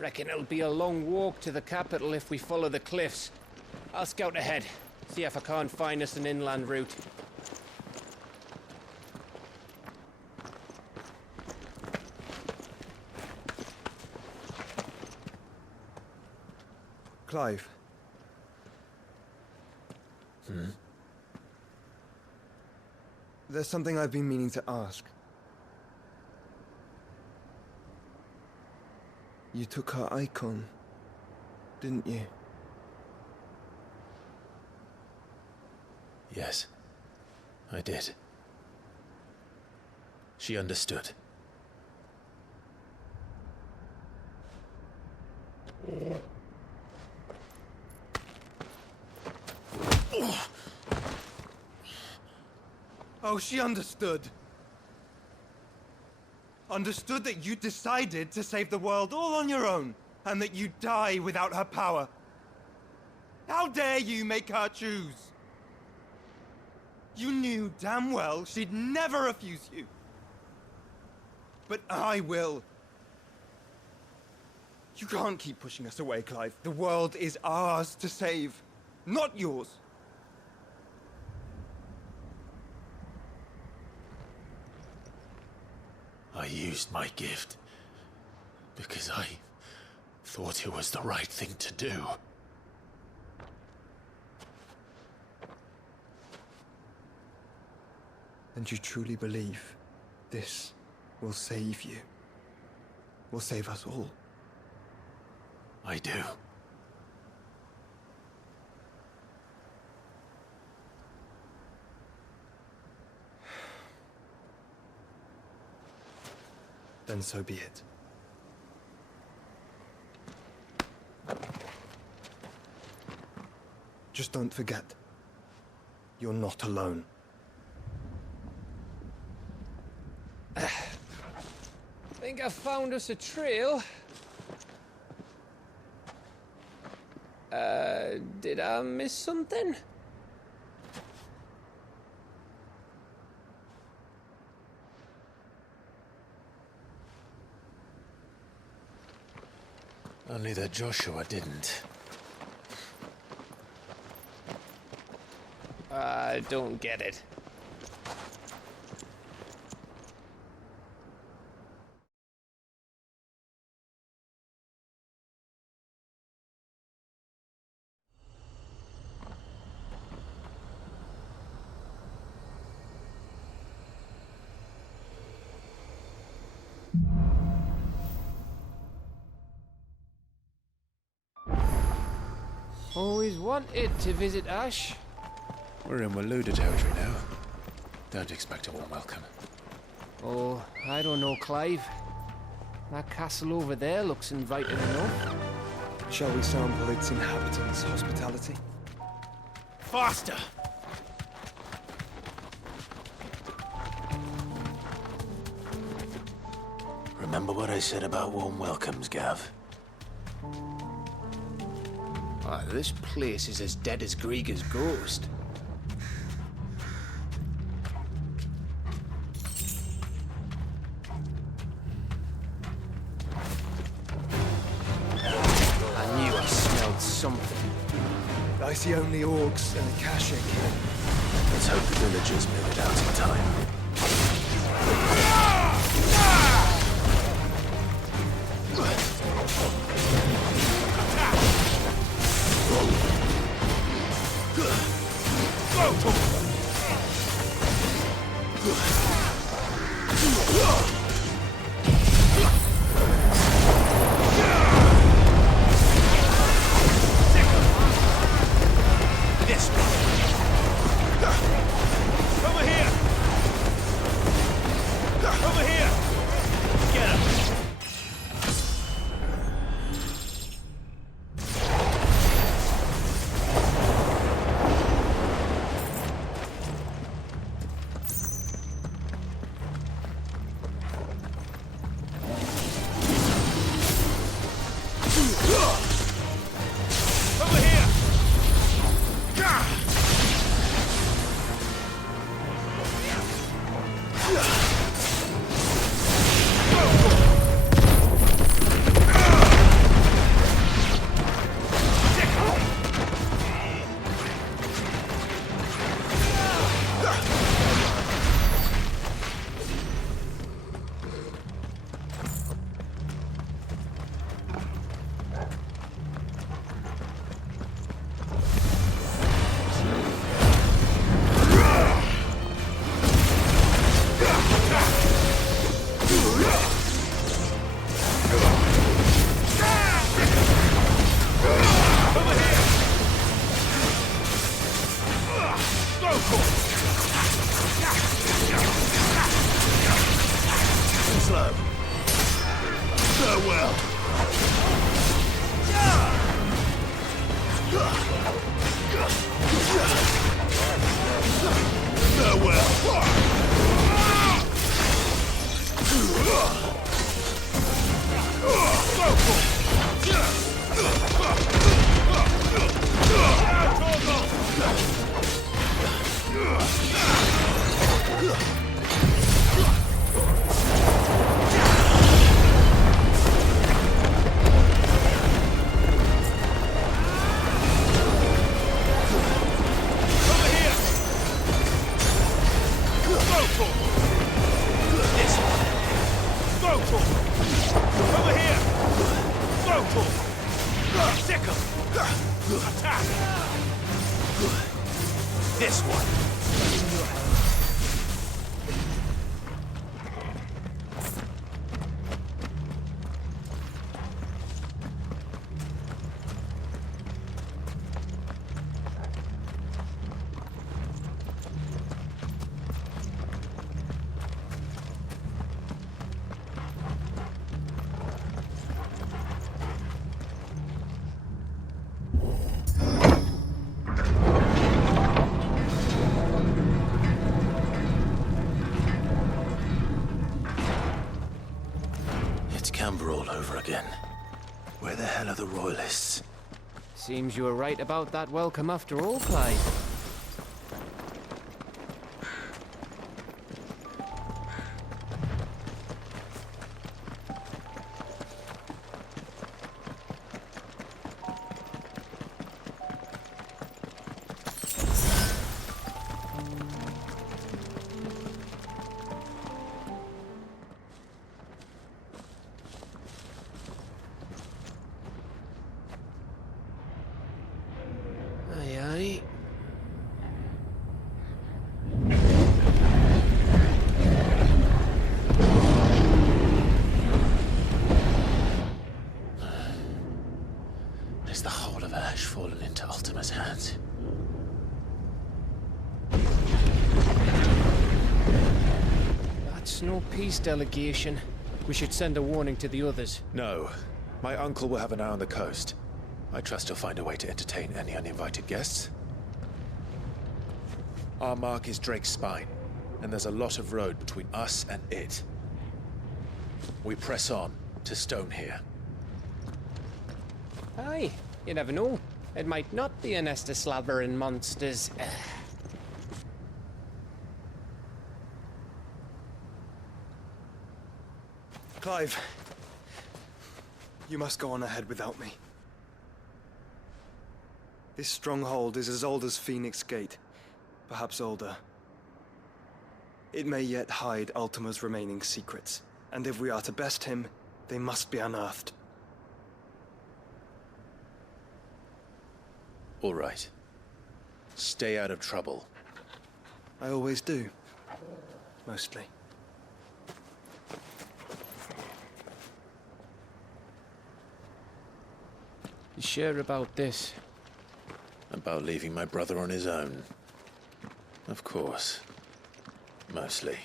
Reckon it'll be a long walk to the capital if we follow the cliffs. I'll scout ahead, see if I can't find us an inland route. Clive. There's something I've been meaning to ask. You took her icon, didn't you? Yes, I did. She understood. Oh, she understood. Understood that you decided to save the world all on your own, and that you'd die without her power. How dare you make her choose? You knew damn well she'd never refuse you. But I will. You can't keep pushing us away, Clive. The world is ours to save, not yours. I used my gift because I thought it was the right thing to do. And you truly believe this will save you? Will save us all? I do. Then so be it. Just don't forget, you're not alone. Think I found us a trail. Did I miss something? Only that Joshua didn't. I don't get it. Always wanted to visit Ash. We're in Waluda territory now. Don't expect a warm welcome. Oh, I don't know, Clive. That castle over there looks inviting enough. Shall we sample its inhabitants' hospitality? Faster! Remember what I said about warm welcomes, Gav? Ah, this place is as dead as Grieger's ghost. I knew I smelled something. I see only orcs and a Akashic. Let's hope the villagers made it out in time. Slow. Farewell. This one. All over again. Where the hell are the royalists? Seems you were right about that welcome after all, Clive. Is the whole of Ash fallen into Ultima's hands? That's no peace delegation. We should send a warning to the others. No. My uncle will have an eye on the coast. I trust he'll find a way to entertain any uninvited guests. Our mark is Drake's Spine, and there's a lot of road between us and it. We press on to Stone here. Aye, you never know. It might not be a nest of slathering monsters. Clive, you must go on ahead without me. This stronghold is as old as Phoenix Gate, perhaps older. It may yet hide Ultima's remaining secrets, and if we are to best him, they must be unearthed. All right. Stay out of trouble. I always do. Mostly. You sure about this? About leaving my brother on his own. Of course. Mostly.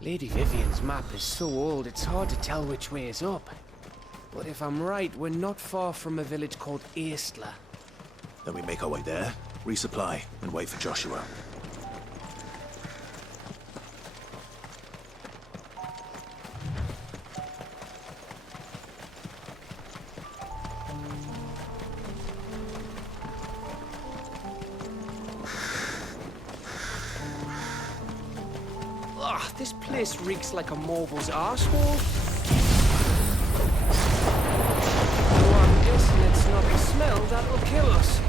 Lady Vivian's map is so old it's hard to tell which way is up. But if I'm right, we're not far from a village called Aistla. Then we make our way there, resupply, and wait for Joshua. Ugh, this place reeks like a Morble's arsehole. Though I'm guessing it's not the smell that'll kill us.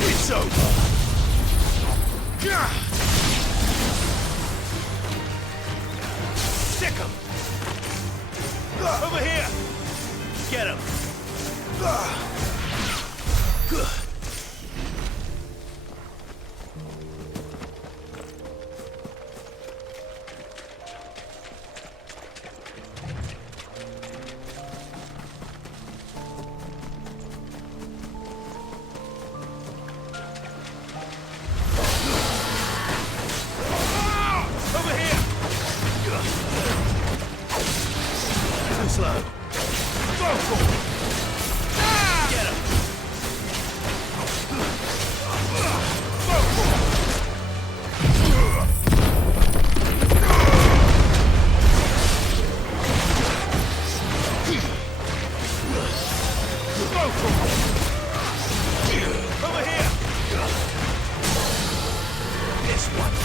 It's over. Stick him. Over here. Get him. Slow. Go for it. Get him. Go for it. Go for it. Over here. This one.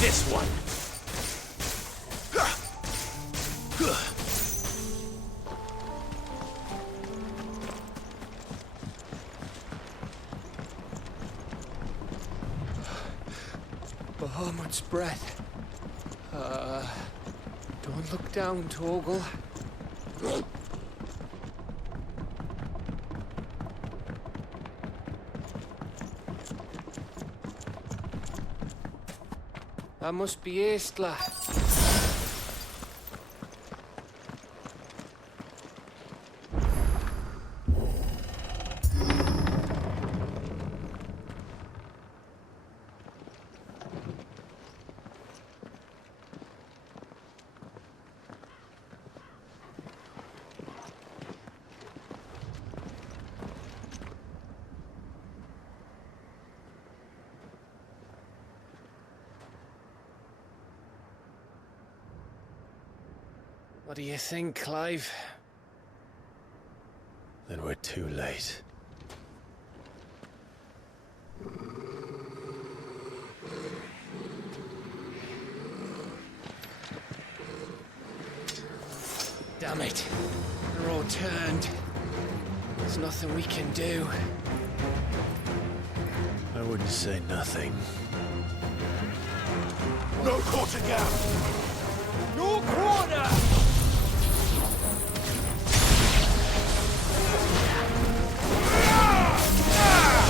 This one. Harmut's breath. Don't look down, Torgal. That must be Aistla. What do you think, Clive? Then we're too late. Damn it. They're all turned. There's nothing we can do. I wouldn't say nothing. No quarter gap! No quarter!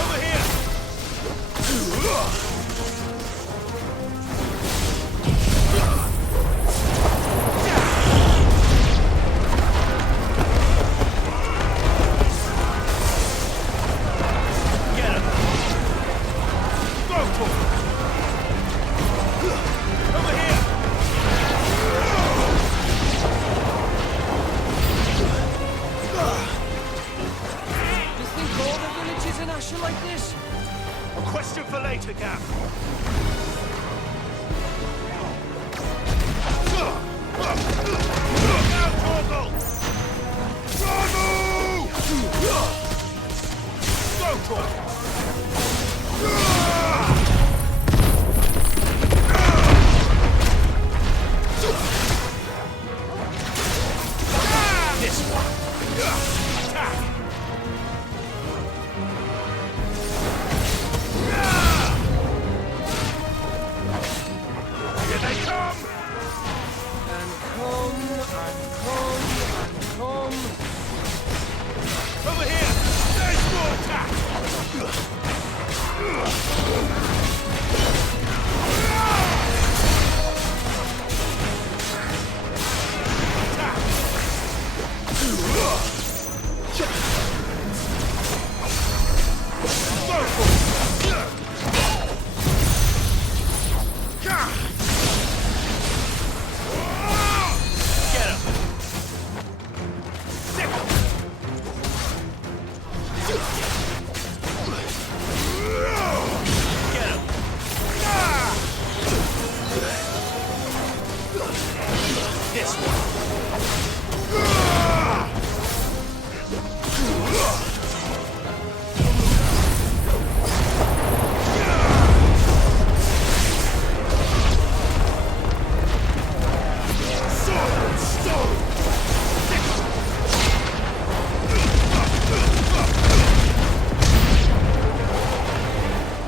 Over here! Get him! Go for it! Over here! You think all the villages in Ash are like this? A question for later, Gap. Now, Torgal! Go, Torgal! This one! Attack! Here they come! And come, and come, and come. Over here! There's more attack!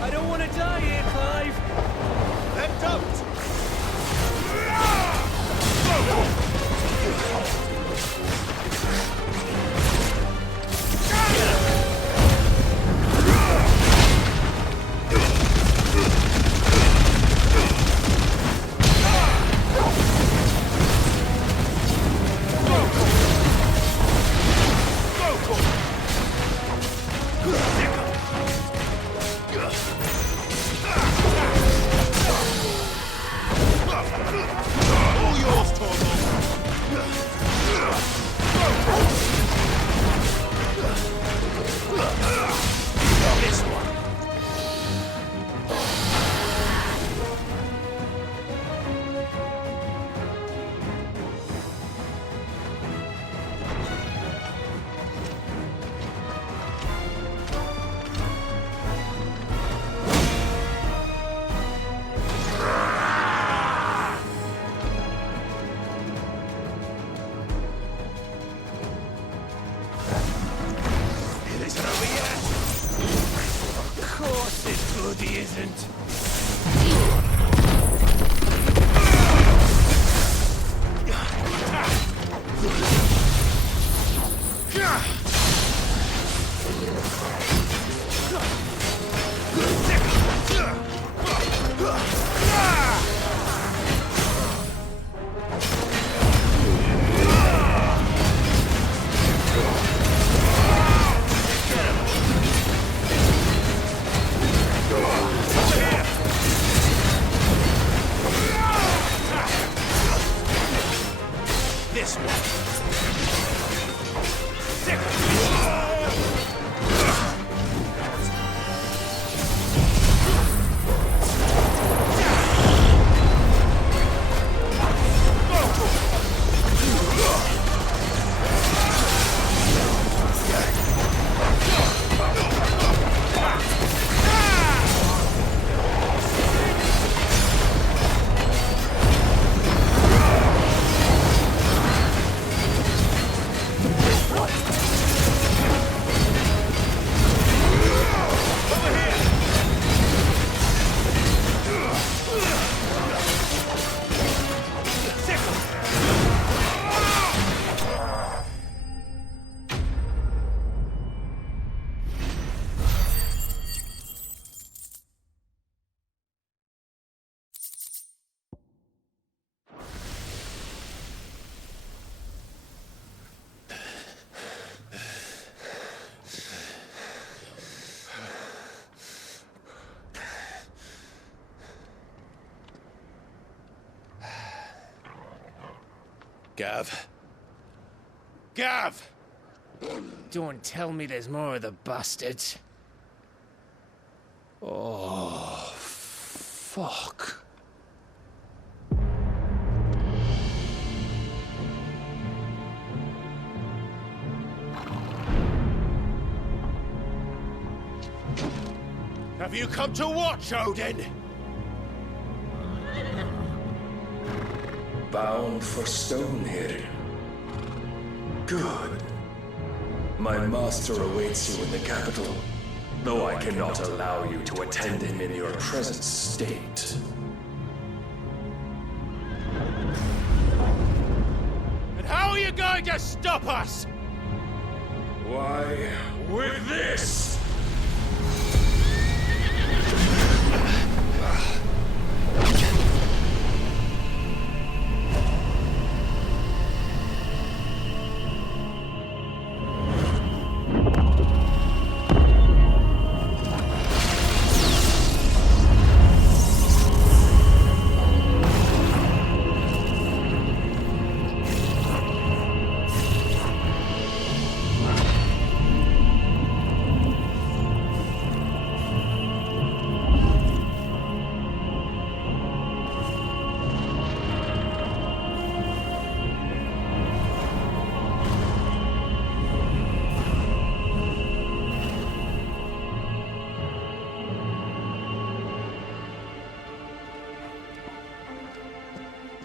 I don't want to die here, Clive. Then don't! All yours, Torgal! This one! It isn't over yet! Of course this bloody isn't. Gav. Gav! Don't tell me there's more of the bastards. Oh, fuck. Have you come to watch, Odin? Bound for Stonehill. Good. My master awaits you in the capital, though I cannot allow you to attend him in your present state. And how are you going to stop us? Why, with this!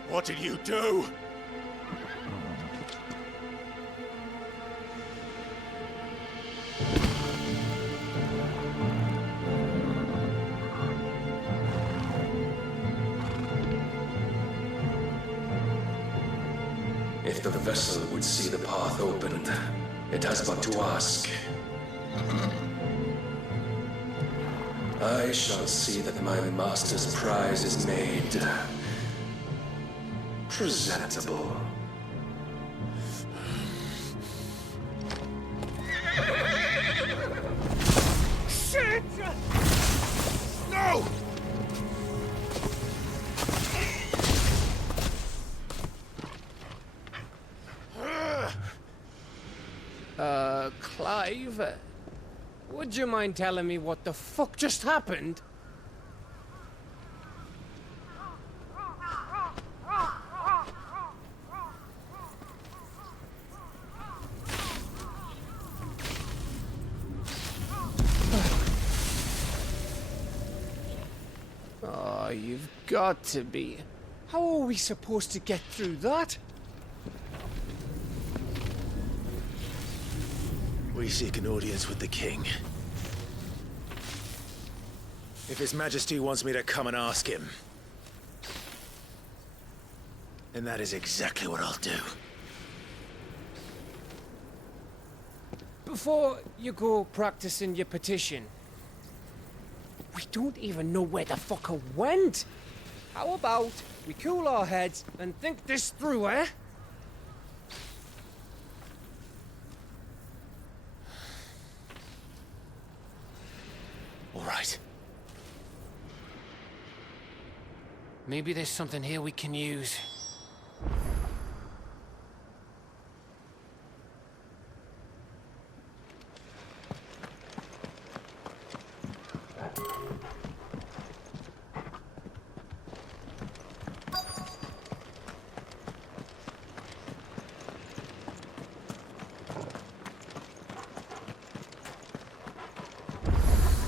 What did you do? If the vessel would see the path opened, it has but to ask. I shall see that my master's prize is made presentable. Shit! No! Clive, would you mind telling me what the fuck just happened? Oh, you've got to be. How are we supposed to get through that? We seek an audience with the king. If His Majesty wants me to come and ask him, then that is exactly what I'll do. Before you go practicing your petition, we don't even know where the fucker went. How about we cool our heads and think this through, eh? All right. Maybe there's something here we can use.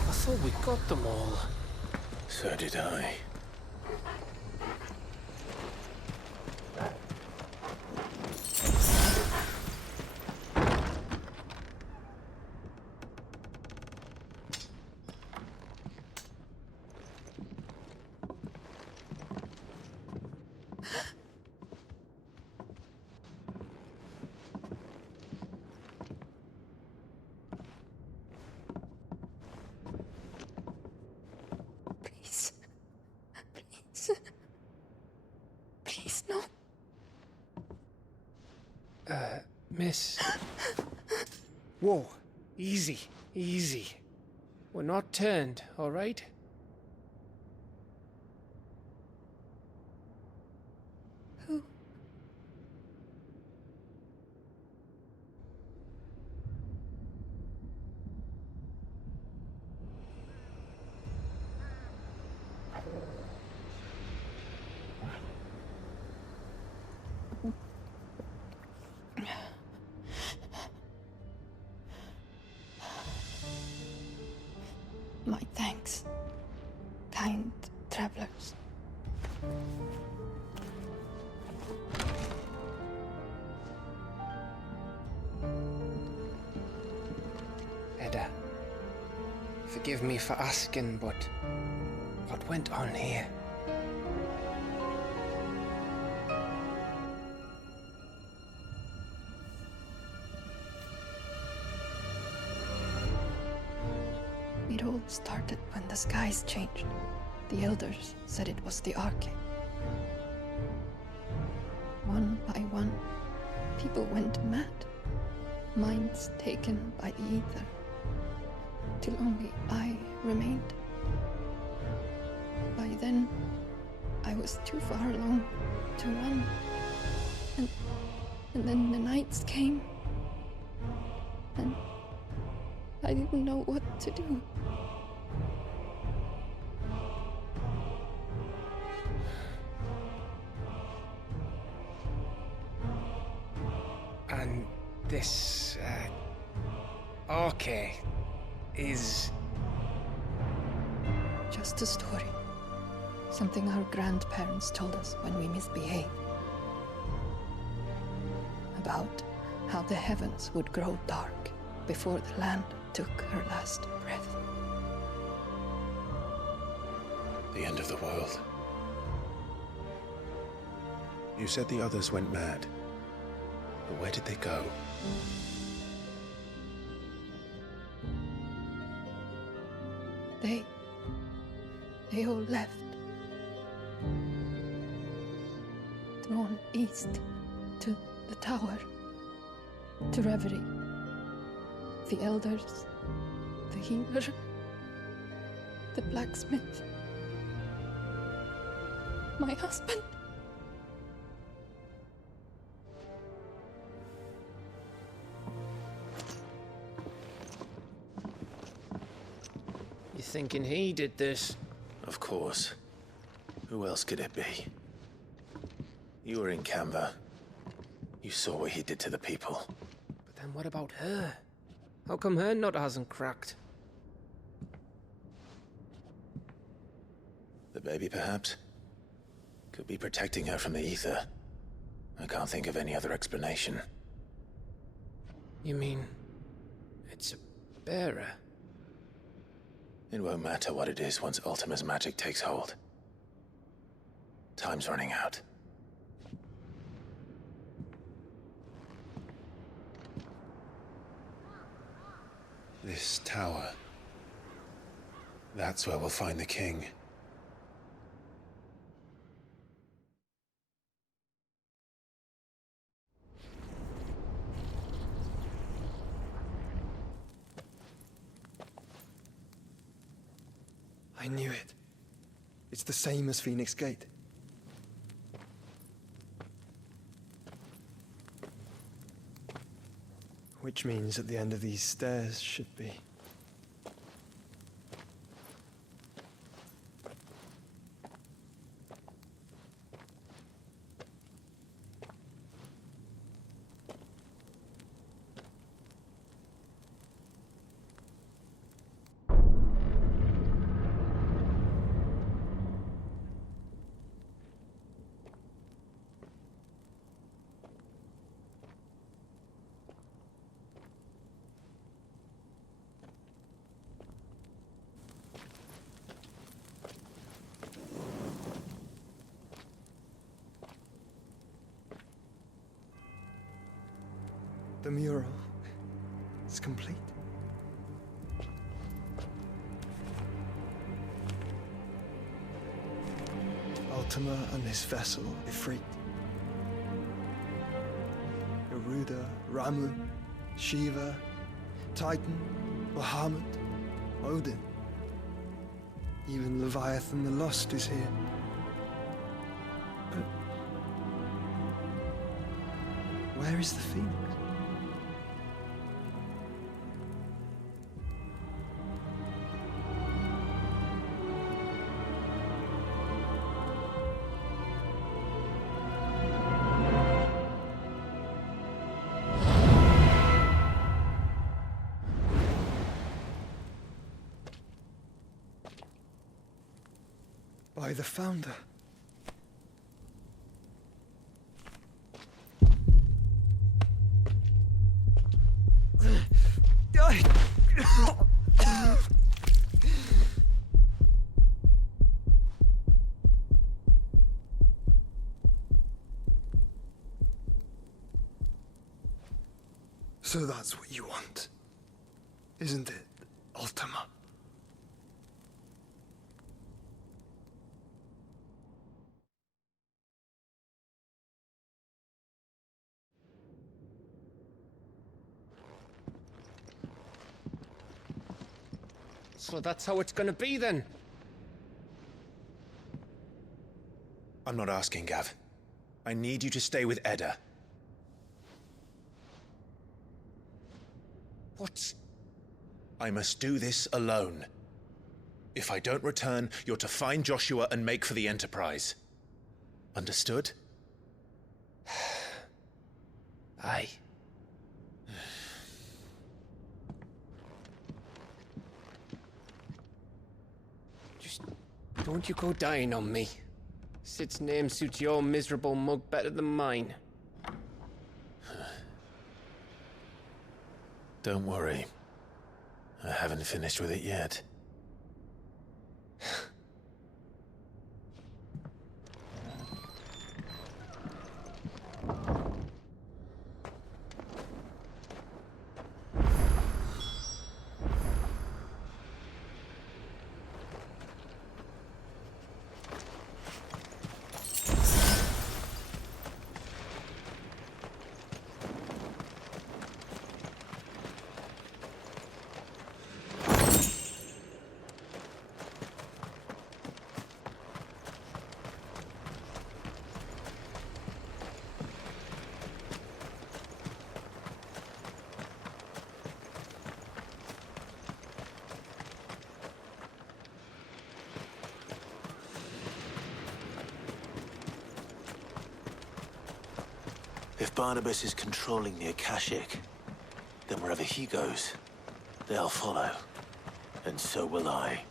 I thought we got them all. So did I. Please, no. Miss. Whoa. Easy. Easy. We're not turned, all right? Forgive me for asking, but what went on here? It all started when the skies changed. The elders said it was the Arcade. One by one, people went mad. Minds taken by the ether. Till only I remained. By then, I was too far along to run. And then the nights came. And I didn't know what to do. And this, Arcade is... Just a story. Something our grandparents told us when we misbehaved. About how the heavens would grow dark before the land took her last breath. The end of the world. You said the others went mad. But where did they go? They all left. Drawn east to the tower, to reverie. The elders, the healer, the blacksmith, my husband. You thinking he did this? Of course. Who else could it be? You were in Canva. You saw what he did to the people. But then what about her? How come her nut hasn't cracked? The baby, perhaps? Could be protecting her from the ether. I can't think of any other explanation. You mean... it's a bearer? It won't matter what it is once Ultima's magic takes hold. Time's running out. This tower. That's where we'll find the king. I knew it. It's the same as Phoenix Gate. Which means at the end of these stairs should be... The mural is complete. Ultima and his vessel, Ifrit. Garuda, Ramu, Shiva, Titan, Bahamut, Odin. Even Leviathan the Lost is here. But where is the Phoenix? By the Founder. So that's what you want, isn't it, Ultima? So that's how it's gonna be then? I'm not asking, Gav. I need you to stay with Edda. What? I must do this alone. If I don't return, you're to find Joshua and make for the Enterprise. Understood? Aye. Just don't you go dying on me. Sid's name suits your miserable mug better than mine. Don't worry. I haven't finished with it yet. If Barnabas is controlling the Akashic, then wherever he goes, they'll follow. And so will I.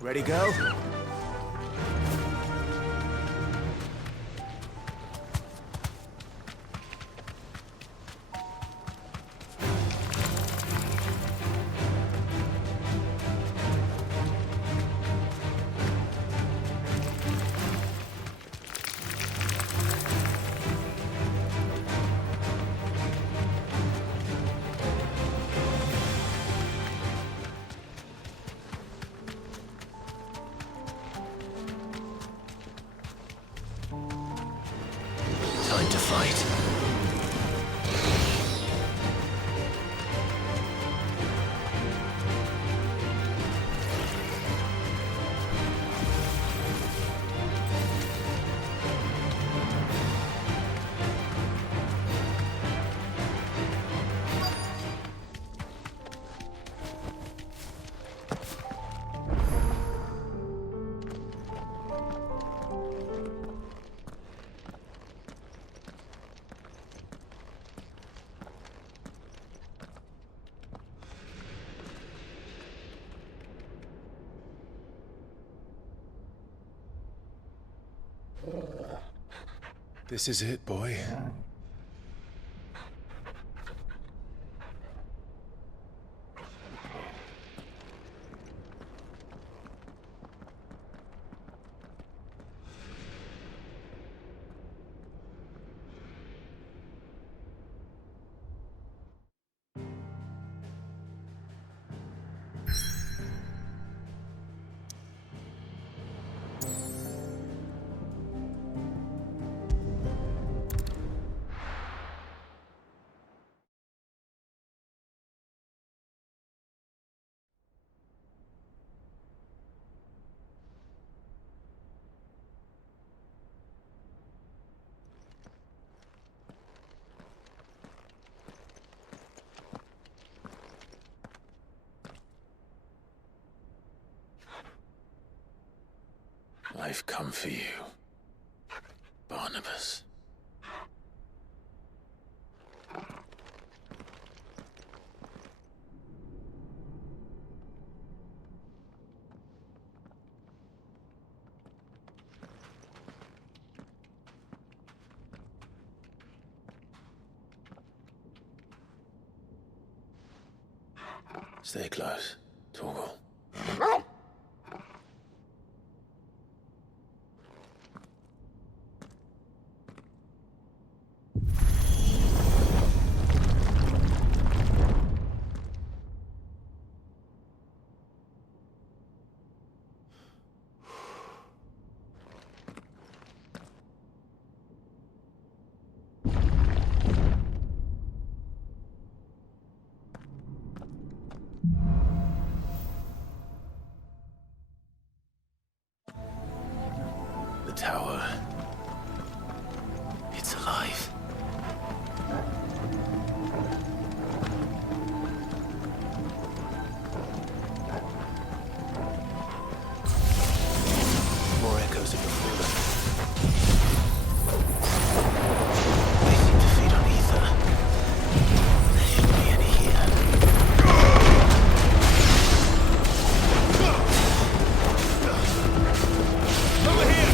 Ready, go? Time to fight. This is it, boy. I've come for you, Barnabas. Stay close, Torgal. The tower. It's alive. More echoes of the fallen. They seem to feed on ether. There shouldn't be any here. Over here!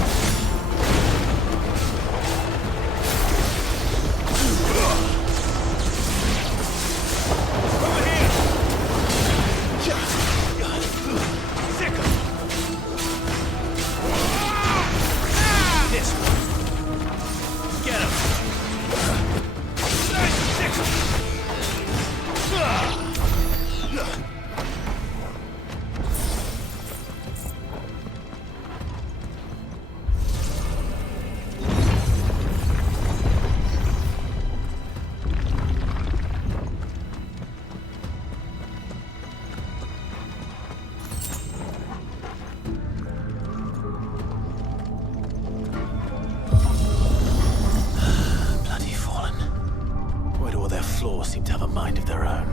Floors seem to have a mind of their own.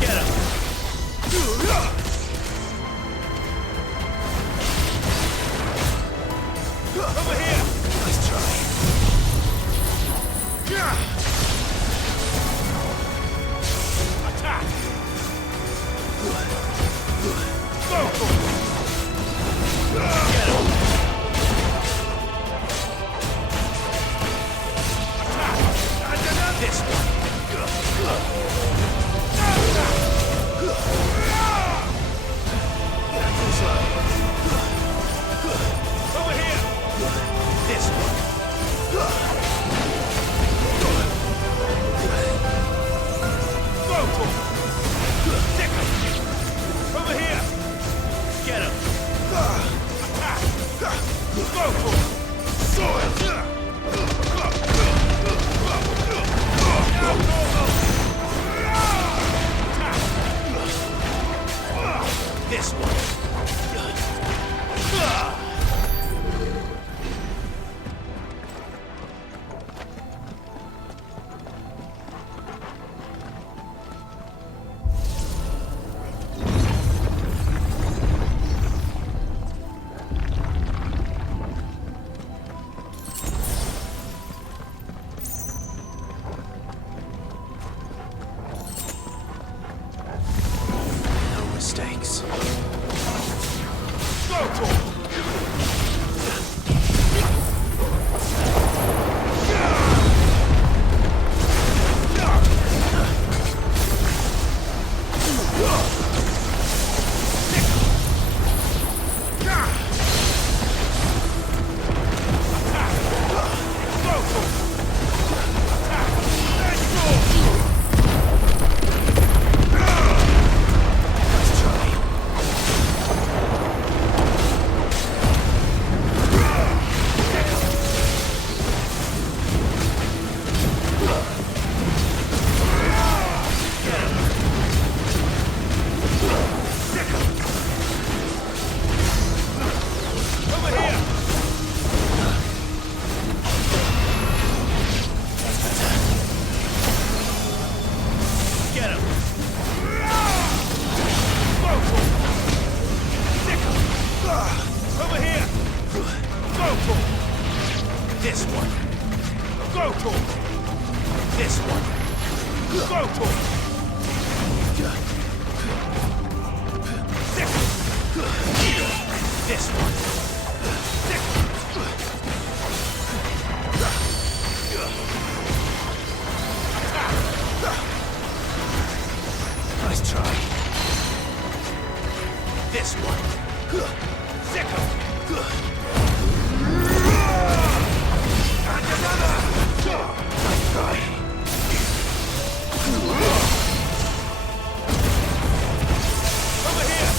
Get him! Over here! Nice try. Attack! Go! Get him! Attack! This one! Over here! This one! Over here! Get him! Attack! Go for it! Soil! This one! Mistakes. Go to him! Nice try. This one. Sickle. And another. Nice try. Over here.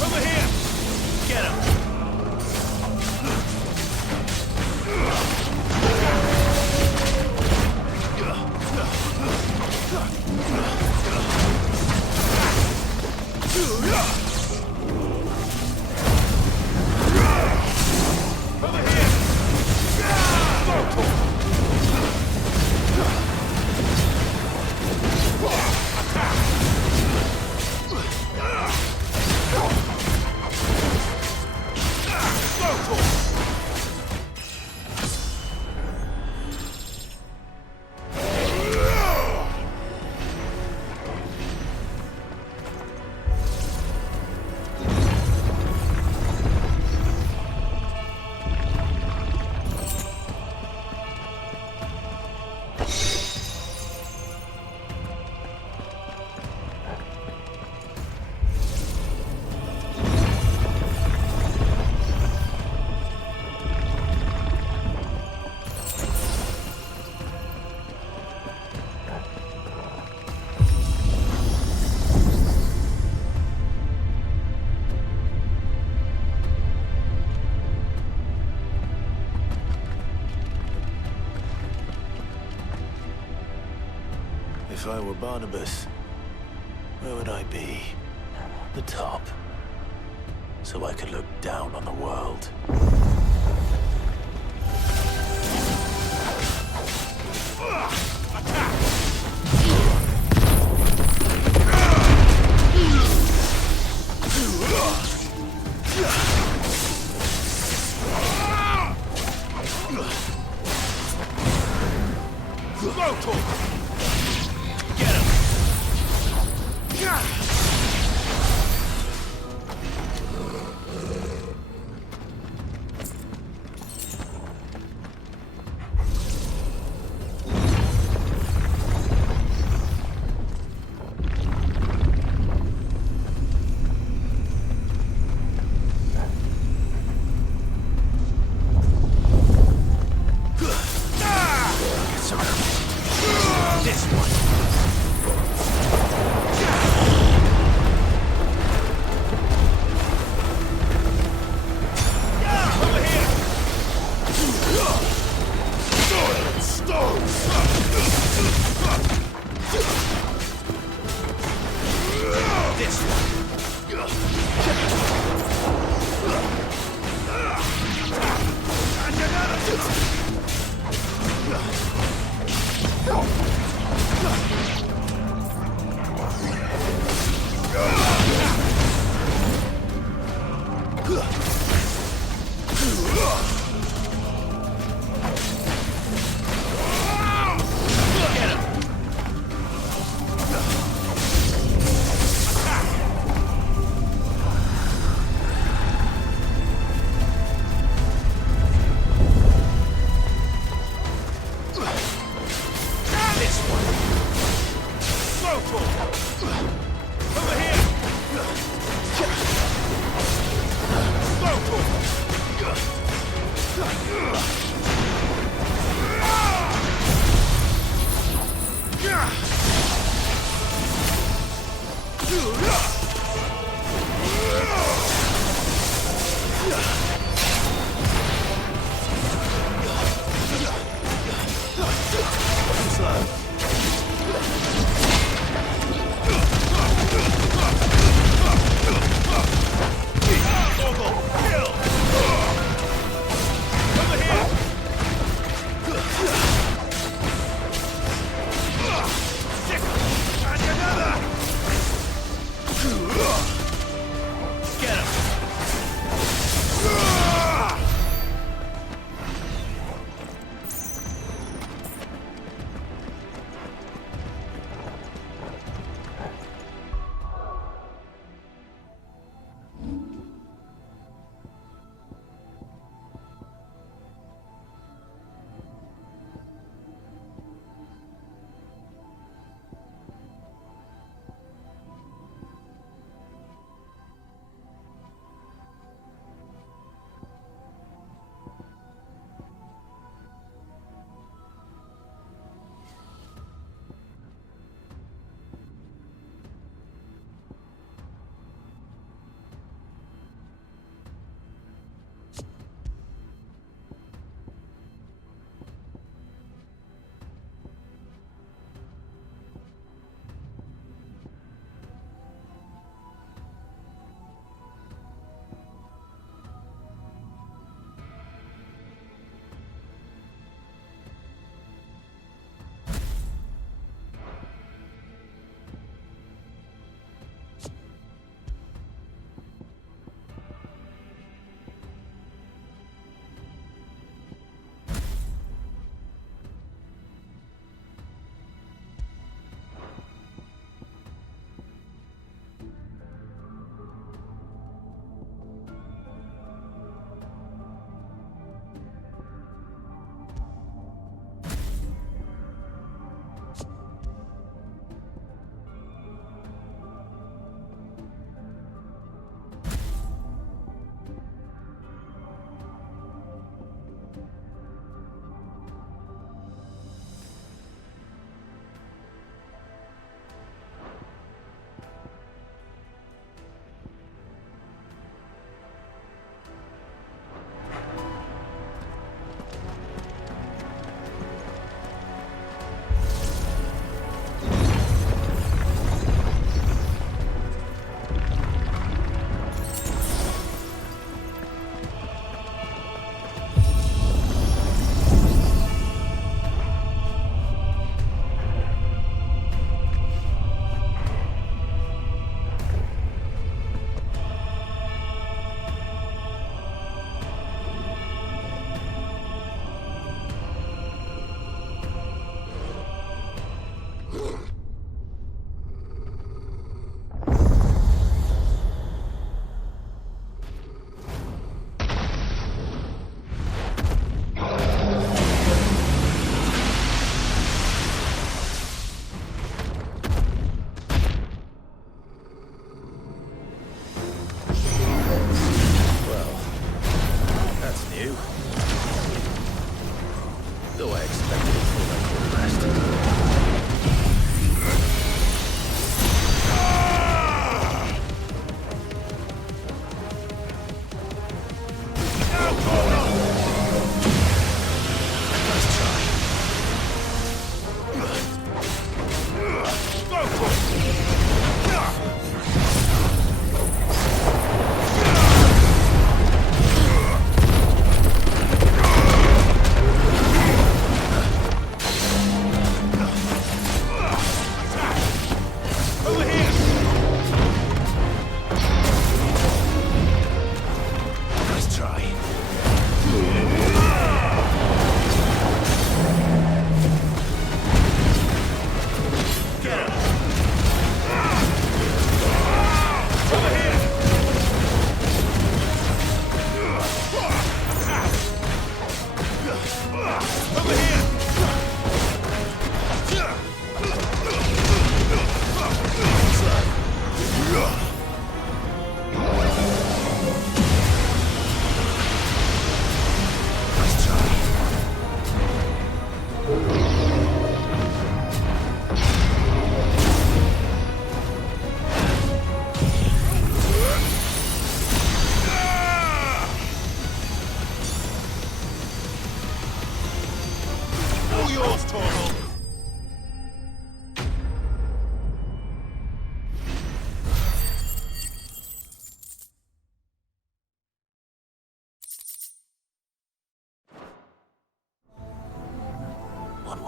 Over here. If I were Barnabas, where would I be? The top. So I could look down on the world. Get him!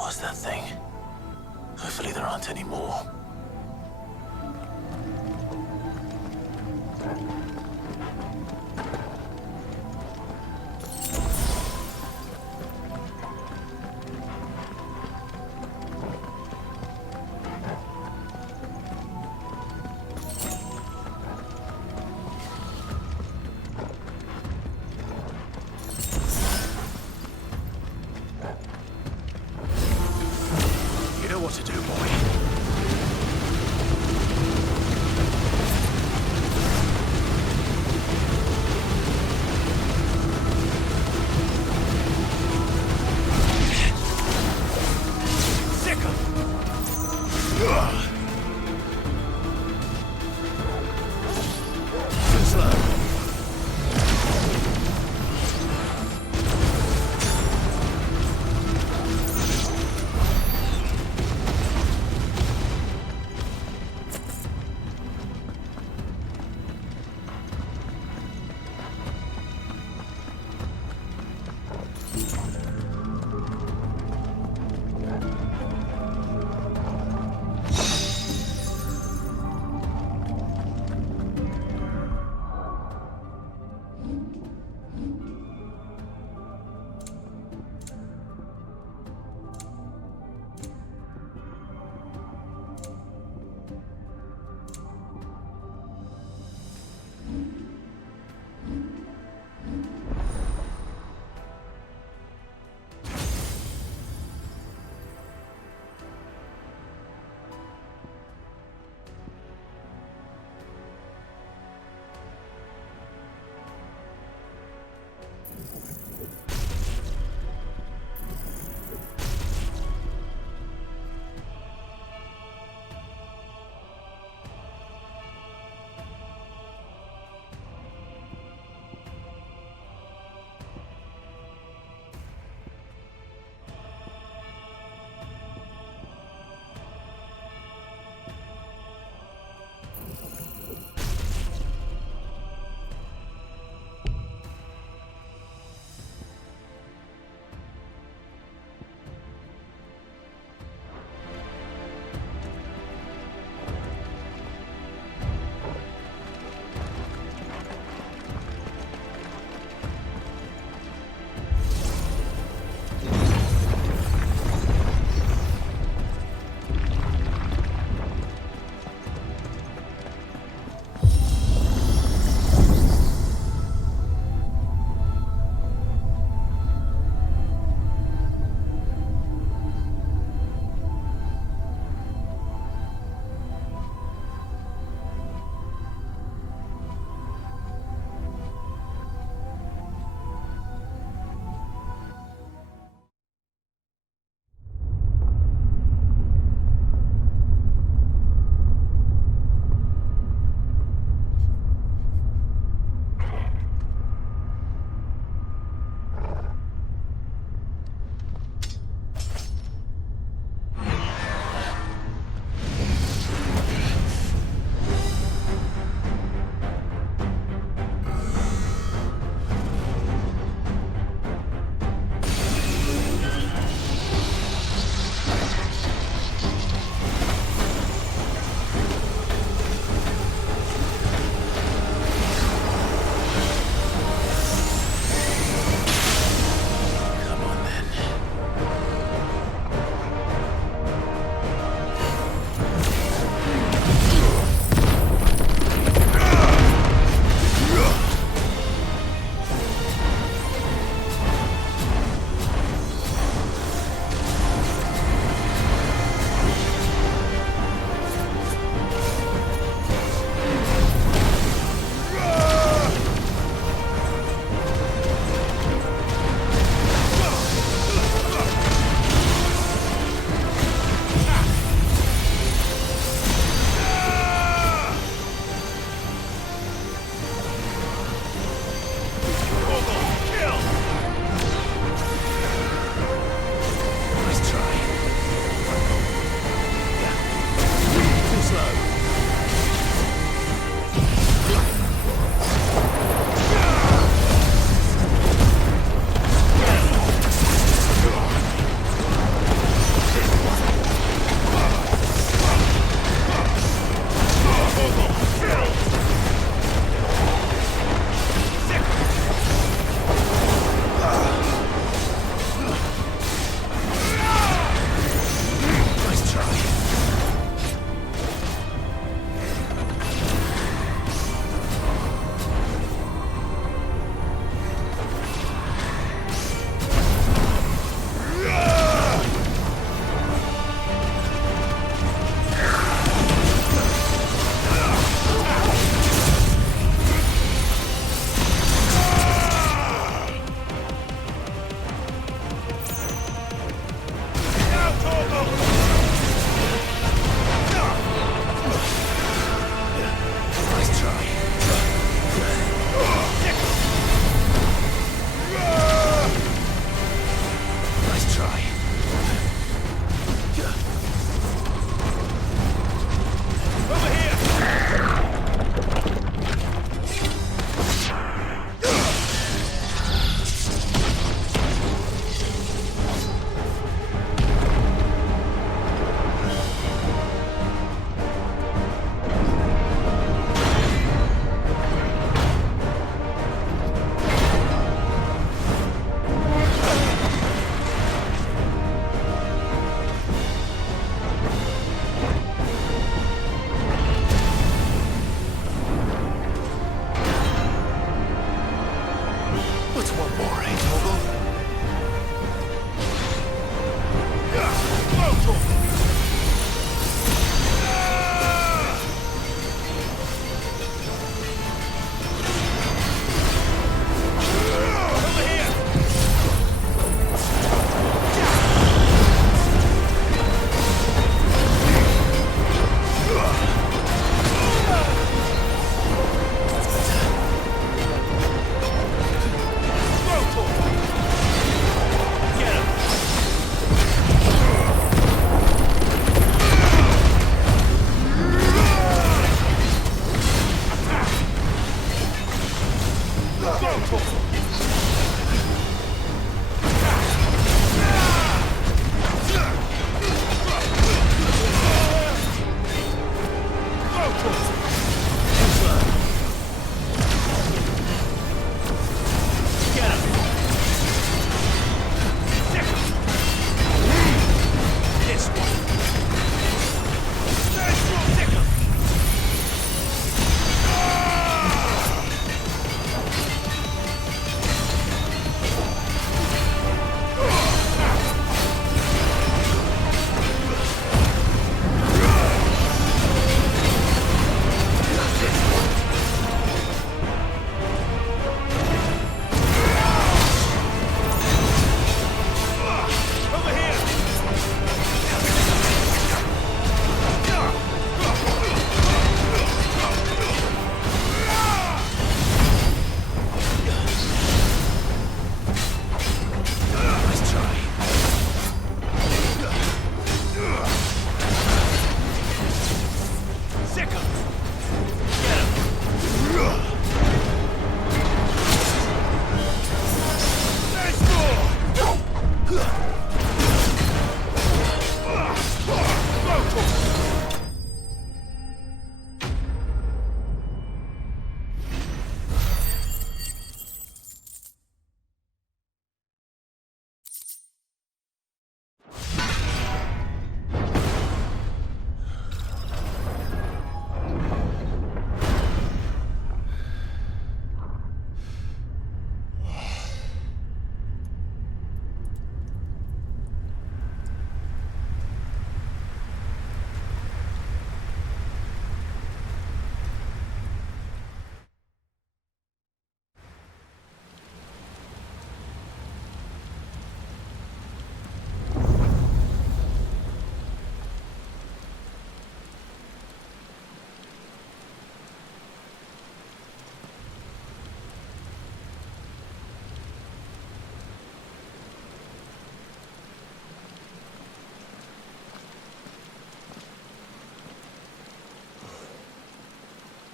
was that thing? Hopefully there aren't any more. What to do, boy.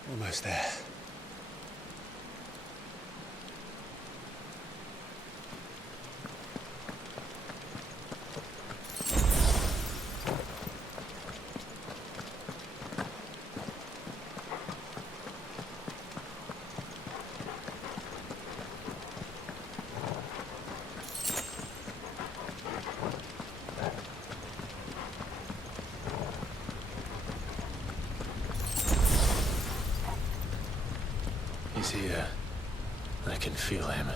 Almost there. He's here. I can feel him.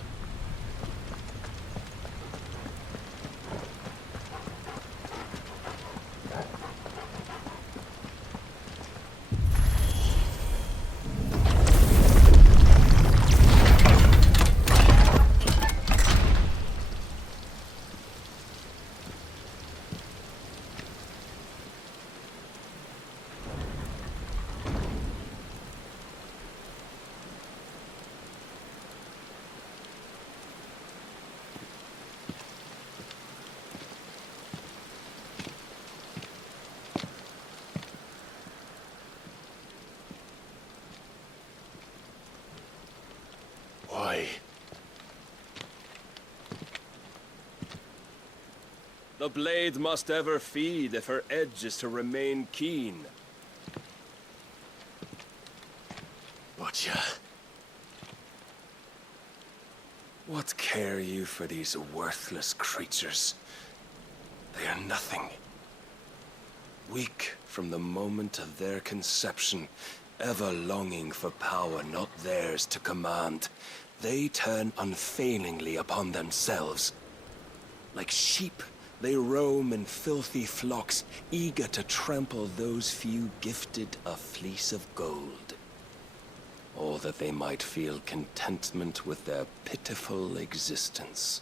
Why? The blade must ever feed if her edge is to remain keen. Watcha. What care you for these worthless creatures? They are nothing. Weak from the moment of their conception, ever longing for power not theirs to command, they turn unfailingly upon themselves. Like sheep, they roam in filthy flocks, eager to trample those few gifted a fleece of gold. Or that they might feel contentment with their pitiful existence.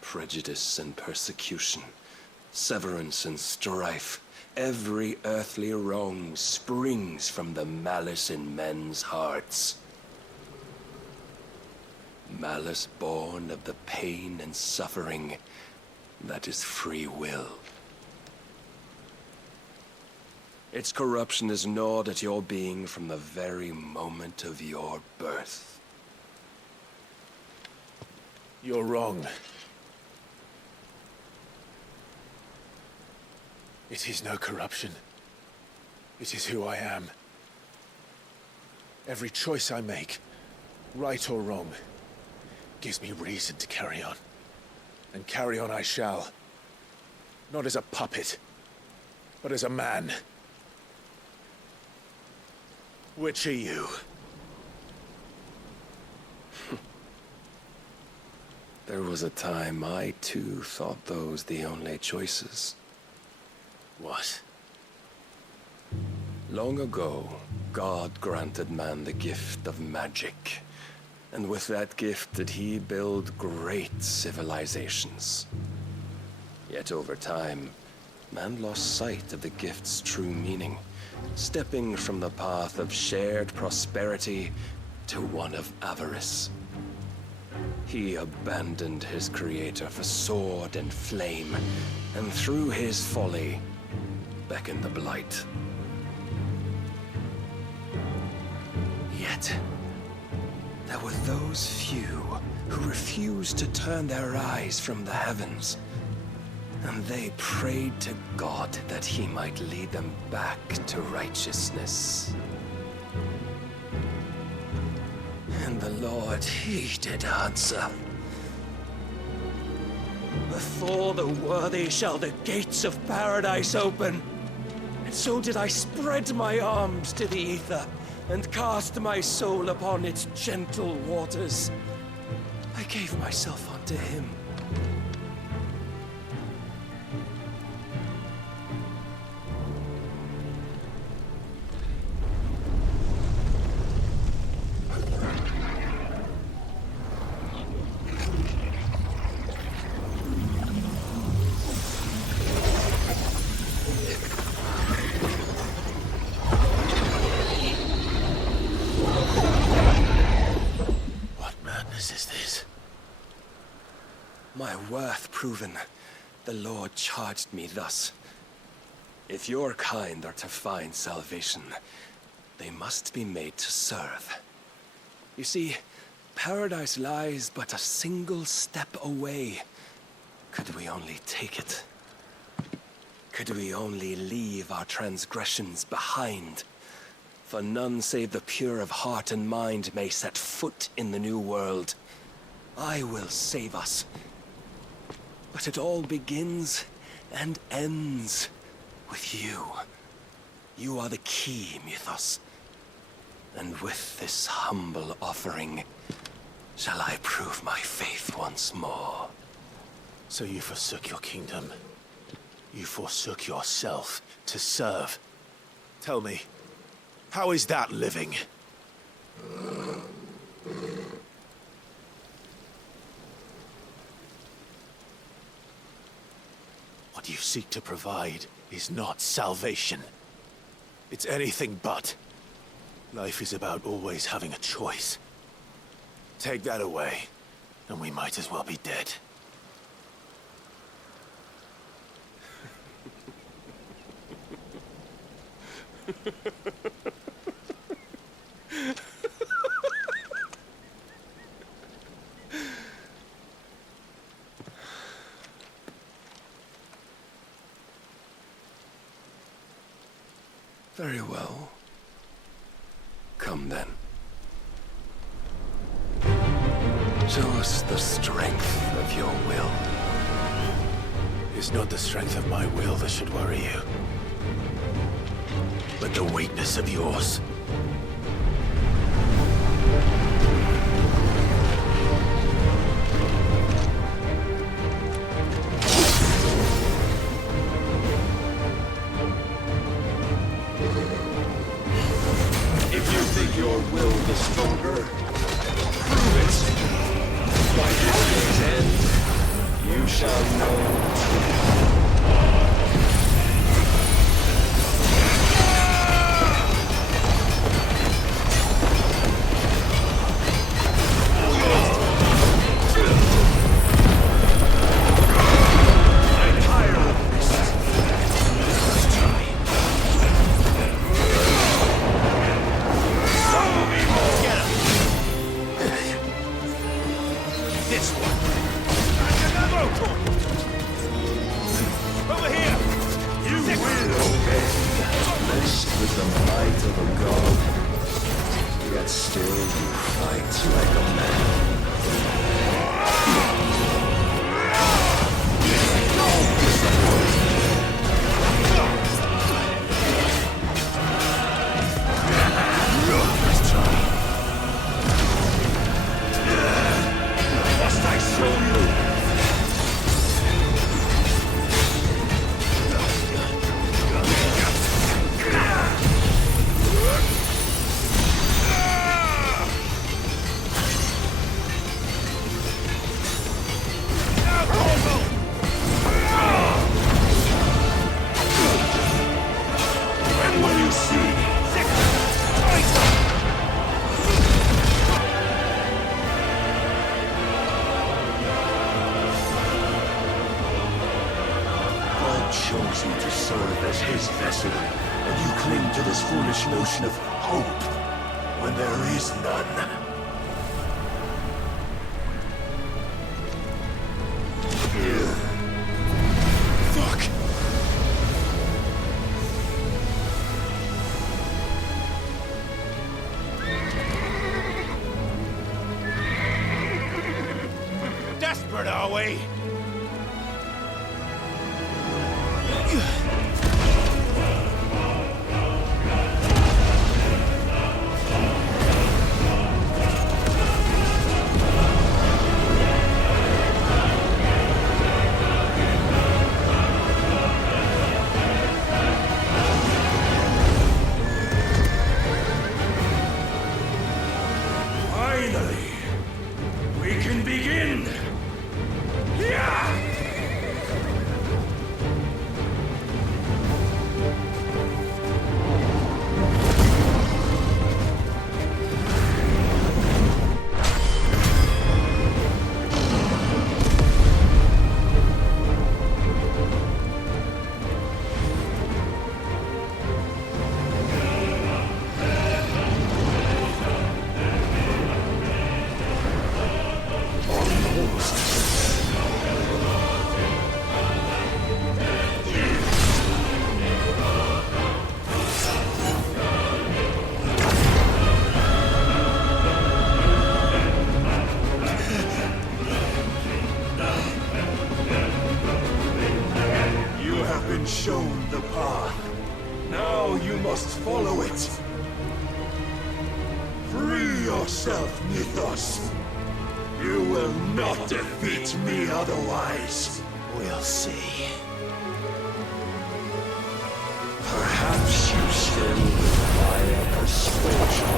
Prejudice and persecution, severance and strife, every earthly wrong springs from the malice in men's hearts. Malice born of the pain and suffering that is free will. Its corruption is gnawed at your being from the very moment of your birth. You're wrong. It is no corruption. It is who I am. Every choice I make, right or wrong, gives me reason to carry on. And carry on I shall. Not as a puppet, but as a man. Which are you? There was a time I too thought those the only choices. What? Long ago, God granted man the gift of magic. And with that gift did he build great civilizations. Yet over time, man lost sight of the gift's true meaning, stepping from the path of shared prosperity to one of avarice. He abandoned his creator for sword and flame, and through his folly, beckoned the blight. Yet, there were those few who refused to turn their eyes from the heavens, and they prayed to God that he might lead them back to righteousness. And the Lord, he did answer. Before the worthy shall the gates of paradise open. And so did I spread my arms to the ether, and cast my soul upon its gentle waters. I gave myself unto him. My worth proven, the Lord charged me thus. If your kind are to find salvation, they must be made to serve. You see, paradise lies but a single step away. Could we only take it? Could we only leave our transgressions behind? For none save the pure of heart and mind may set foot in the new world. I will save us. But it all begins and ends with you. You are the key, Mythos. And with this humble offering, shall I prove my faith once more. So you forsook your kingdom. You forsook yourself to serve. Tell me, how is that living? What you seek to provide is not salvation. It's anything but. Life is about always having a choice. Take that away, and we might as well be dead. Very well. Come then. Show us the strength of your will. It's not the strength of my will that should worry you, but the weakness of yours. If you think your will the stronger, prove it. By this day's end, you shall know the truth. This one! fight like a man. Let's try. Must I show you? When will you see? God chose you to serve as his vessel, and you cling to this foolish notion of hope when there is none. Fuck! Desperate, are we? Finally, we can begin! Yeah! You have been shown the path. Now you must follow it. Free yourself, Mythos. You will not defeat me otherwise. We'll see. Perhaps you still require persuasion.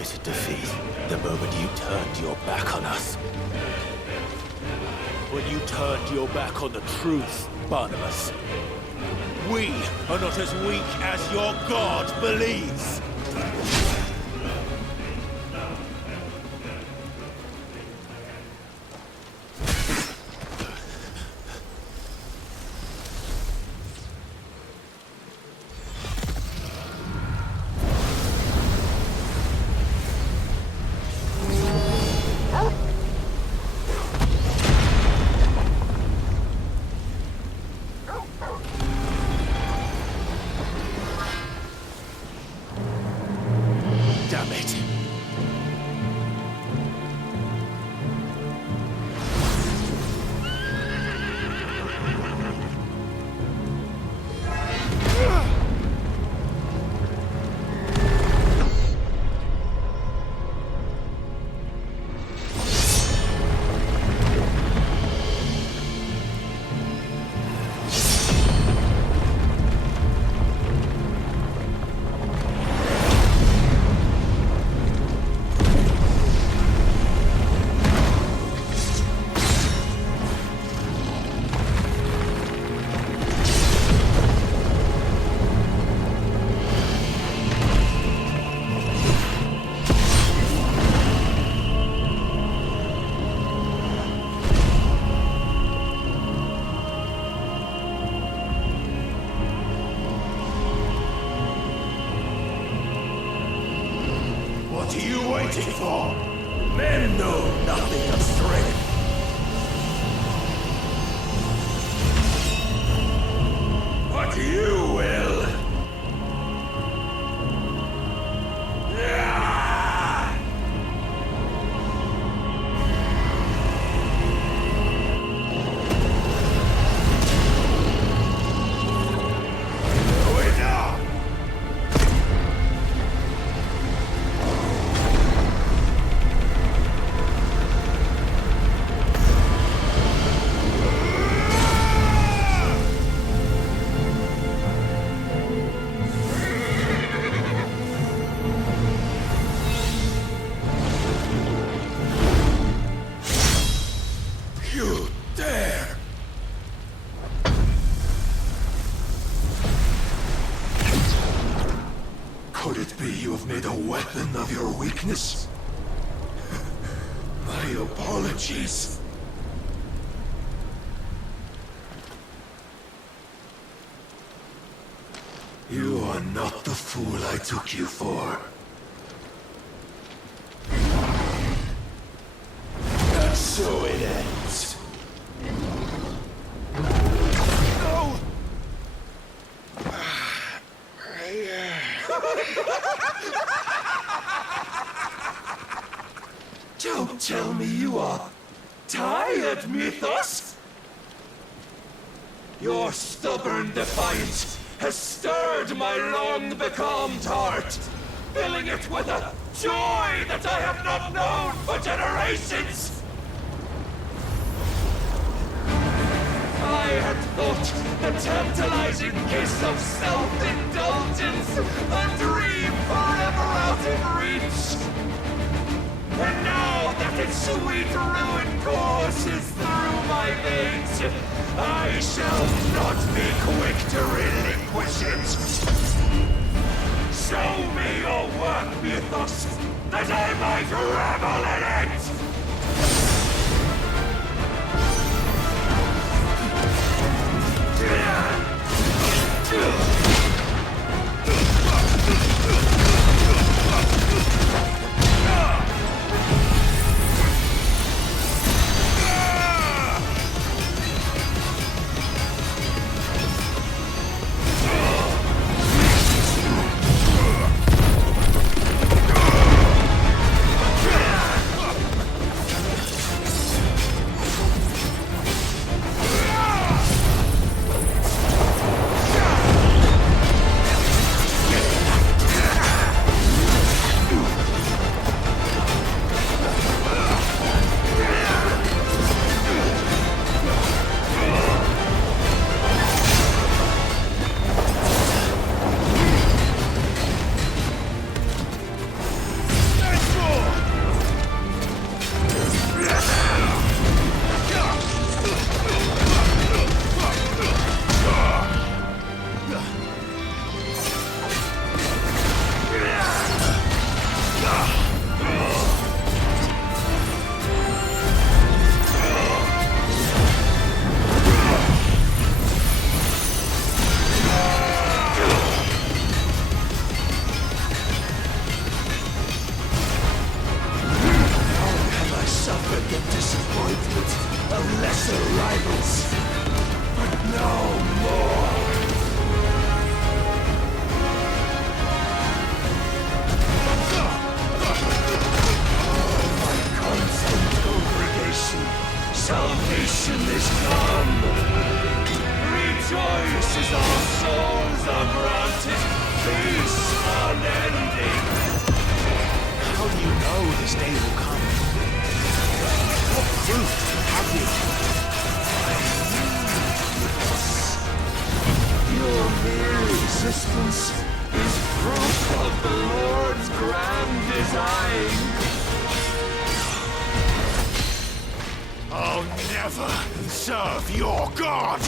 admitted defeat the moment you turned your back on us. When you turned your back on the truth, Barnabas. We are not as weak as your god believes! Damn it! What are you waiting for? Men know nothing of strength. But you will. You dare! Could it be you have made a weapon of your weakness? My apologies. You are not the fool I took you for. And so it ends. No! Don't tell me you are tired, Mythos! Your stubborn defiance has stirred my long-becalmed heart, filling it with a joy that I have not known for generations! I had thought the tantalizing kiss of self-indulgence a dream forever out of reach. And now that its sweet ruin courses through my veins, I shall not be quick to relinquish it. Show me your work, Mythos, that I might revel in it! resentment of lesser rivals, but no more. By constant congregation, salvation is come. Rejoice as our souls are granted peace unending. How do you know this day will come? What proof have you? Your mere existence is proof of the Lord's grand design. I'll never serve your god!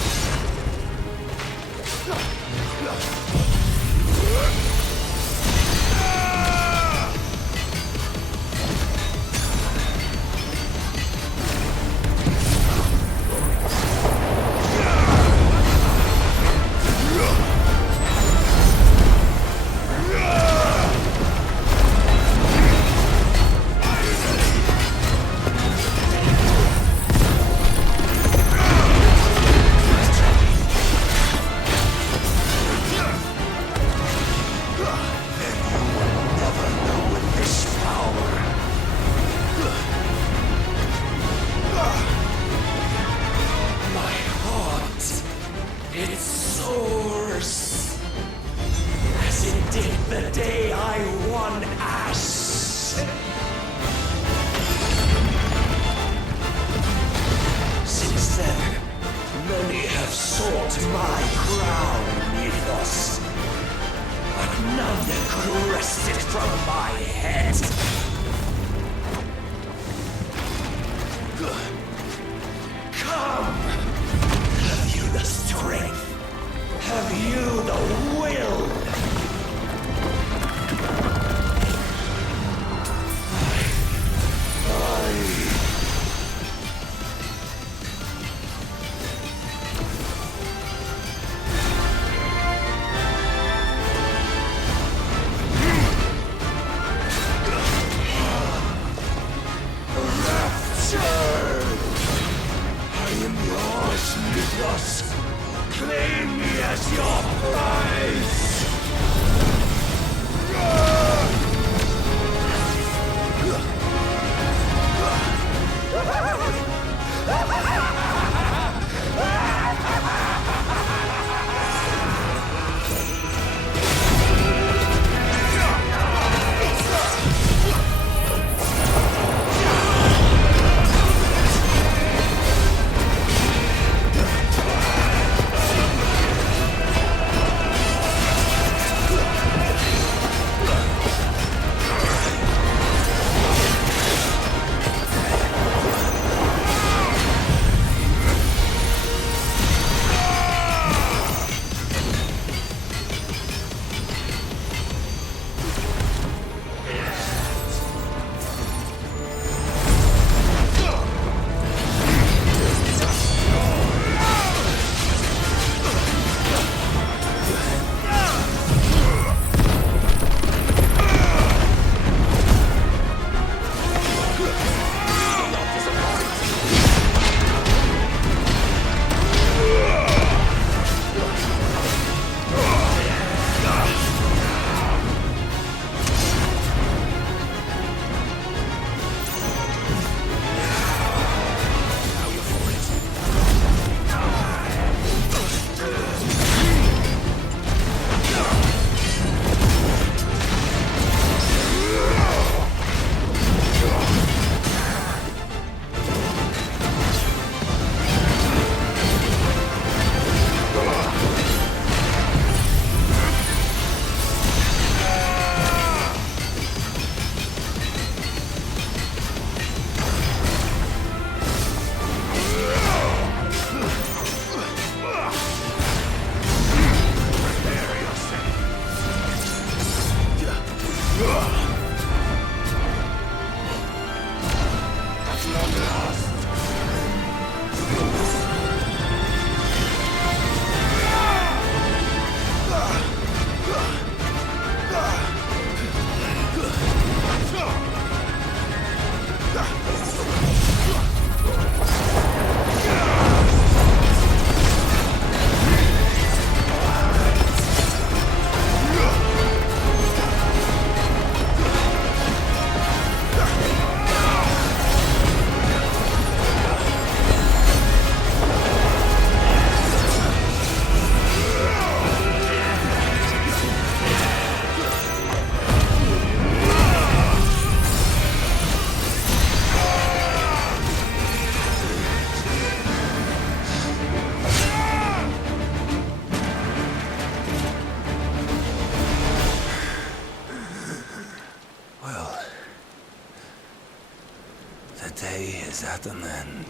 The day is at an end.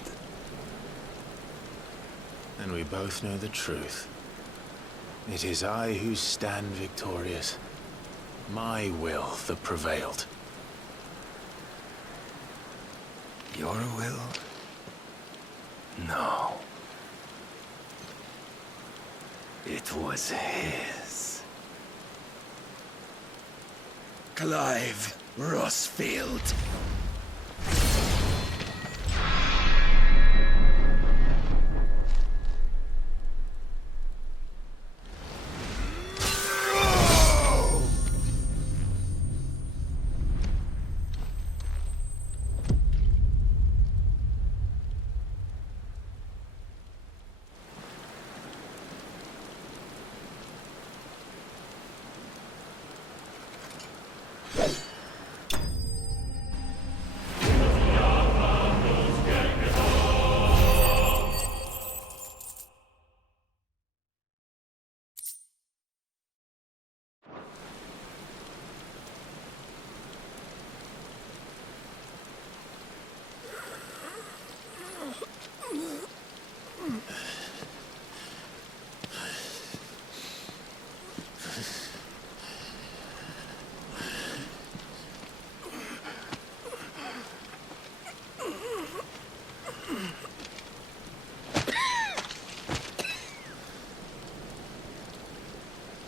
And we both know the truth. It is I who stand victorious. My will that prevailed. Your will? No. It was his. Clive Rossfield.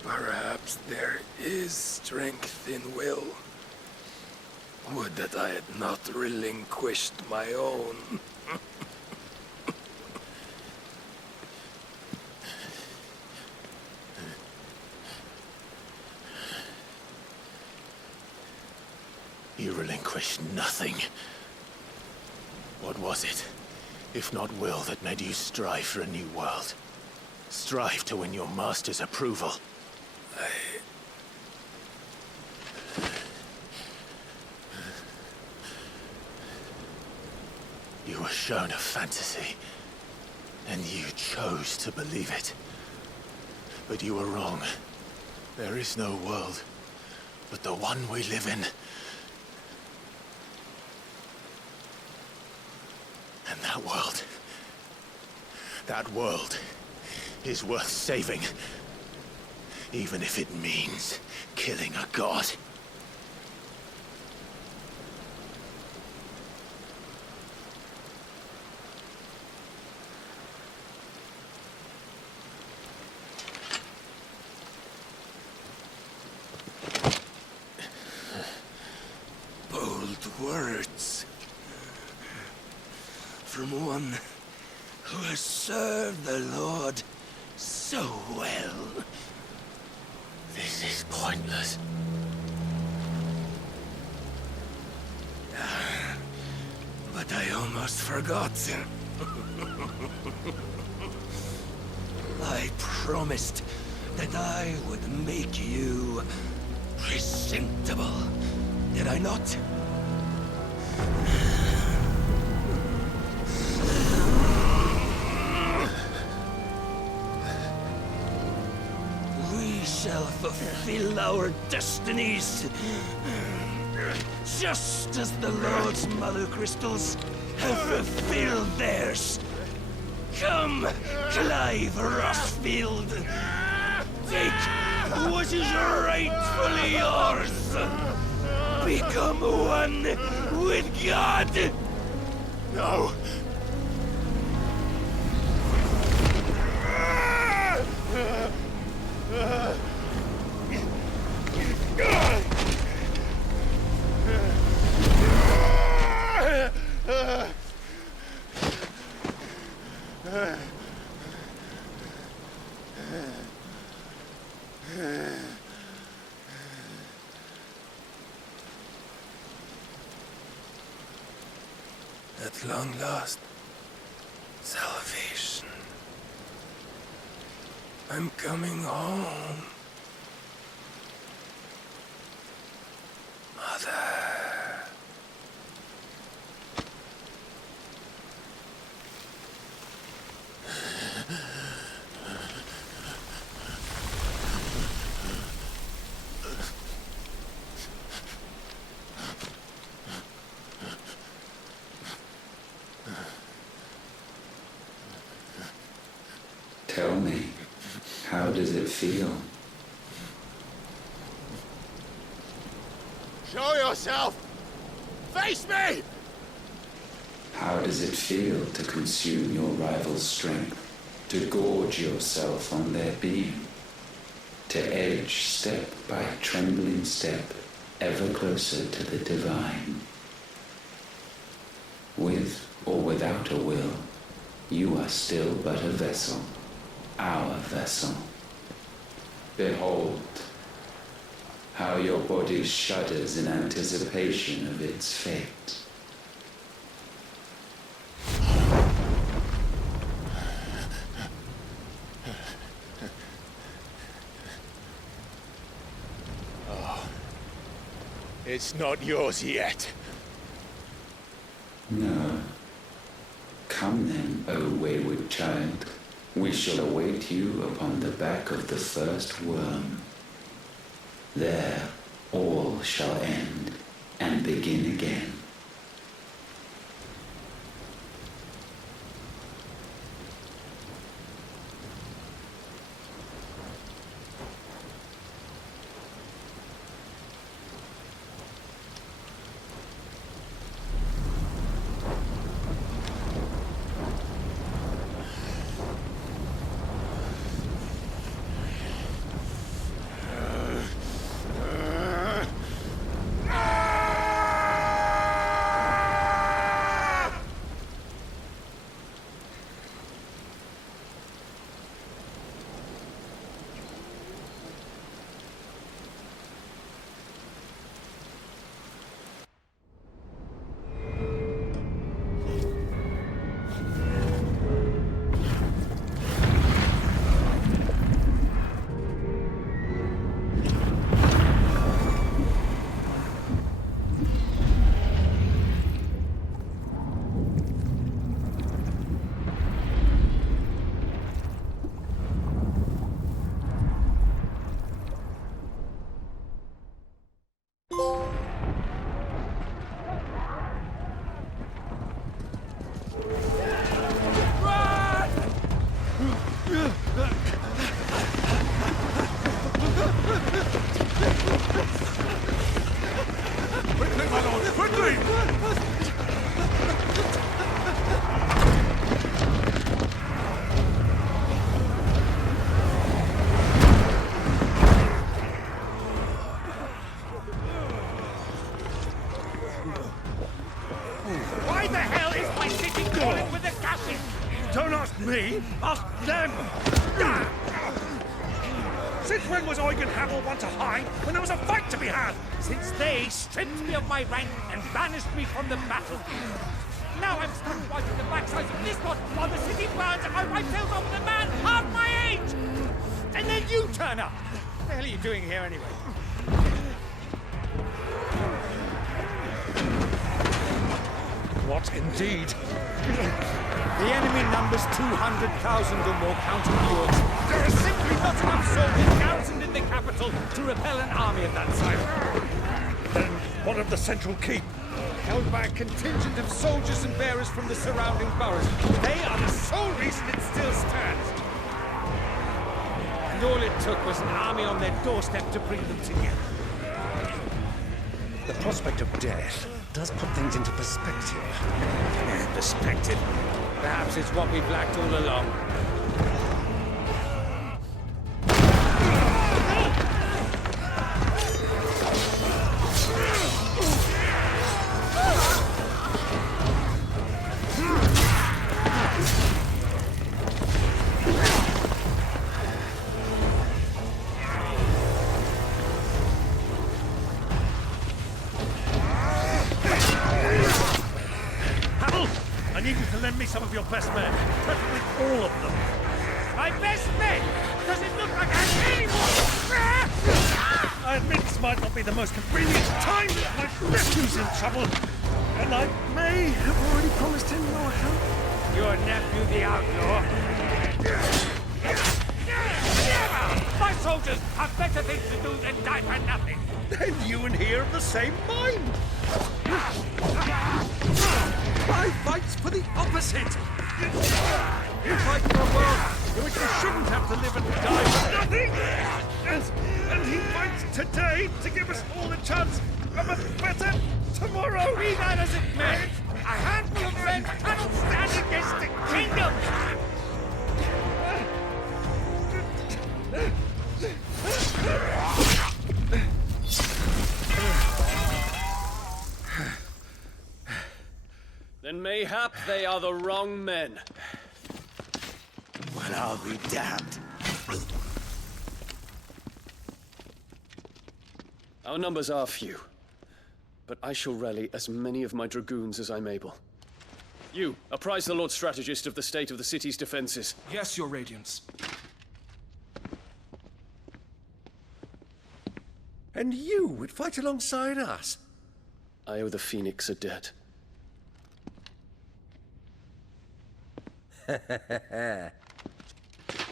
Perhaps there is strength in will. Would that I had not relinquished my own. You relinquished nothing. What was it, if not will, that made you strive for a new world? Strive to win your master's approval? You were shown a fantasy, and you chose to believe it. But you were wrong. There is no world but the one we live in. And that world is worth saving. Even if it means killing a god. Bold words. From one who has served the Lord so well. This is pointless. But I almost forgot. I promised that I would make you presentable. Did I not? We shall fulfill our destinies. Just as the Lord's Mother Crystals have fulfilled theirs. Come, Clive Rossfield. Take what is rightfully yours. Become one with God. No! At long last, salvation. I'm coming home. Mother. does it feel? Show yourself! Face me! How does it feel to consume your rival's strength? To gorge yourself on their beam? To edge step by trembling step ever closer to the divine? With or without a will, you are still but a vessel, our vessel. Behold, how your body shudders in anticipation of its fate. It's not yours yet. No. Come then, O wayward child. We shall await you upon the back of the first worm. There all shall end and begin again. Why the hell is my city calling with the gases? Don't ask me, ask them! Since when was Eugen Hamel one to hide when there was a fight to be had? Since they stripped me of my rank and banished me from the battlefield. Now I'm stuck wiping the backsides of this lot while the city burns and I write tales over the man half my age! And then you turn up! What the hell are you doing here anyway? What indeed? The enemy numbers 200,000 or more counting yours. There are simply not enough soldiers garrisoned in the capital to repel an army of that size. Then what of the central keep? Held by a contingent of soldiers and bearers from the surrounding boroughs. They are the sole reason it still stands. And all it took was an army on their doorstep to bring them together. The prospect of death does put things into perspective. Perspective. Perhaps it's what we've lacked all along. I need you to lend me some of your best men, preferably all of them. My best men! Does it look like I have any more? I admit this might not be the most convenient time, but my nephew's in trouble, and I may have already promised him no account. Your nephew, the outlaw? Never! My soldiers have better things to do than die for nothing. Then you and he are of the same mind. I fight for the opposite. You fight for a world in which we shouldn't have to live and die for nothing! And he fights today to give us all the chance of a better tomorrow! Be that as it may, a handful of men cannot stand against a kingdom! Then mayhap they are the wrong men. Well, I'll be damned. Our numbers are few, but I shall rally as many of my dragoons as I'm able. You, apprise the Lord Strategist of the state of the city's defenses. Yes, Your Radiance. And you would fight alongside us? I owe the Phoenix a debt.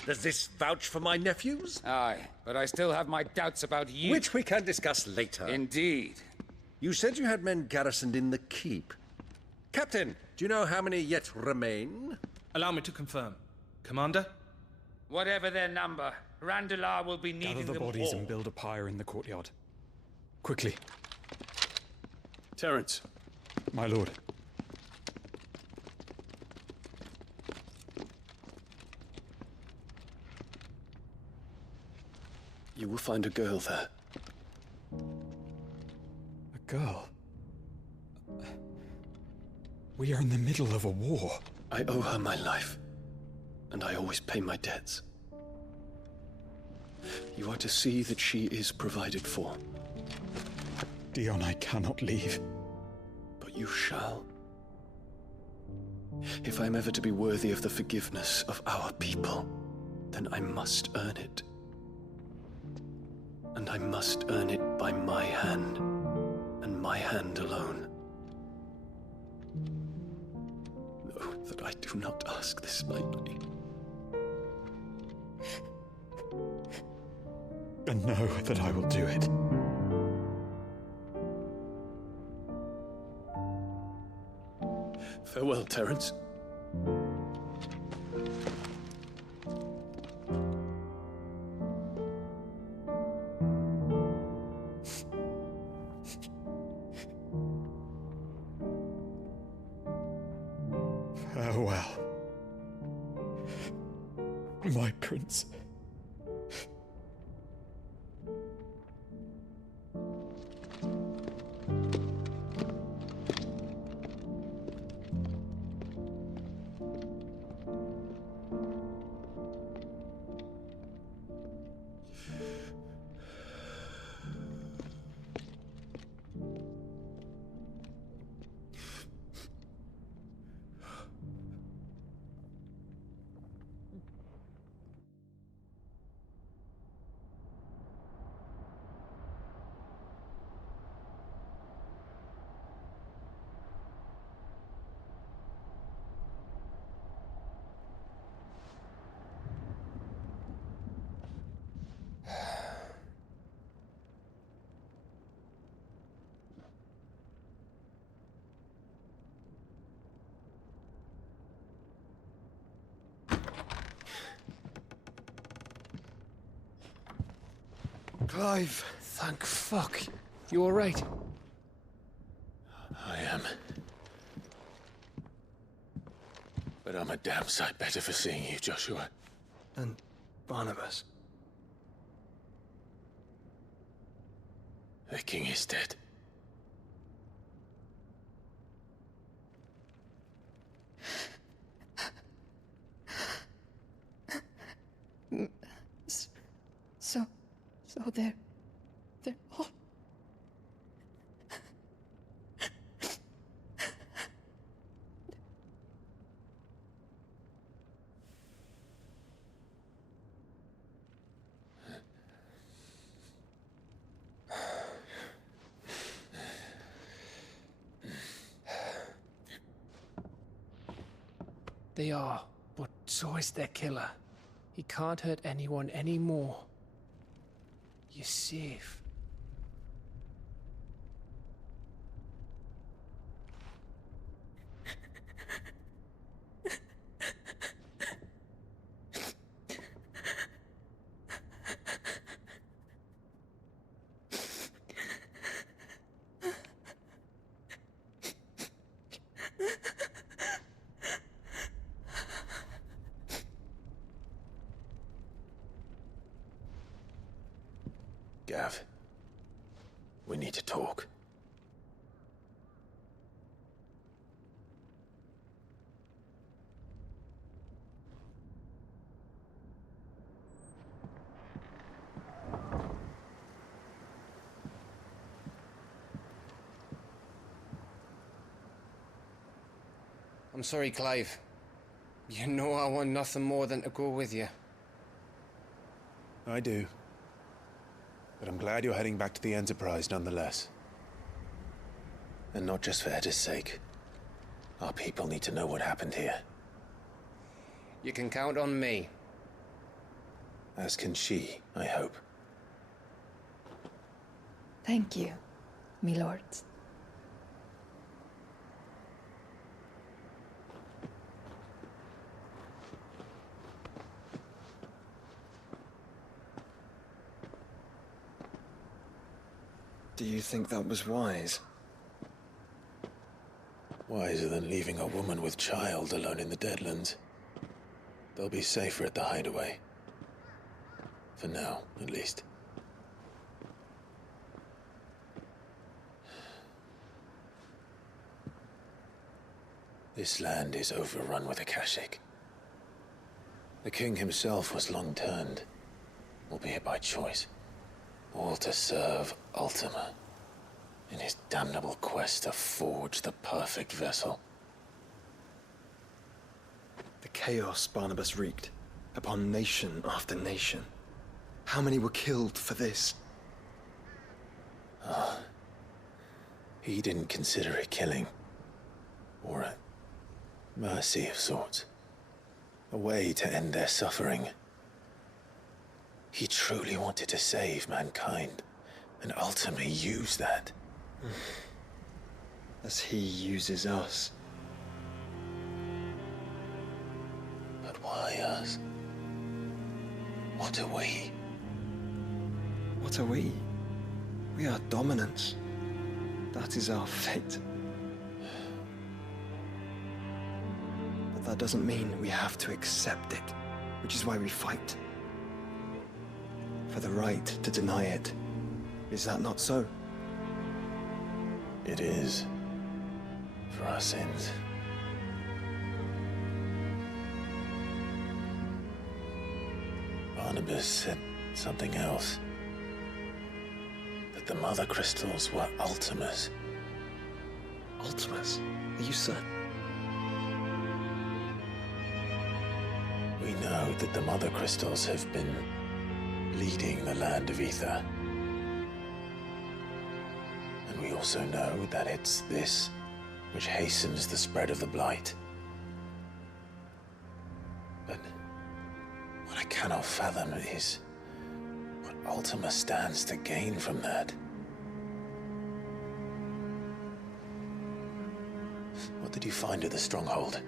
Does this vouch for my nephews? Aye, but I still have my doubts about you. Which we can discuss later. Indeed. You said you had men garrisoned in the keep. Captain, do you know how many yet remain? Allow me to confirm. Commander? Whatever their number, Randalar will be needing Gather the them bodies all. and build a pyre in the courtyard. Quickly. Terence. My lord. You will find a girl there. A girl? We are in the middle of a war. I owe her my life, and I always pay my debts. You are to see that she is provided for. Dion, I cannot leave. But you shall. If I am ever to be worthy of the forgiveness of our people, then I must earn it. And I must earn it by my hand, and my hand alone. Know that I do not ask this lightly. And know that I will do it. Farewell, Terence. Farewell, my prince. Clive! Thank fuck. You all right? I am. But I'm a damn sight better for seeing you, Joshua. And Barnabas. The king is dead. So they're all... They are, but so is their killer. He can't hurt anyone anymore. You're safe. Gav. We need to talk. I'm sorry, Clive. You know I want nothing more than to go with you. I do. But I'm glad you're heading back to the Enterprise nonetheless. And not just for Etta's sake. Our people need to know what happened here. You can count on me. As can she, I hope. Thank you, me lords. Do you think that was wise? Wiser than leaving a woman with child alone in the Deadlands. They'll be safer at the hideaway. For now, at least. This land is overrun with Akashic. The king himself was long turned, albeit by choice, all to serve Ultima in his damnable quest to forge the perfect vessel. The chaos Barnabas wreaked upon nation after nation. How many were killed for this? He didn't consider it killing, or a mercy of sorts, a way to end their suffering. He truly wanted to save mankind, and ultimately used that. As he uses us. But why us? What are we? What are we? We are dominance. That is our fate. But that doesn't mean we have to accept it, which is why we fight. For the right to deny it. Is that not so? It is. For our sins. Barnabas said something else. That the Mother Crystals were Ultimas. Ultimas? Are you certain? We know that the Mother Crystals have been leading the land of Ether. And we also know that it's this which hastens the spread of the Blight. But what I cannot fathom is what Ultima stands to gain from that. What did you find at the Stronghold?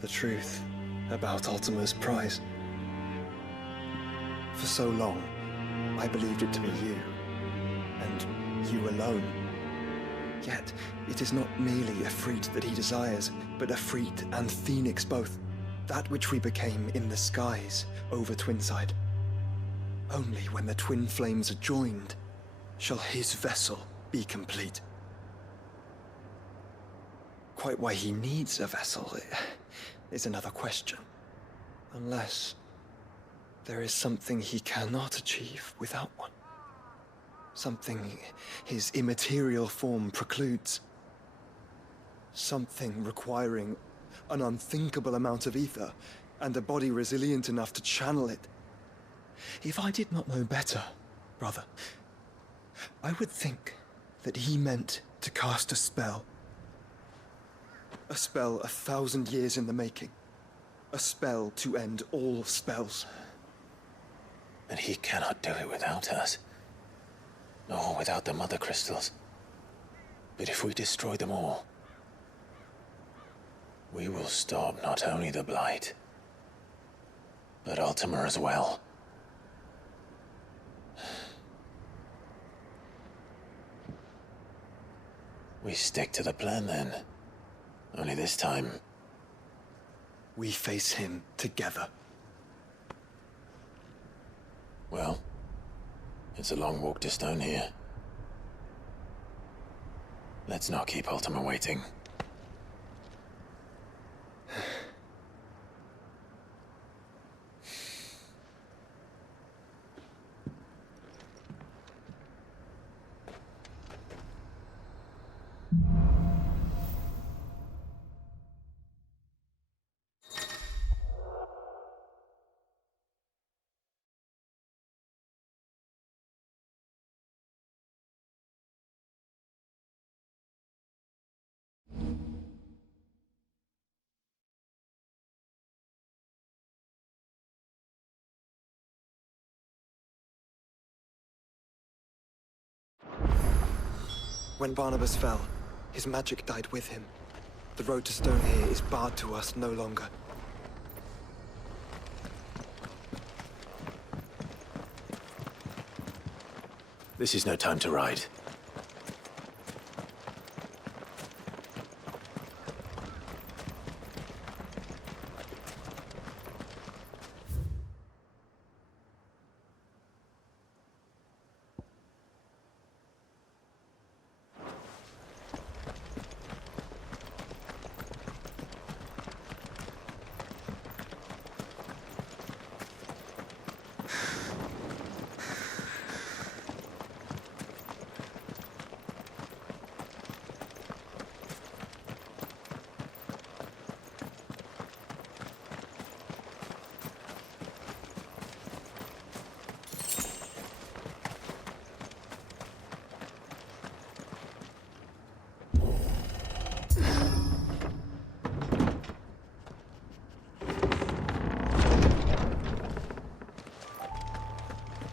The truth about Ultima's prize. For so long, I believed it to be you, and you alone. Yet, it is not merely a freed that he desires, but a freed and phoenix both. That which we became in the skies over Twinside. Only when the twin flames are joined shall his vessel be complete. Quite why he needs a vessel is another question. Unless there is something he cannot achieve without one. Something his immaterial form precludes. Something requiring an unthinkable amount of ether and a body resilient enough to channel it. If I did not know better, brother, I would think that he meant to cast a spell. A spell 1,000 years in the making. A spell to end all spells. And he cannot do it without us. Nor without the Mother Crystals. But if we destroy them all, we will stop not only the Blight, but Ultima as well. We stick to the plan then. Only this time, we face him together. well, It's a long walk to Stone here. Let's not keep Ultima waiting. When Barnabas fell, his magic died with him. The road to Stone here is barred to us no longer. This is no time to ride.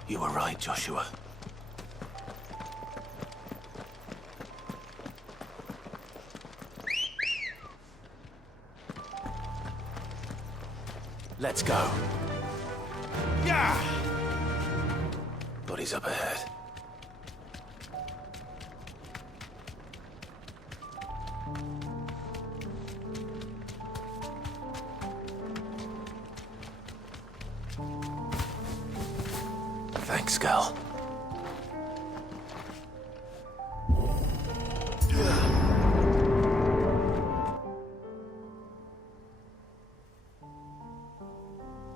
You were right, Joshua. Let's go. Yeah! Bodies up ahead. Thanks, Gal.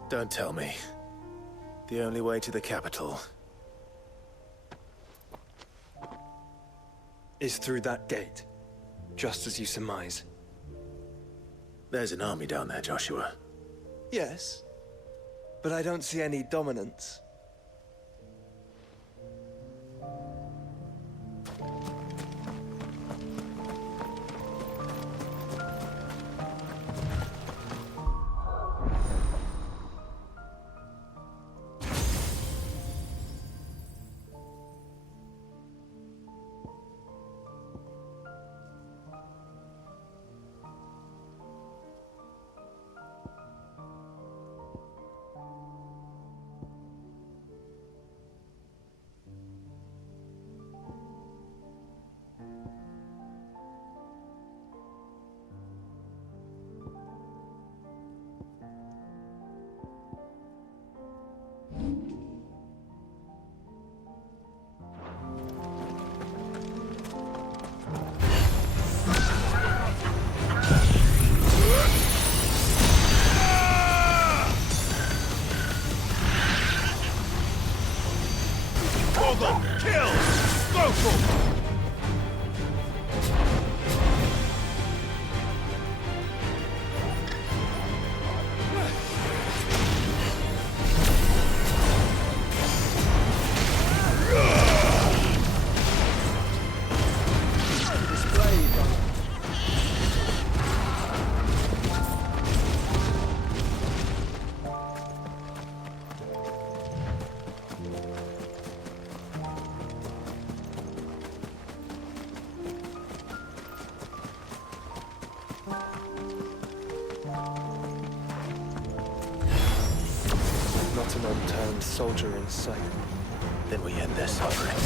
Don't tell me. The only way to the capital Is through that gate, just as you surmise. There's an army down there, Joshua. Yes, but I don't see any dominance. Not an unturned soldier in sight. Then we end their suffering.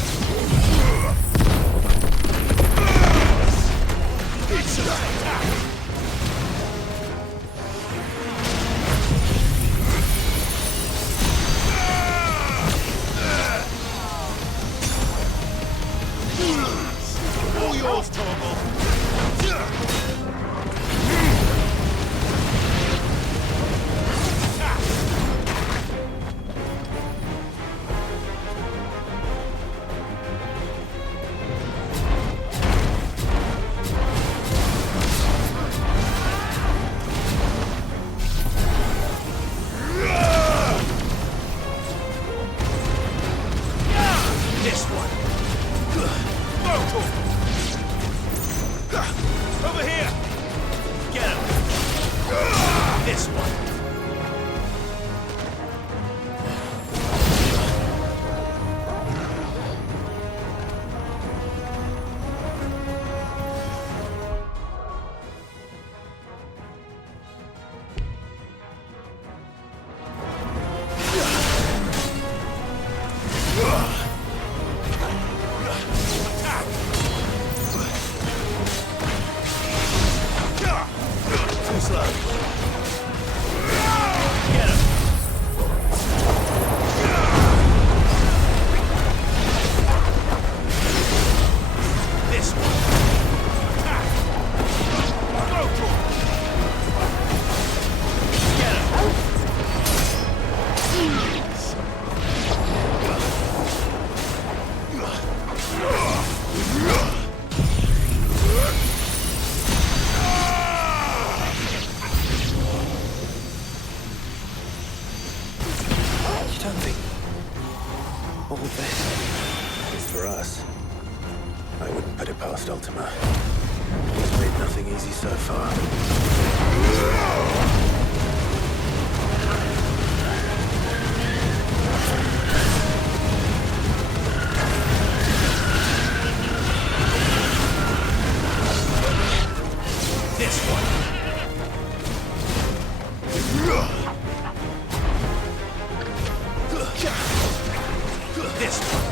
so far. This one. This one.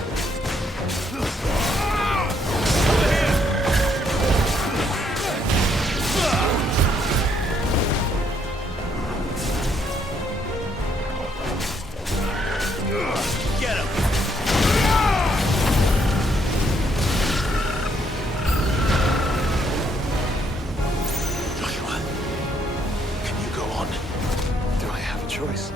Get him! Joshua, can you go on? Do I have a choice?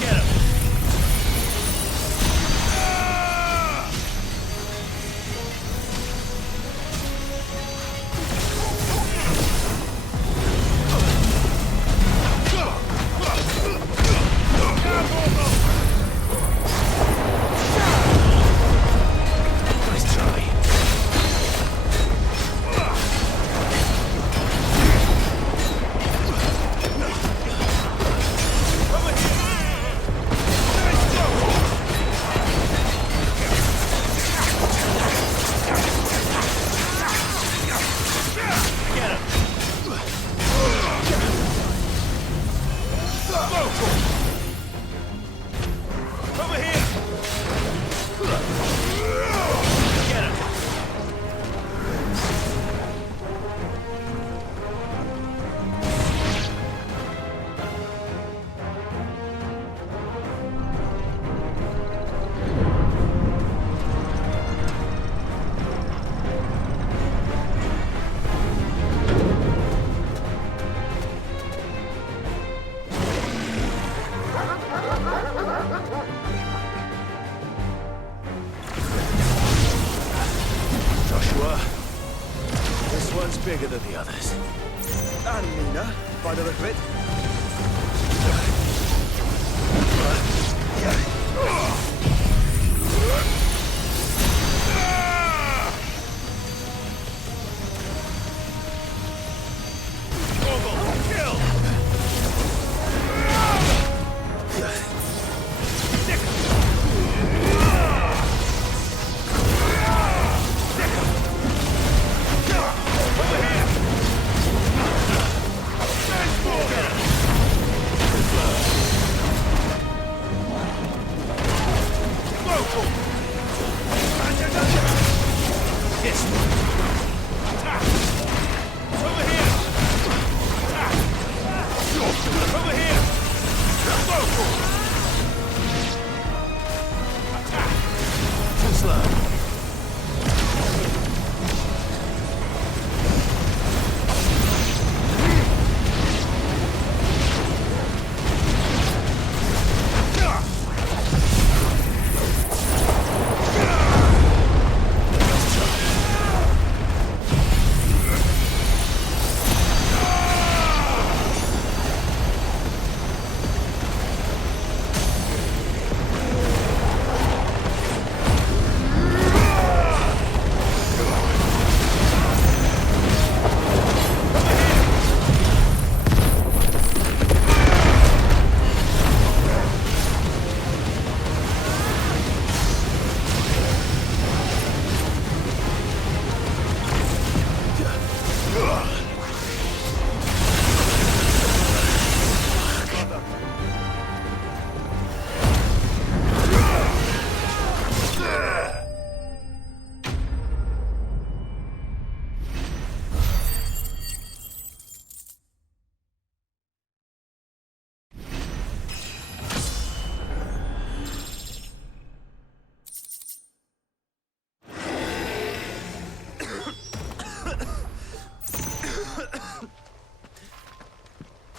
Get him! Nice try. Get him! Over here! Get him! Joshua, this one's bigger than the others. And Nina, by the look of it. Kill! This one. Over here! Over here! Too slow.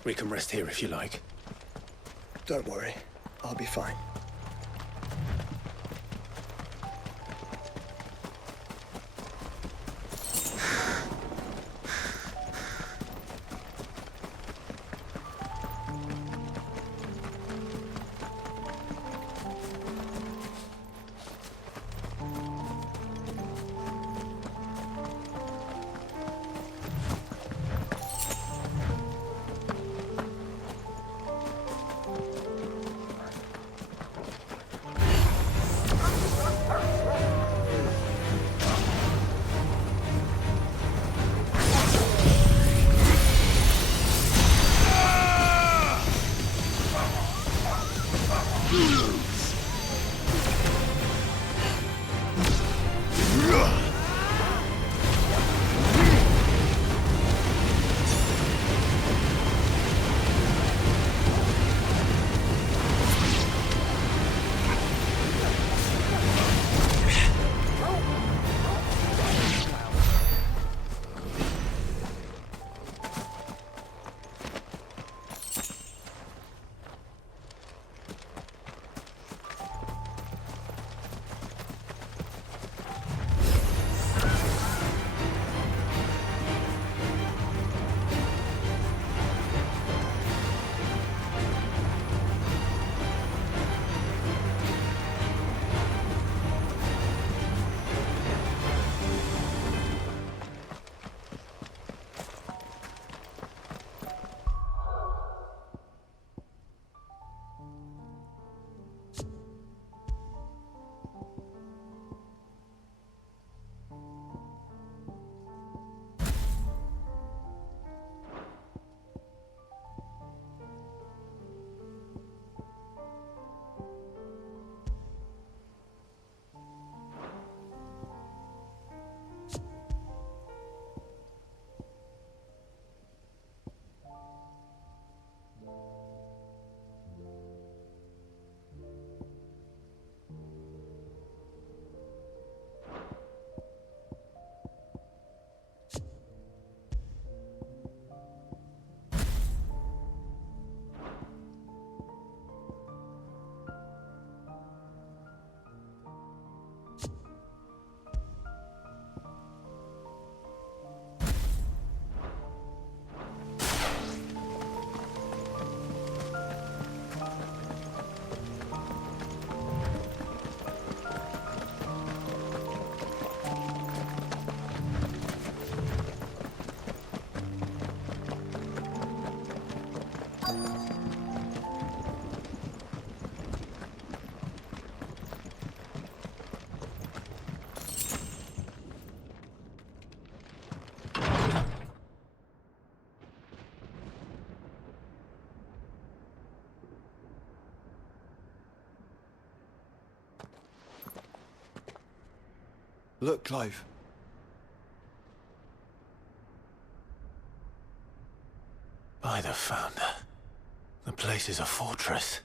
We can rest here if you like. Don't worry, I'll be fine. Look, Clive. By the Founder. The place is a fortress.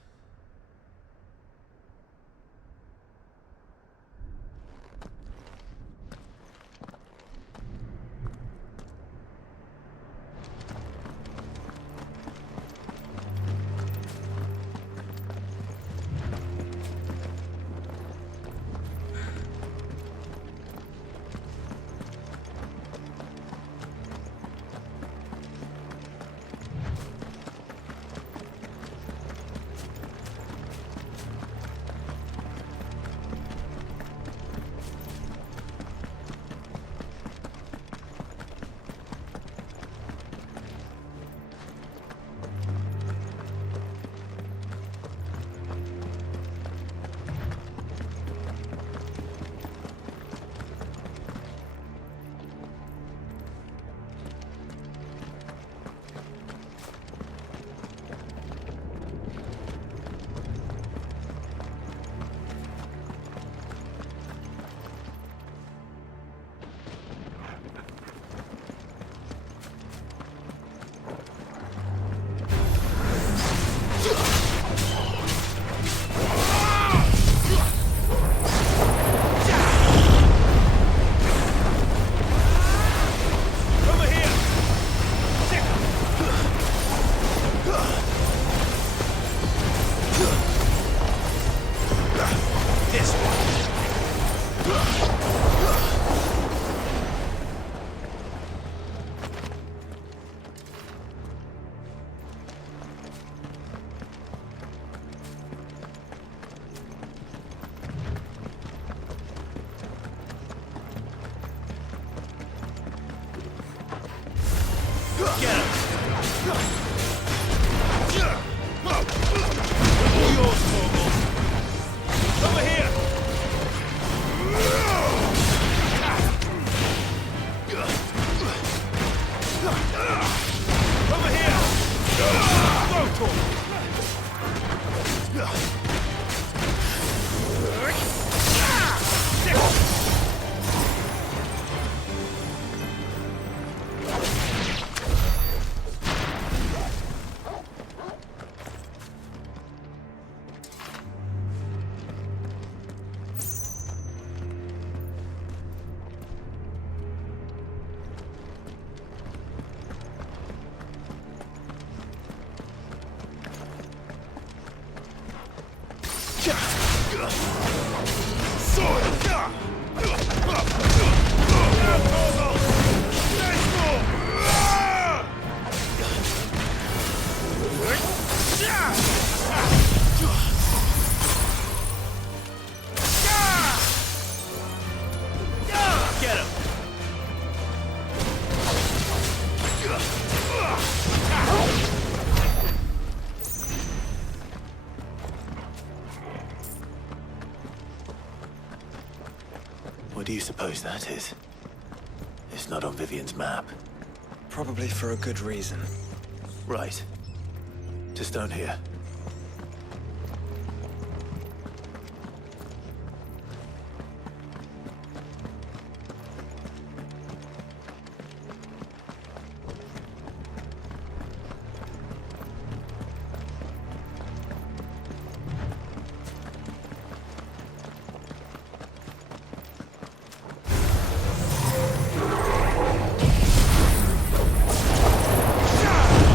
What do you suppose that is? It's not on Vivian's map. Probably for a good reason. Right. To stone here. Get him!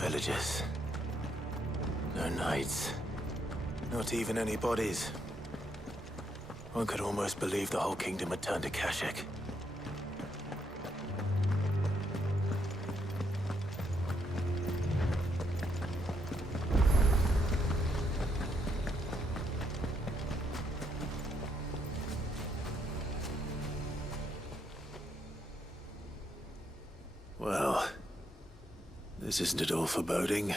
villages. No knights. Not even any bodies. One could almost believe the whole kingdom had turned to Kashek. Well, this isn't at all foreboding.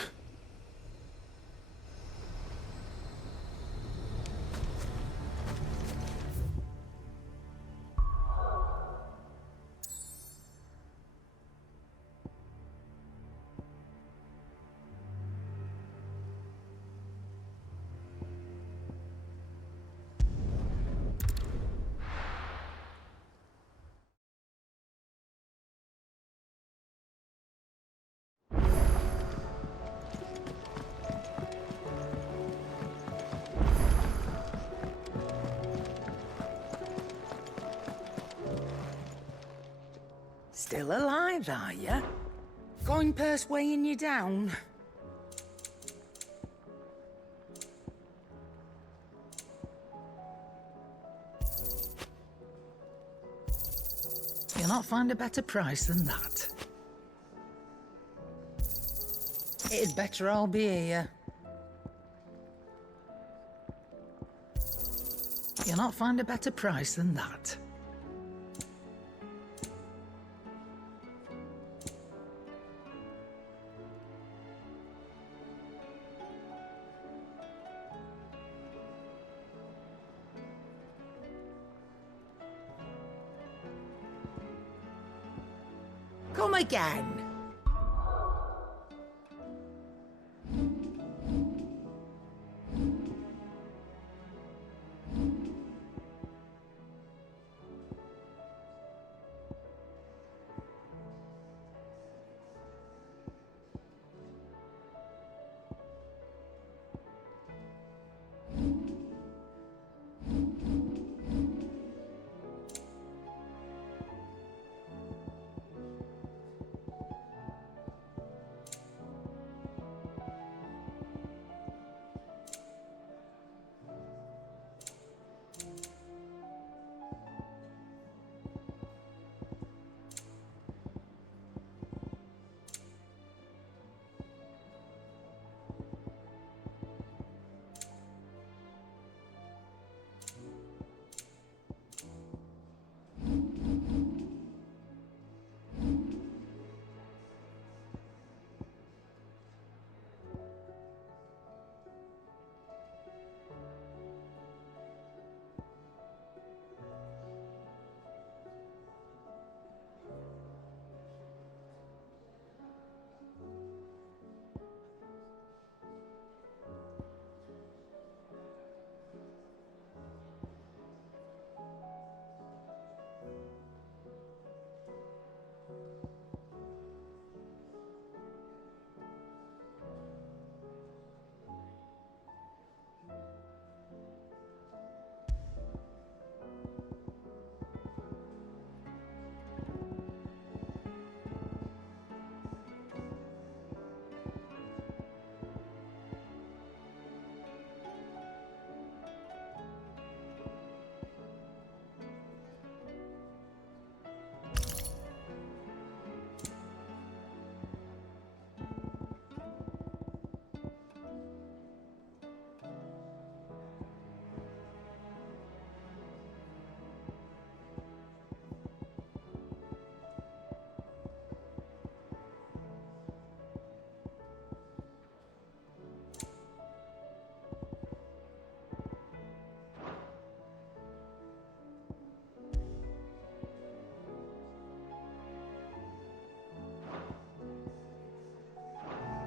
Still alive, are you? Going purse weighing you down? You'll not find a better price than that. It'd better all be here. You'll not find a better price than that. Come again.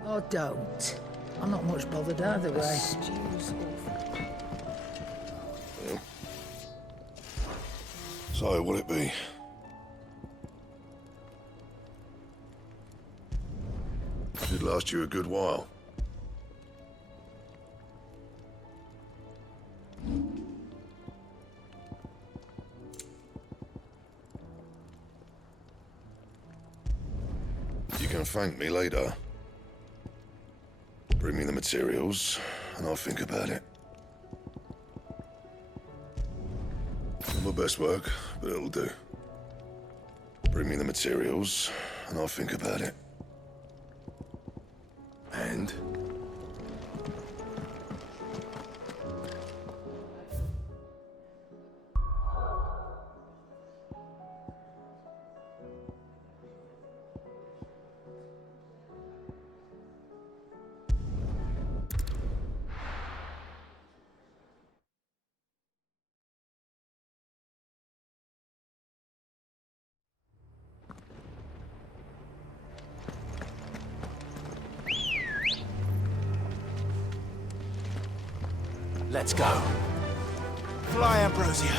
Or don't. I'm not much bothered either way. So, will it be? Should last you a good while. You can thank me later. Bring me the materials, and I'll think about it. Not my best work, but it'll do. Bring me the materials, and I'll think about it. And? Let's go. Fly, Ambrosia.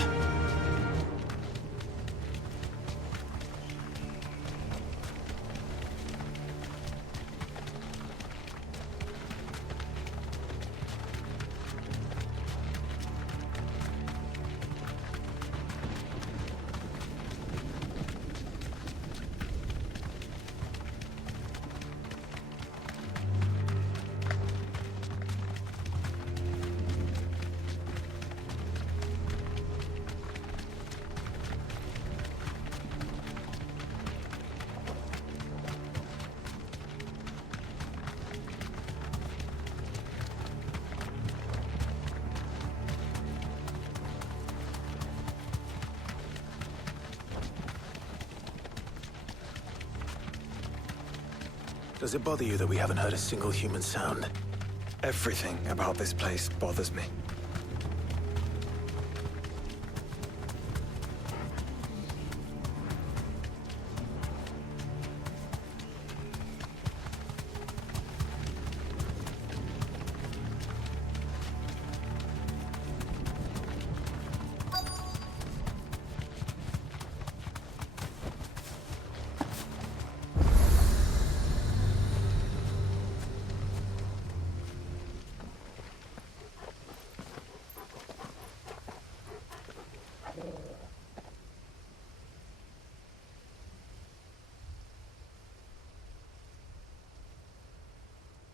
Does it bother you that we haven't heard a single human sound? Everything about this place bothers me.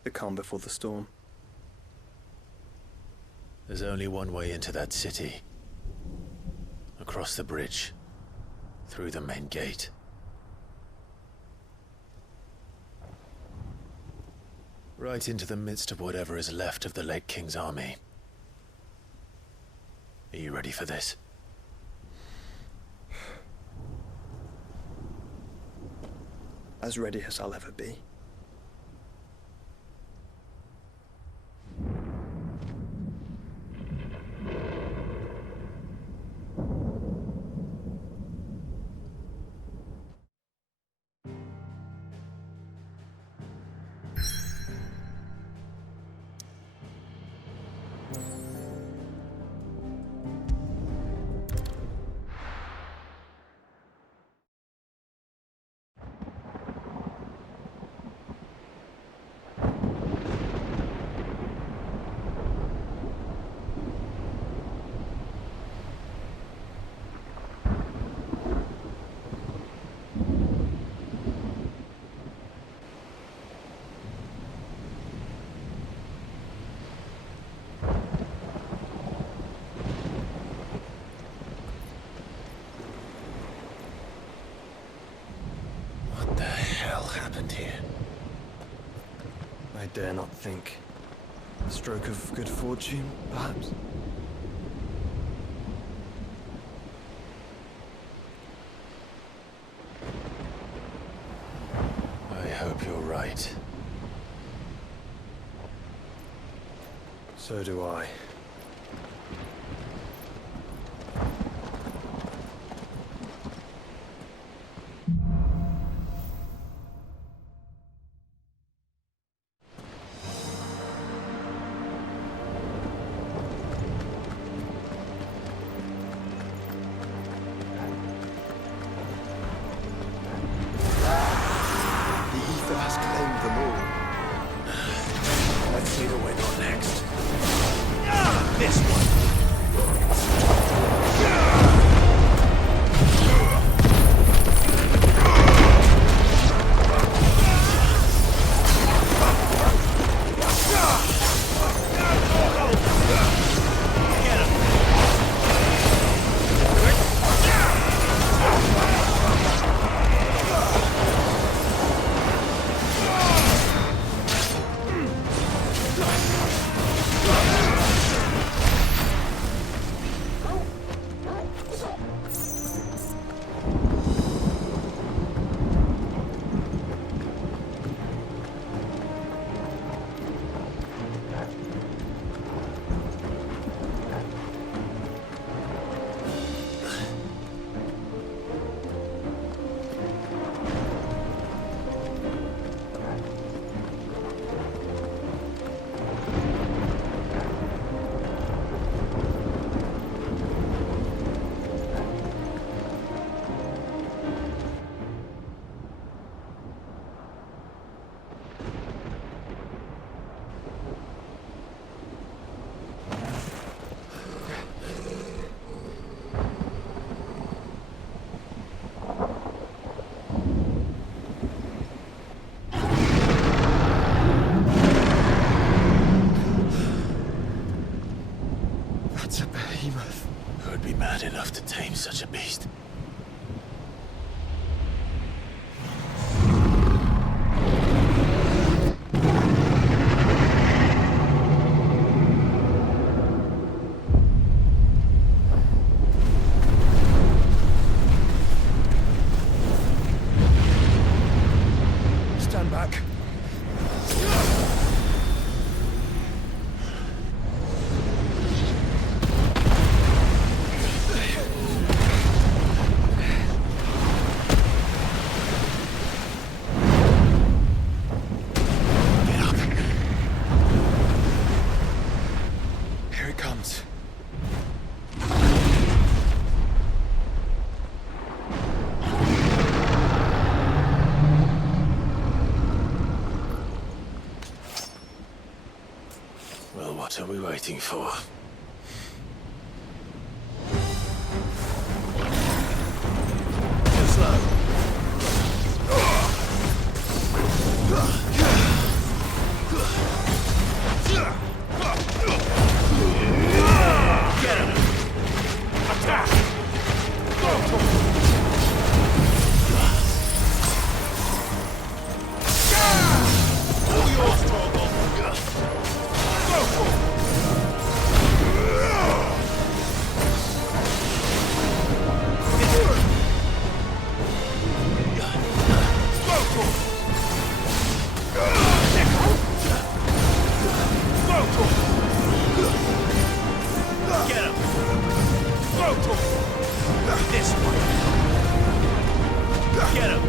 The calm before the storm. There's only one way into that city. Across the bridge. Through the main gate. Right into the midst of whatever is left of the late King's army. Are you ready for this? As ready as I'll ever be. Here. I dare not think. A stroke of good fortune, perhaps? I hope you're right. So do I. This one. behemoth. Who would be mad enough to tame such a beast? Stand back. Here it comes. Well, what are we waiting for? Too slow. Get him! Attack! All yours, Torgal! Get him! This one! Get him!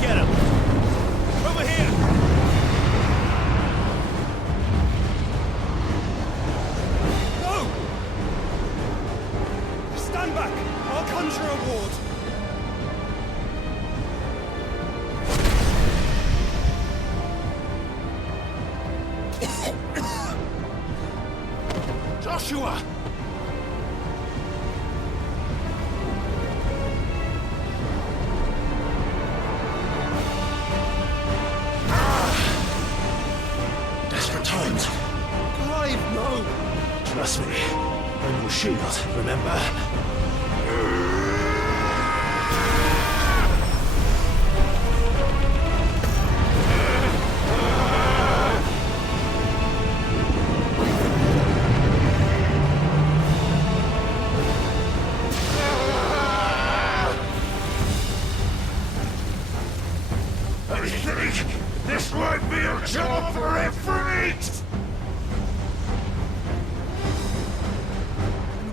Get him! Over here! No! Stand back! I'll conjure a ward. Joshua! Desperate times. Clive, no! Trust me. I'm your shield, remember? I think this might be a job for a freak!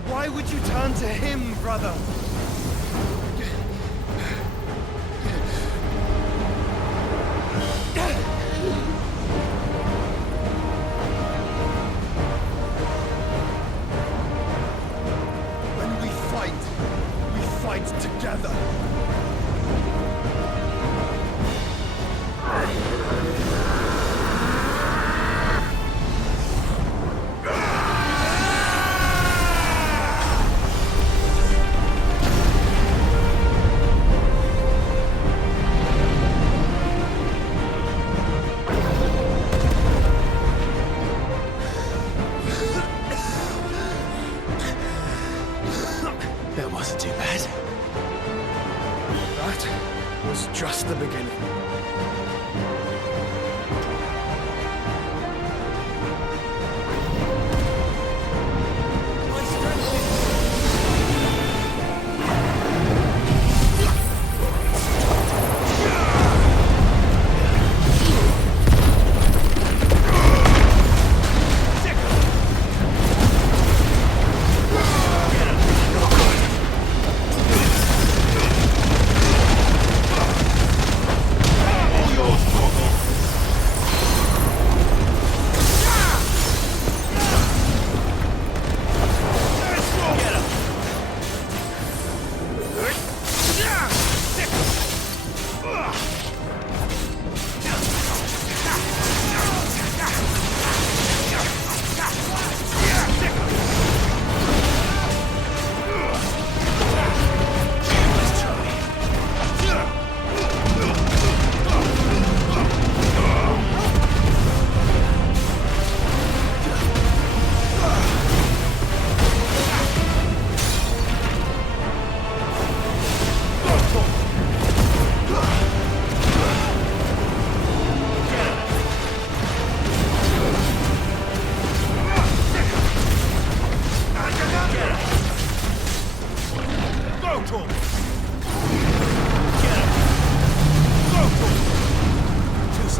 Why would you turn to him, brother? When we fight together.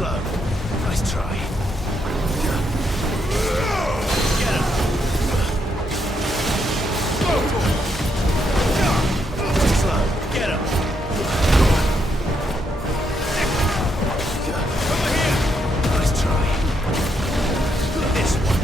slow. Nice try. Get him! Slow. Get him! Over here! Nice try. This one.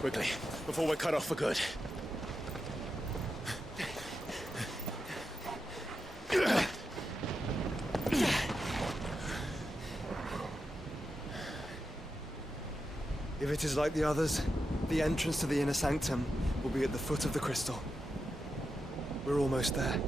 Quickly, before we're cut off for good. If it is like the others, the entrance to the inner sanctum will be at the foot of the crystal. We're almost there.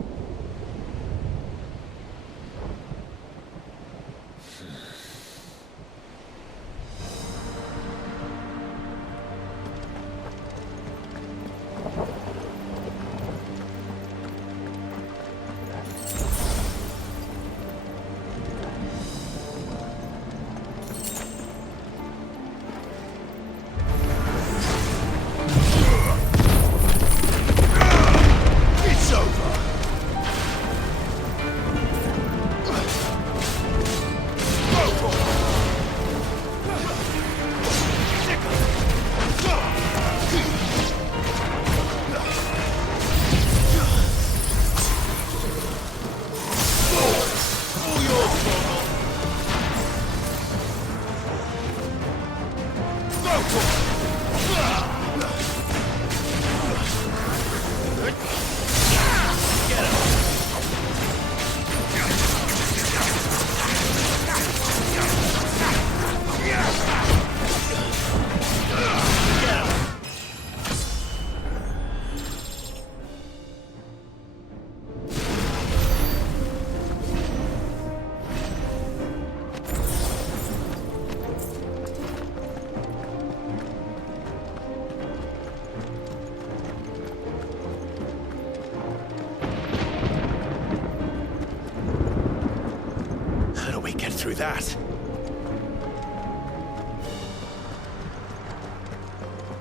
Through that.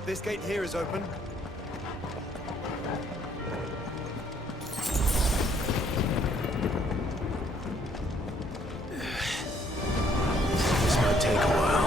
This gate here is open. This might take a while.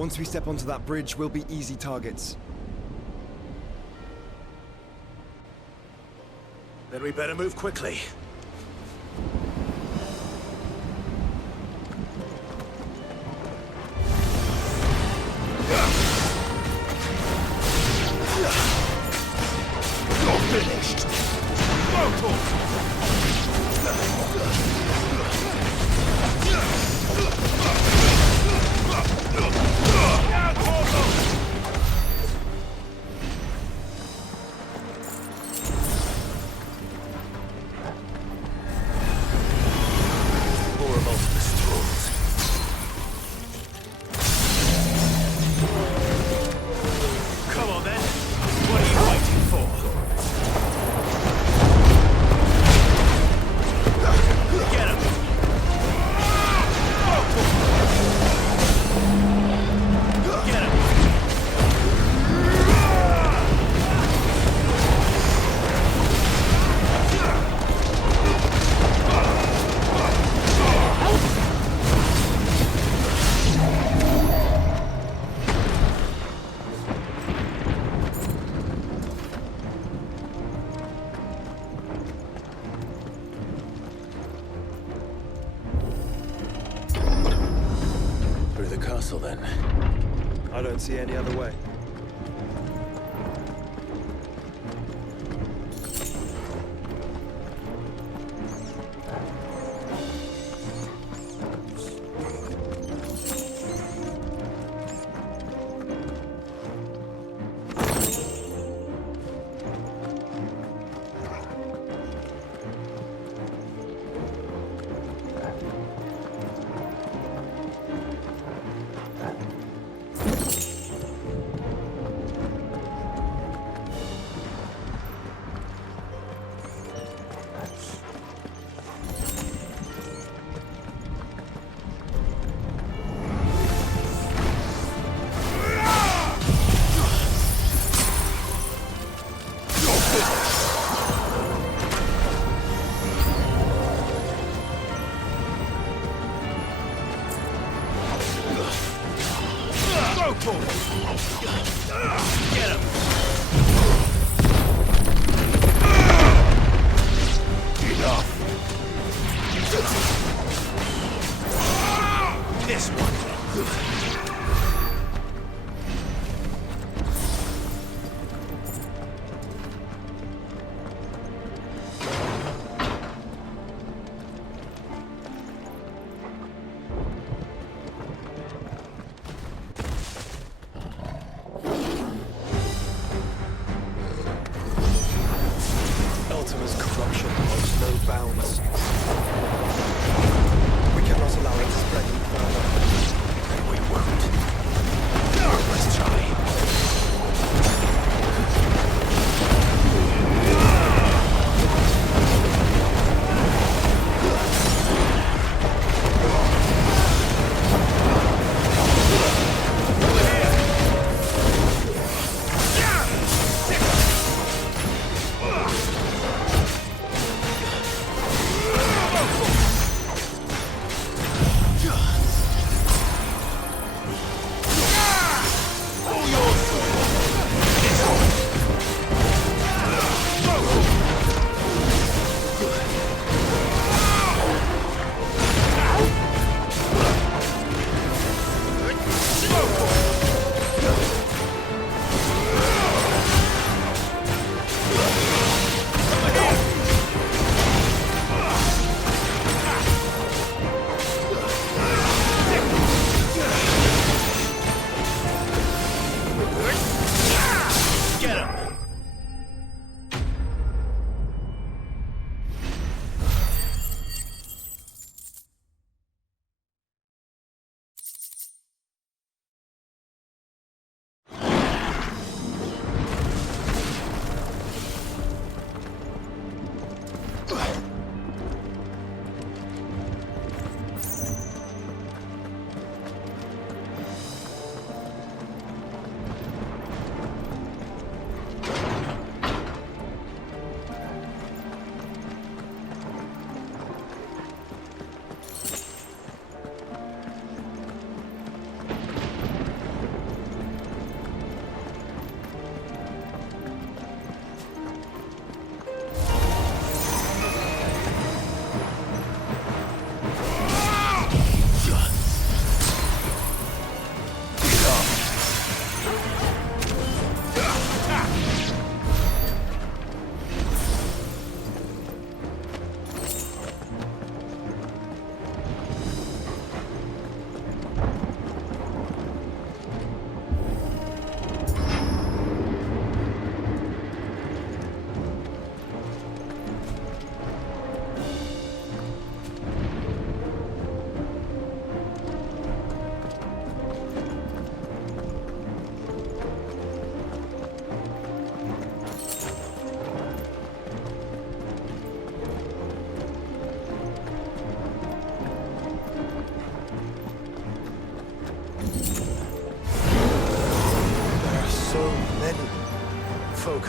Once we step onto that bridge, we'll be easy targets. Then we better move quickly. You're finished! Mortal! Then. I don't see any other way. Ultima's corruption knows no bounds. We cannot allow it to spread any further. We will.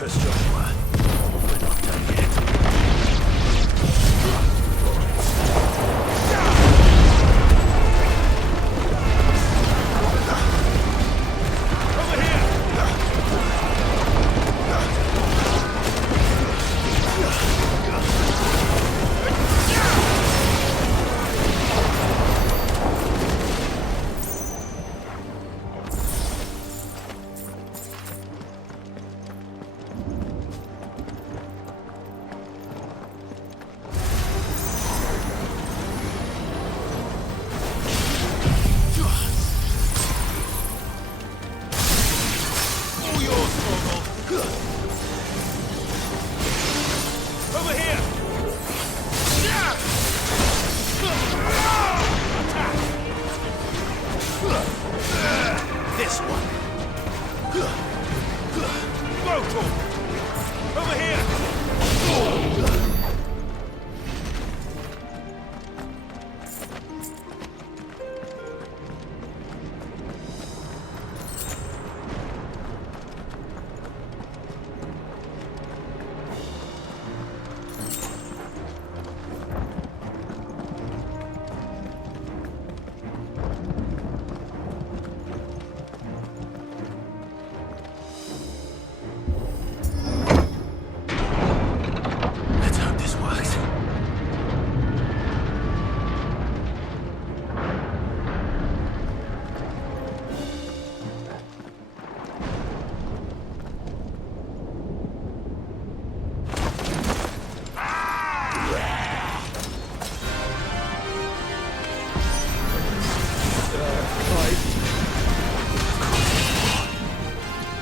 Focus, Joshua. We're not done yet. Over here! Over here! This one. Over here! Let's hope this works.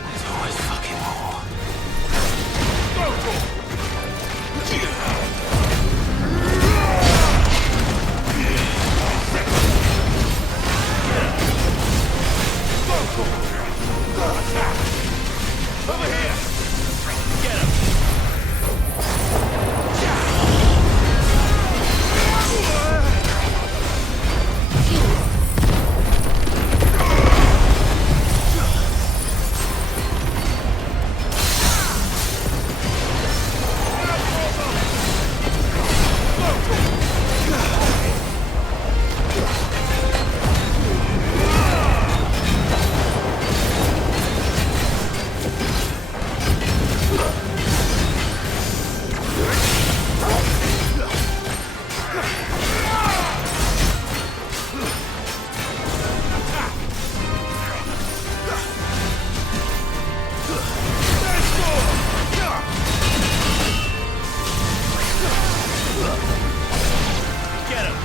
There's always fucking more. Over here! Get him! Get him!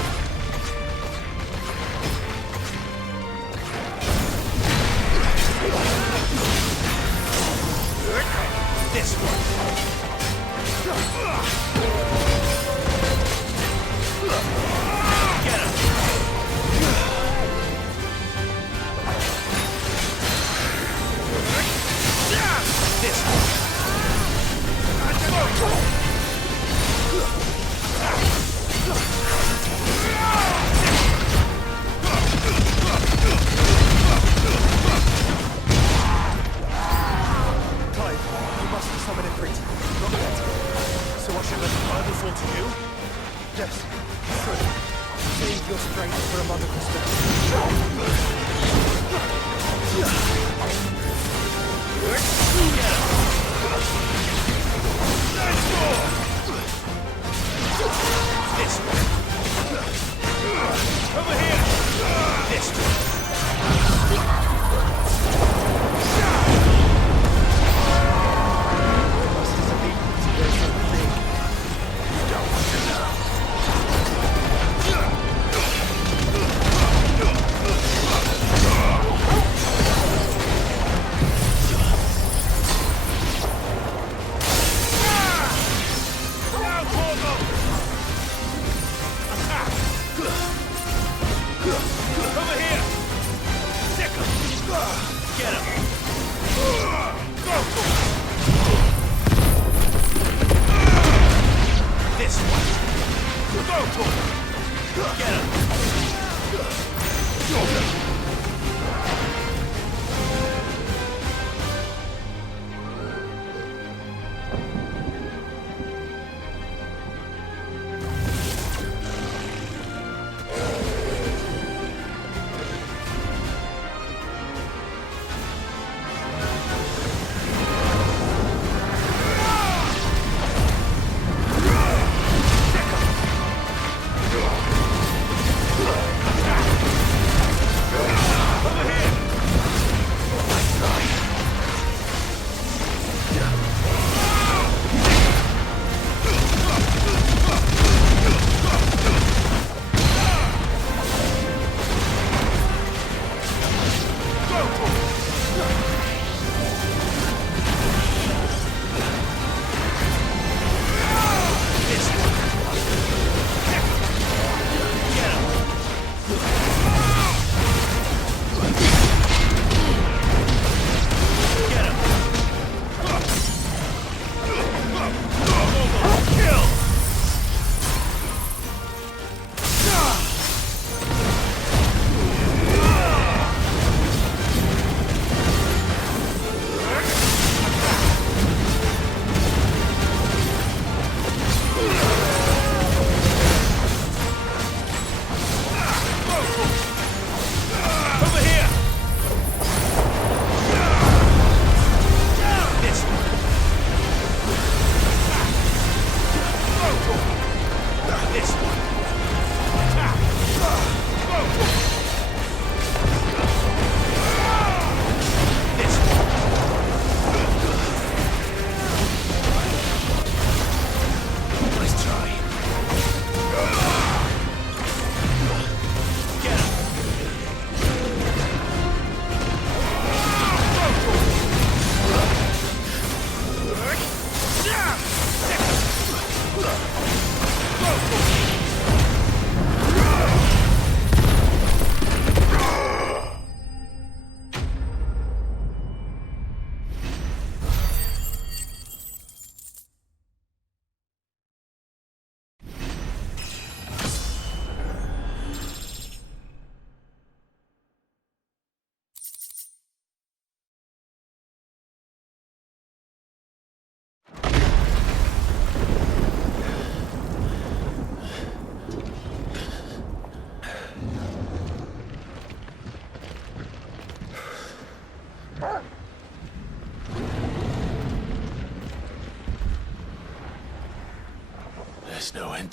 This one. Get him! This one. Clive, you must summon a crate. Not yet. So I should let the Bible fall to you? Yes. Good. Save your strength for a mother to Let's go! This one. Over here! This one. Over here! Sick him! Get him! This one. Get him!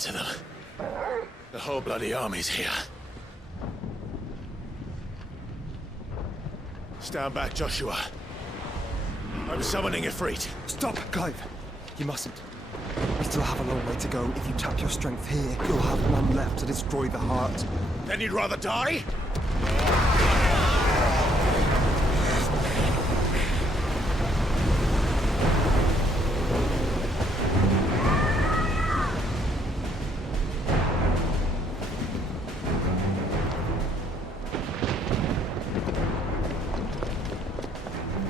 to them? The whole bloody army's here. Stand back, Joshua. I'm summoning Ifrit. Stop, Clive! You mustn't. We still have a long way to go. If you tap your strength here, you'll have none left to destroy the heart. Then you'd rather die?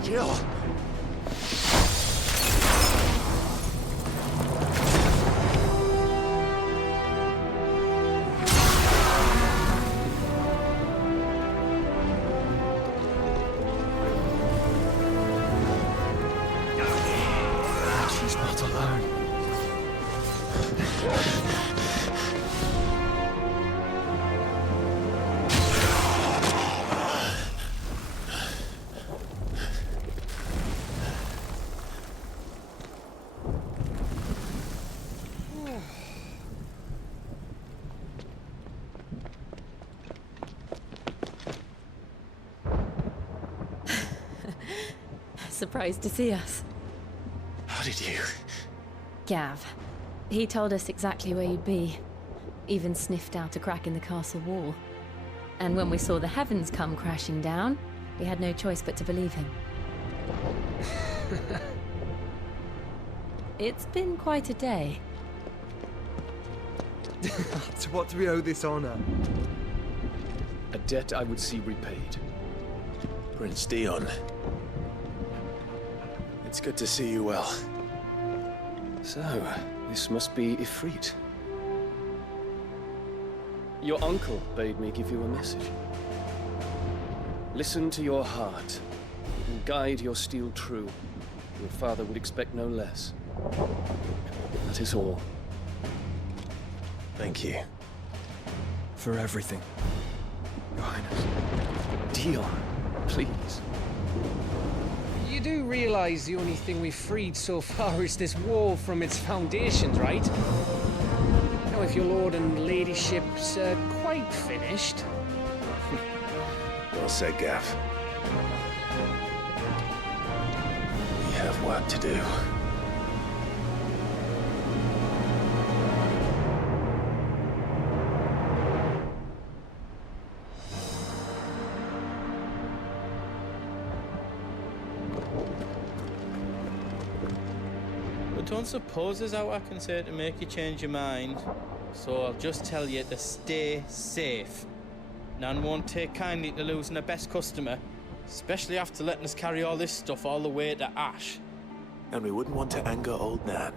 Jill! She's not alone. Surprised to see us. How did you? Gav. He told us exactly where you'd be. Even sniffed out a crack in the castle wall. And when we saw the heavens come crashing down, we had no choice but to believe him. It's been quite a day. To what do we owe this honor? A debt I would see repaid. Prince Dion. It's good to see you well. So, this must be Ifrit. Your uncle bade me give you a message. Listen to your heart, and guide your steel true. Your father would expect no less. That is all. Thank you. For everything, Your Highness. Dion, please. You do realize the only thing we've freed so far is this wall from its foundations, right? Now, if your lord and ladyship's quite finished... Well said, Gav. We have work to do. Don't suppose there's out I can say to make you change your mind. So I'll just tell you to stay safe. Nan won't take kindly to losing her best customer, especially after letting us carry all this stuff all the way to Ash. And we wouldn't want to anger old Nan.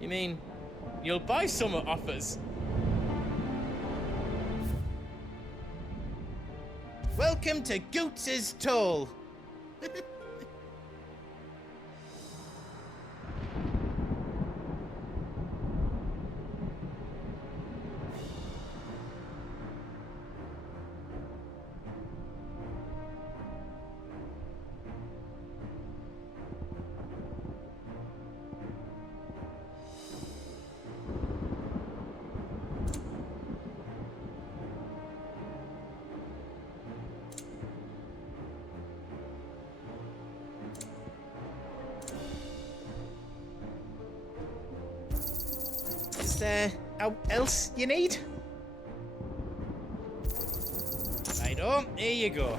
You mean, you'll buy some off us? Welcome to Goots's Toll. Is there else you need? Righto, here you go.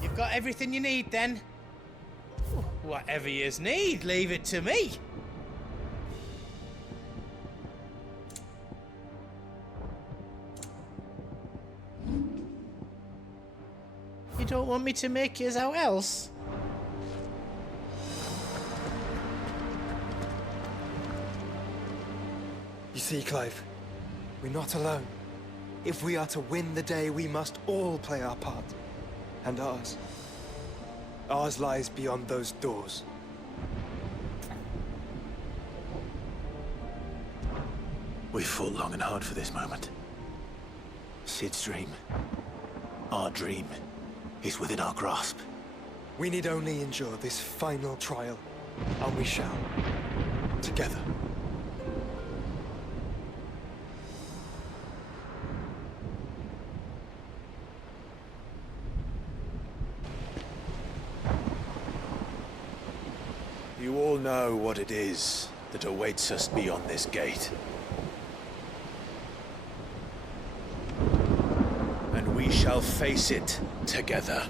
You've got everything you need, then? Whatever yous need, leave it to me. You don't want me to make yous out else? You See, Clive, we're not alone. If we are to win the day, we must all play our part. And ours. Ours lies beyond those doors. We fought long and hard for this moment. Sid's dream, our dream, is within our grasp. We need only endure this final trial, and we shall. Together. You all know what it is that awaits us beyond this gate. And we shall face it together.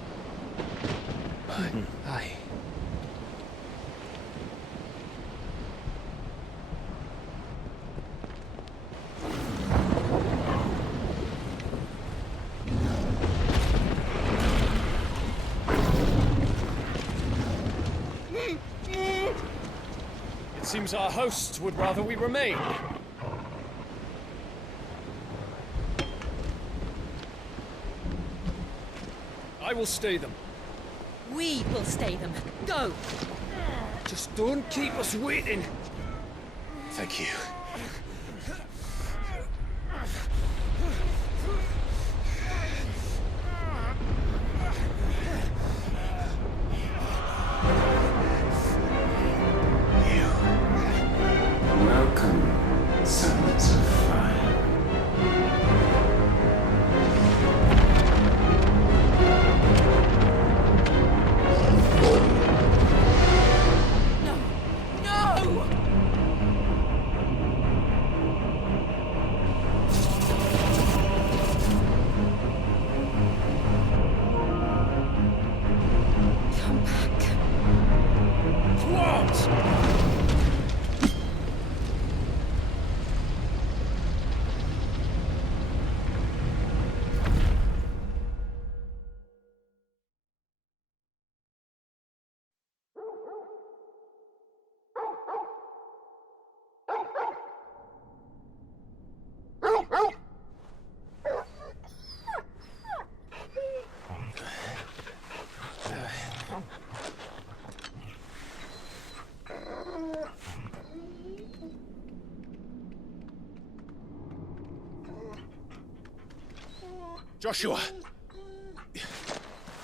Aye. It seems our hosts would rather we remain. I will stay them. We will stay them. Go! Just don't keep us waiting. Thank you. Welcome, sons of fire. Come back. What? Joshua!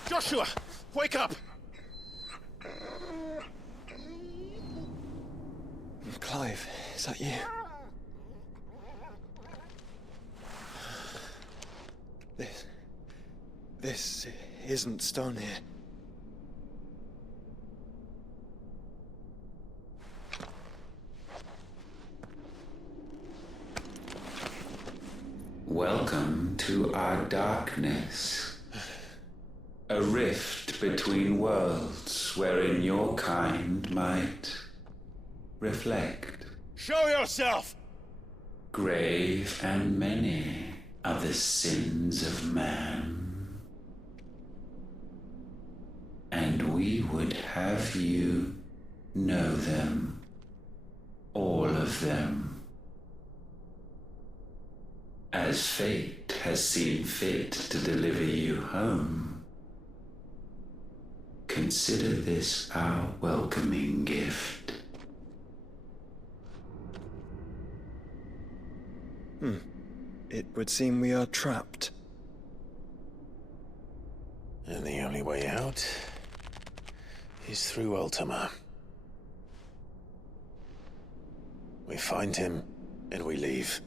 Joshua! Wake up! Clive, is that you? This isn't stone here. Welcome to our darkness. A rift between worlds wherein your kind might reflect. Show yourself! Grave and many are the sins of man. And we would have you know them. All of them. As fate has seen fit to deliver you home, consider this our welcoming gift. It would seem we are trapped. And the only way out is through Ultima. We find him, and we leave.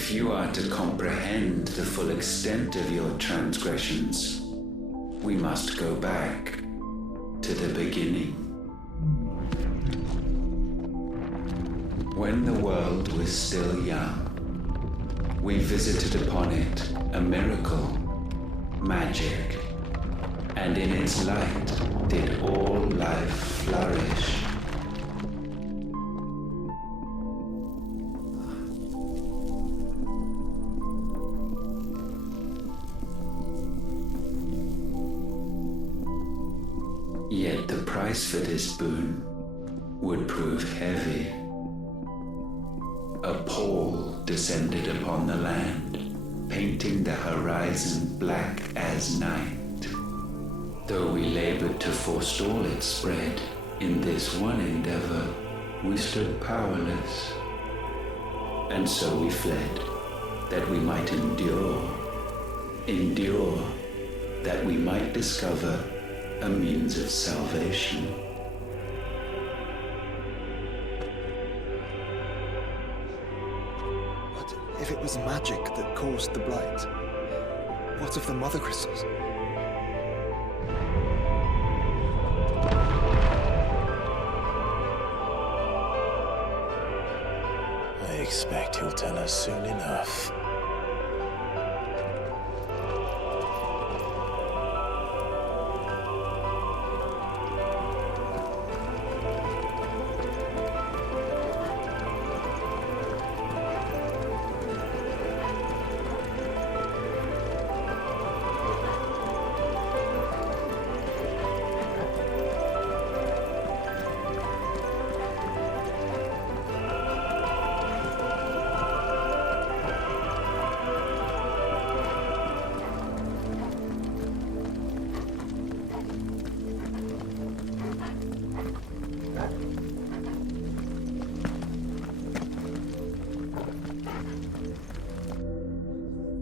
If you are to comprehend the full extent of your transgressions, we must go back to the beginning. When the world was still young, we visited upon it a miracle, magic, and in its light did all life flourish. Yet the price for this boon would prove heavy. A pall descended upon the land, painting the horizon black as night. Though we labored to forestall its spread, in this one endeavor we stood powerless. And so we fled, that we might endure, that we might discover a means of salvation. But if it was magic that caused the blight, what of the mother crystals? I expect he'll tell us soon enough.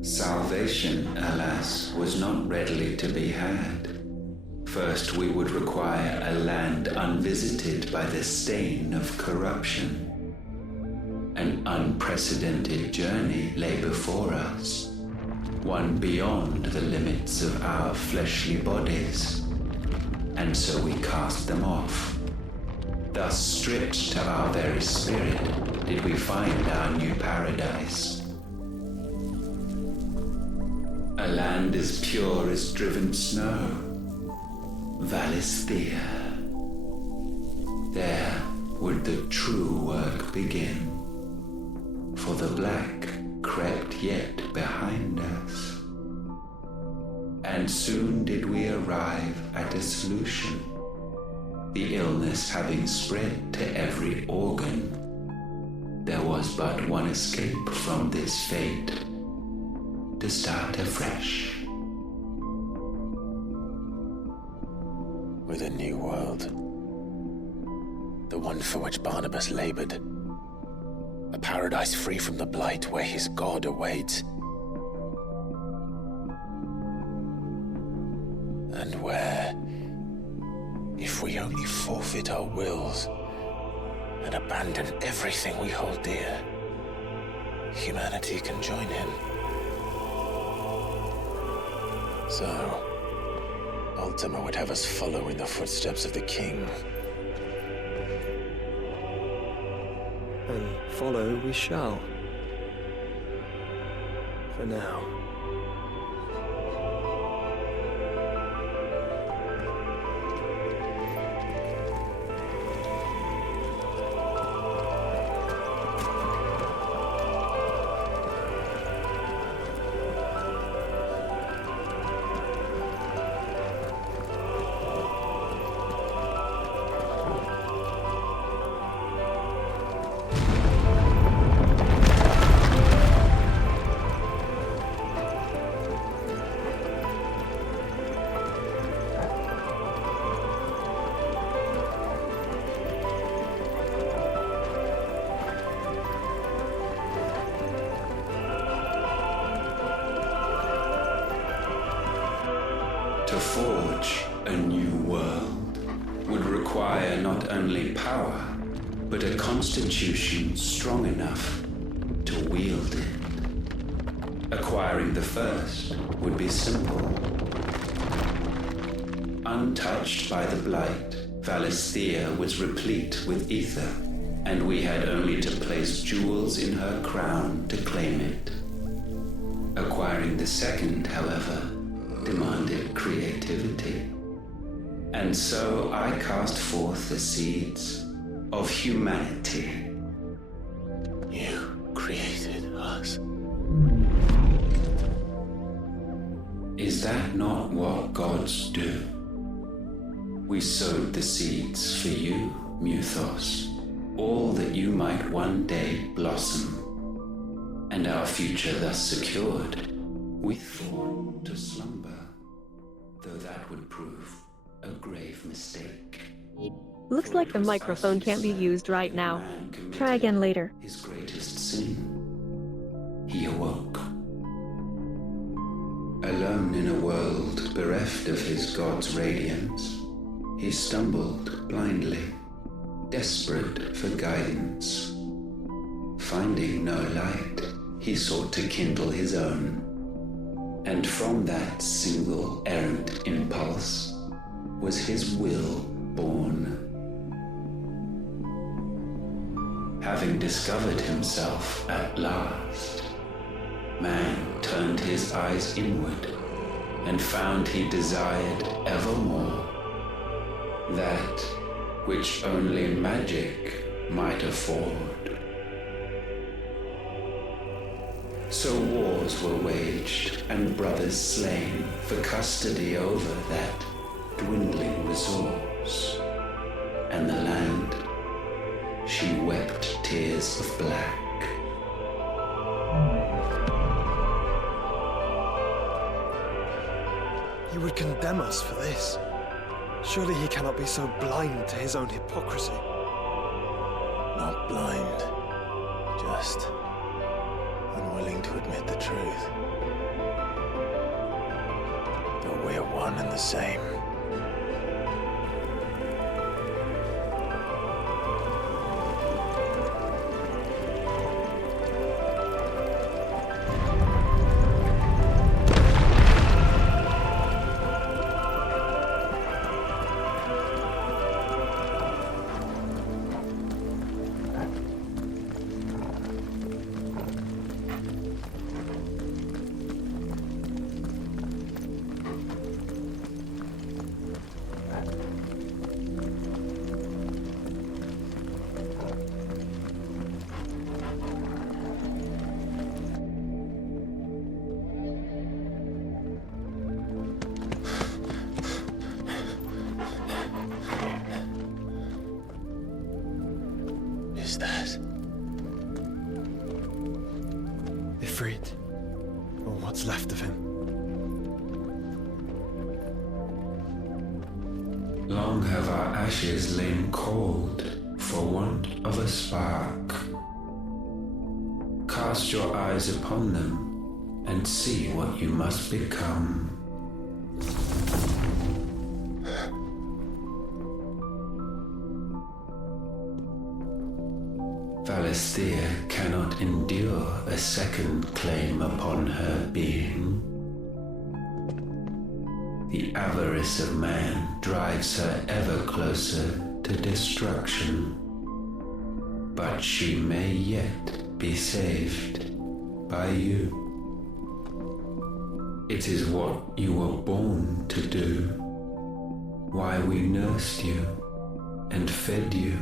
Salvation, alas, was not readily to be had. First, we would require a land unvisited by the stain of corruption. An unprecedented journey lay before us, one beyond the limits of our fleshly bodies. And so we cast them off. Thus, stripped to our very spirit, did we find our new paradise. A land as pure as driven snow, Valisthea. There would the true work begin, for the black crept yet behind us. And soon did we arrive at a solution, the illness having spread to every organ. There was but one escape from this fate, to start afresh. With a new world. The one for which Barnabas labored. A paradise free from the blight where his God awaits. And where, if we only forfeit our wills and abandon everything we hold dear, humanity can join him. So, Ultima would have us follow in the footsteps of the king. And follow we shall. For now. To forge a new world would require not only power, but a constitution strong enough to wield it. Acquiring the first would be simple. Untouched by the blight, Valisthea was replete with ether, and we had only to place jewels in her crown to claim it. Acquiring the second, however, demanded creativity. And so I cast forth the seeds of humanity. You created us. Is that not what gods do? We sowed the seeds for you, Muthos, all that you might one day blossom. And our future thus secured, we fall to slumber, though that would prove a grave mistake. Looks like the microphone can't be used right now. Try again later. His greatest sin, he awoke. Alone in a world bereft of his god's radiance, he stumbled blindly, desperate for guidance. Finding no light, he sought to kindle his own. And from that single errant impulse was his will born. Having discovered himself at last, man turned his eyes inward and found he desired evermore that which only magic might afford. So wars were waged and brothers slain for custody over that dwindling resource, and the land, she wept tears of black. He would condemn us for this. Surely he cannot be so blind to his own hypocrisy. Not blind, just unwilling to admit the truth. But we're one and the same. Ifrit, or what's left of him. Long have our ashes lain cold for want of a spark. Cast your eyes upon them and see what you must become. Valisthea cannot endure a second claim upon her being. The avarice of man drives her ever closer to destruction. But she may yet be saved by you. It is what you were born to do, why we nursed you and fed you,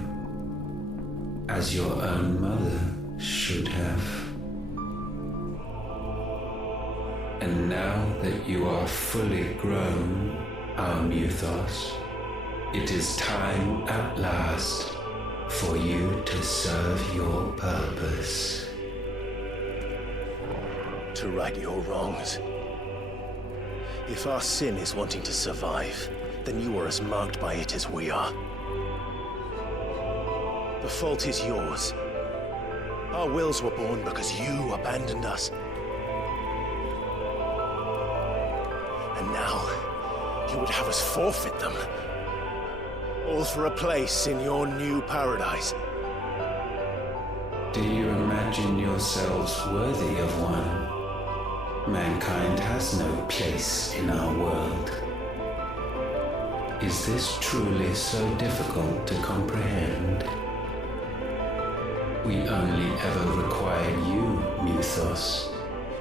as your own mother should have. And now that you are fully grown, our Muthos, it is time at last for you to serve your purpose. To right your wrongs. If our sin is wanting to survive, then you are as marked by it as we are. The fault is yours. Our wills were born because you abandoned us. And now, you would have us forfeit them. All for a place in your new paradise. Do you imagine yourselves worthy of one? Mankind has no place in our world. Is this truly so difficult to comprehend? We only ever require you, Muthos,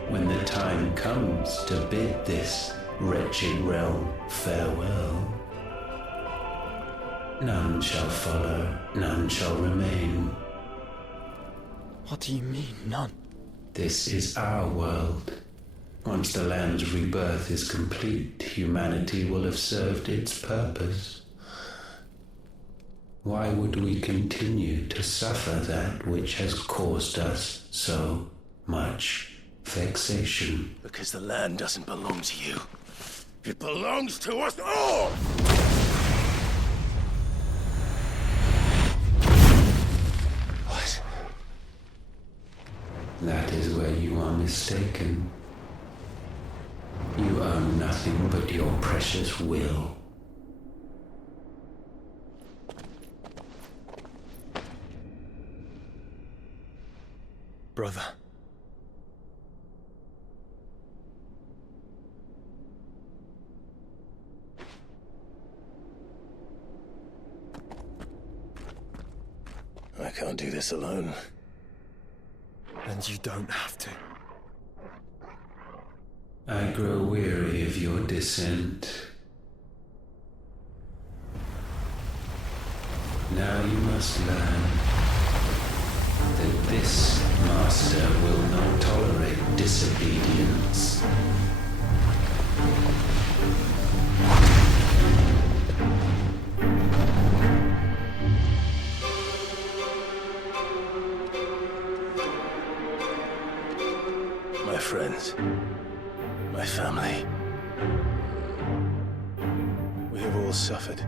when the time comes to bid this wretched realm farewell. None shall follow, none shall remain. What do you mean, none? This is our world. Once the land's rebirth is complete, humanity will have served its purpose. Why would we continue to suffer that which has caused us so much vexation? Because the land doesn't belong to you. It belongs to us all! What? That is where you are mistaken. You own nothing but your precious will. Brother. I can't do this alone. And you don't have to. I grow weary of your dissent. Now you must learn that this master will not tolerate disobedience. My friends, my family. We have all suffered,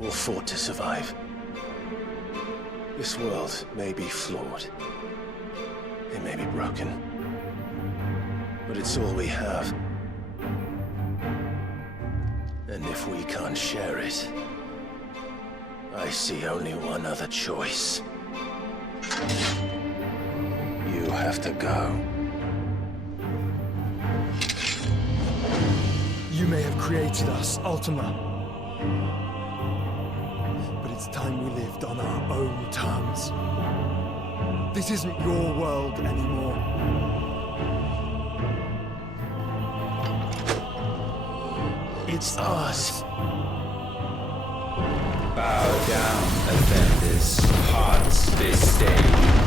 all fought to survive. This world may be flawed. It may be broken. But it's all we have. And if we can't share it, I see only one other choice. You have to go. You may have created us, Ultima. But it's time we lived on our own terms. This isn't your world anymore. It's ours. Bow down, offenders, hearts disdain.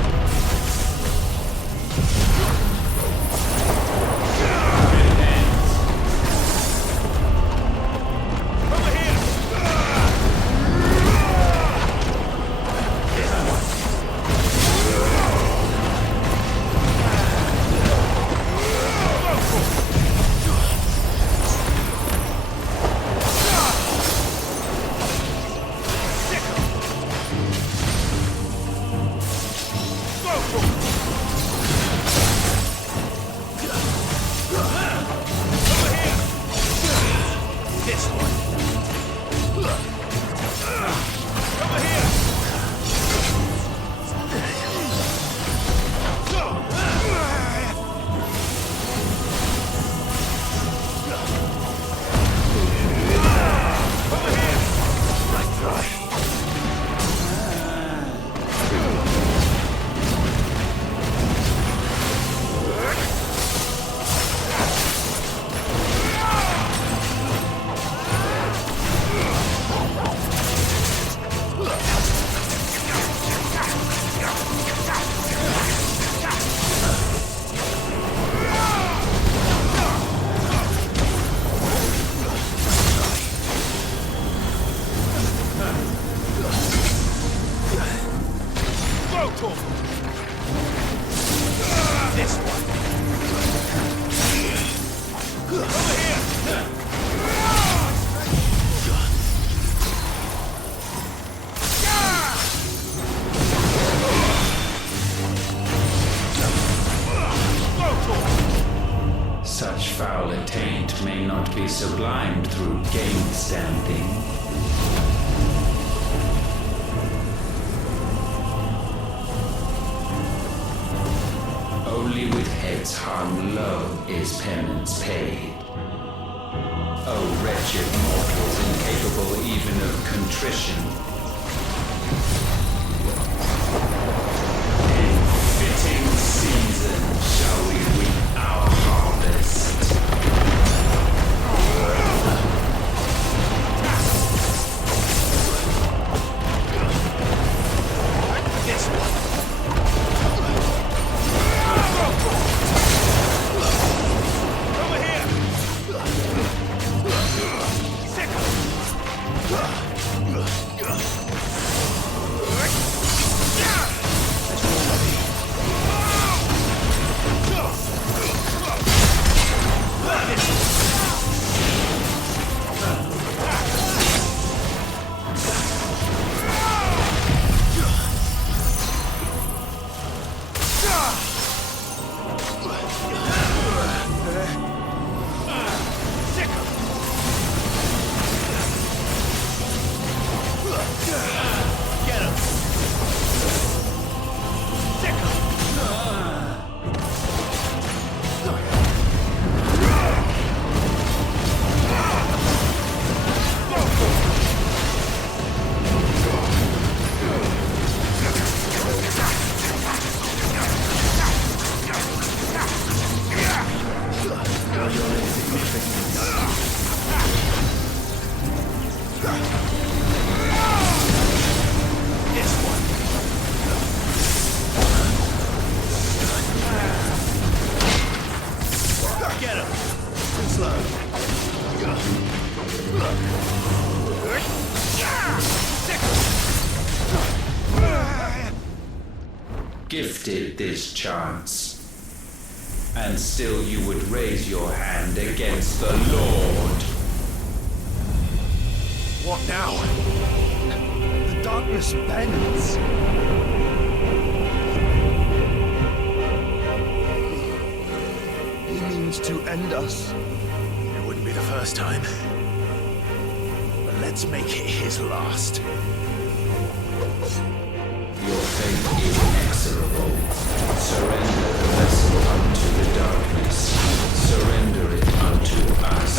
Such foul attaint may not be sublimed through gain-standing. Only with heads hung low is penance paid. O wretched mortals, incapable even of contrition. In fitting season shall we reap our harvest. This one. Over here. Gifted this chance, and still you would raise your hand against the Lord. What now? The darkness bends. He means to end us. It wouldn't be the first time. But let's make it his last. Your fate is inexorable. Surrender the vessel unto the darkness. Surrender it unto us.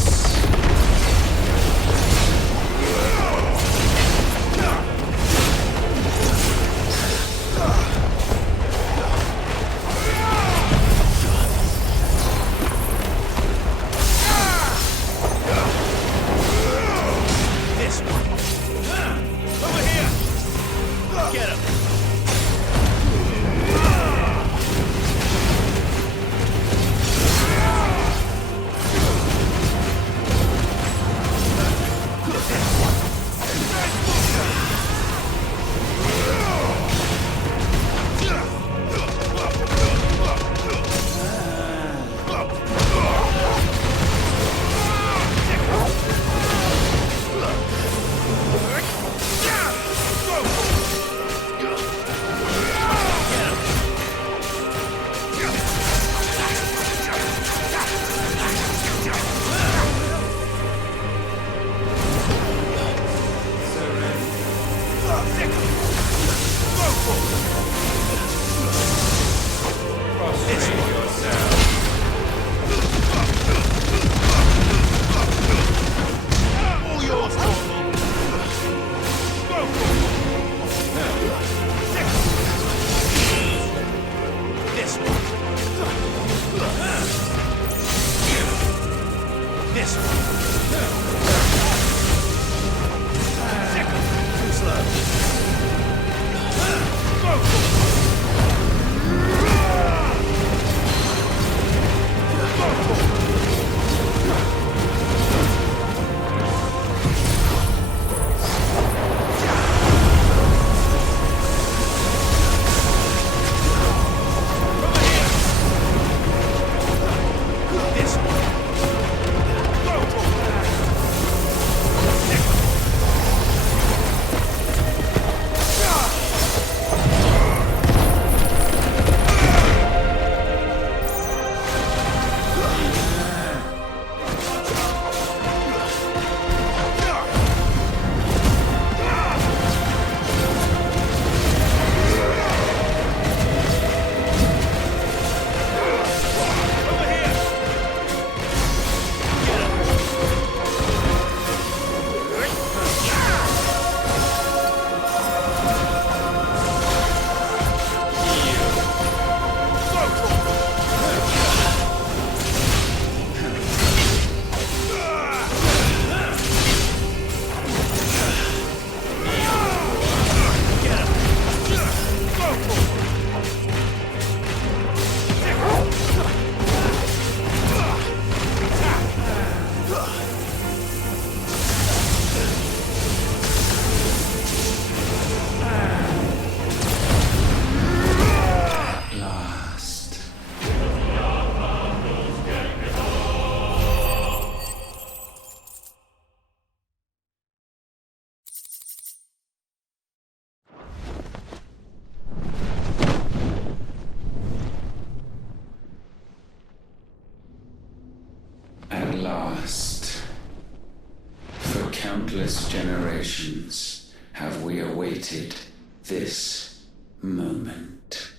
This one. Over here. Get him. countless generations have we awaited this moment.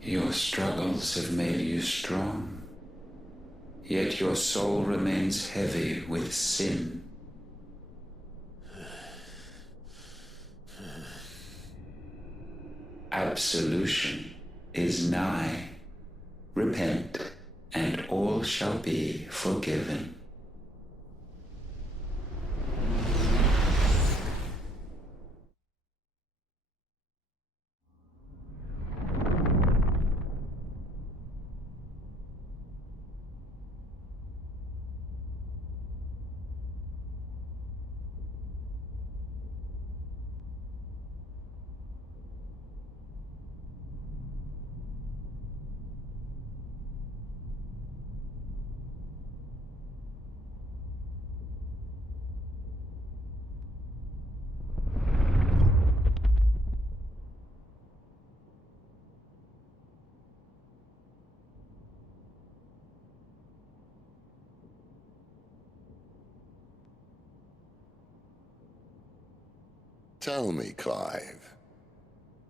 Your struggles have made you strong, yet your soul remains heavy with sin. Absolution is nigh. Repent, and all shall be forgiven. Tell me, Clive,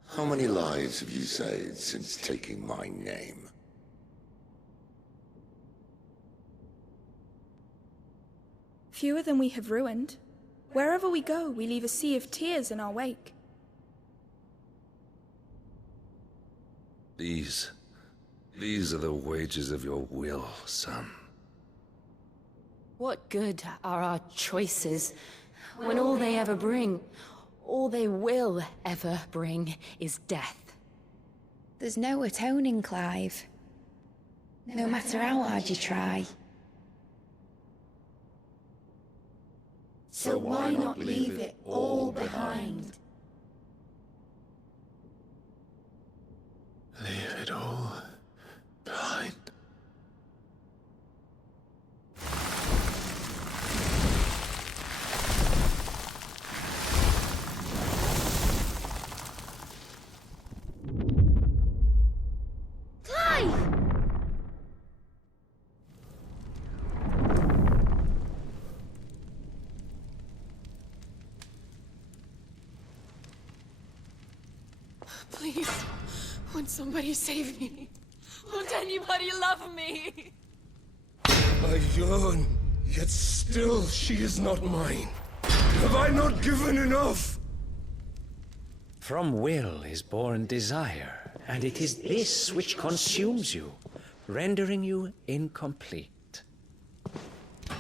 how many lives have you saved since taking my name? Fewer than we have ruined. Wherever we go, we leave a sea of tears in our wake. These are the wages of your will, son. What good are our choices when all they ever bring, all they will ever bring, is death? There's no atoning, Clive. No matter how hard you try. So why not leave it all behind? Leave it all behind. Please, won't somebody save me? Won't anybody love me? I yearn, yet still she is not mine. Have I not given enough? From will is born desire, and it is this which consumes you, rendering you incomplete.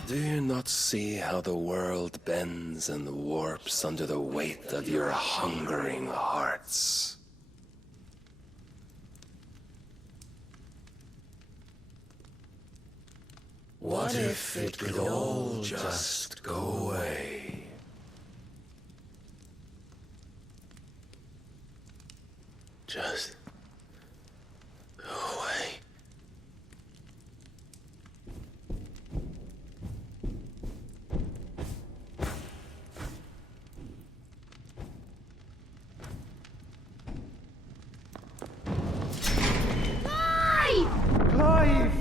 Do you not see how the world bends and warps under the weight of your hungering hearts? What if it could all just go away? Just go away. Clive!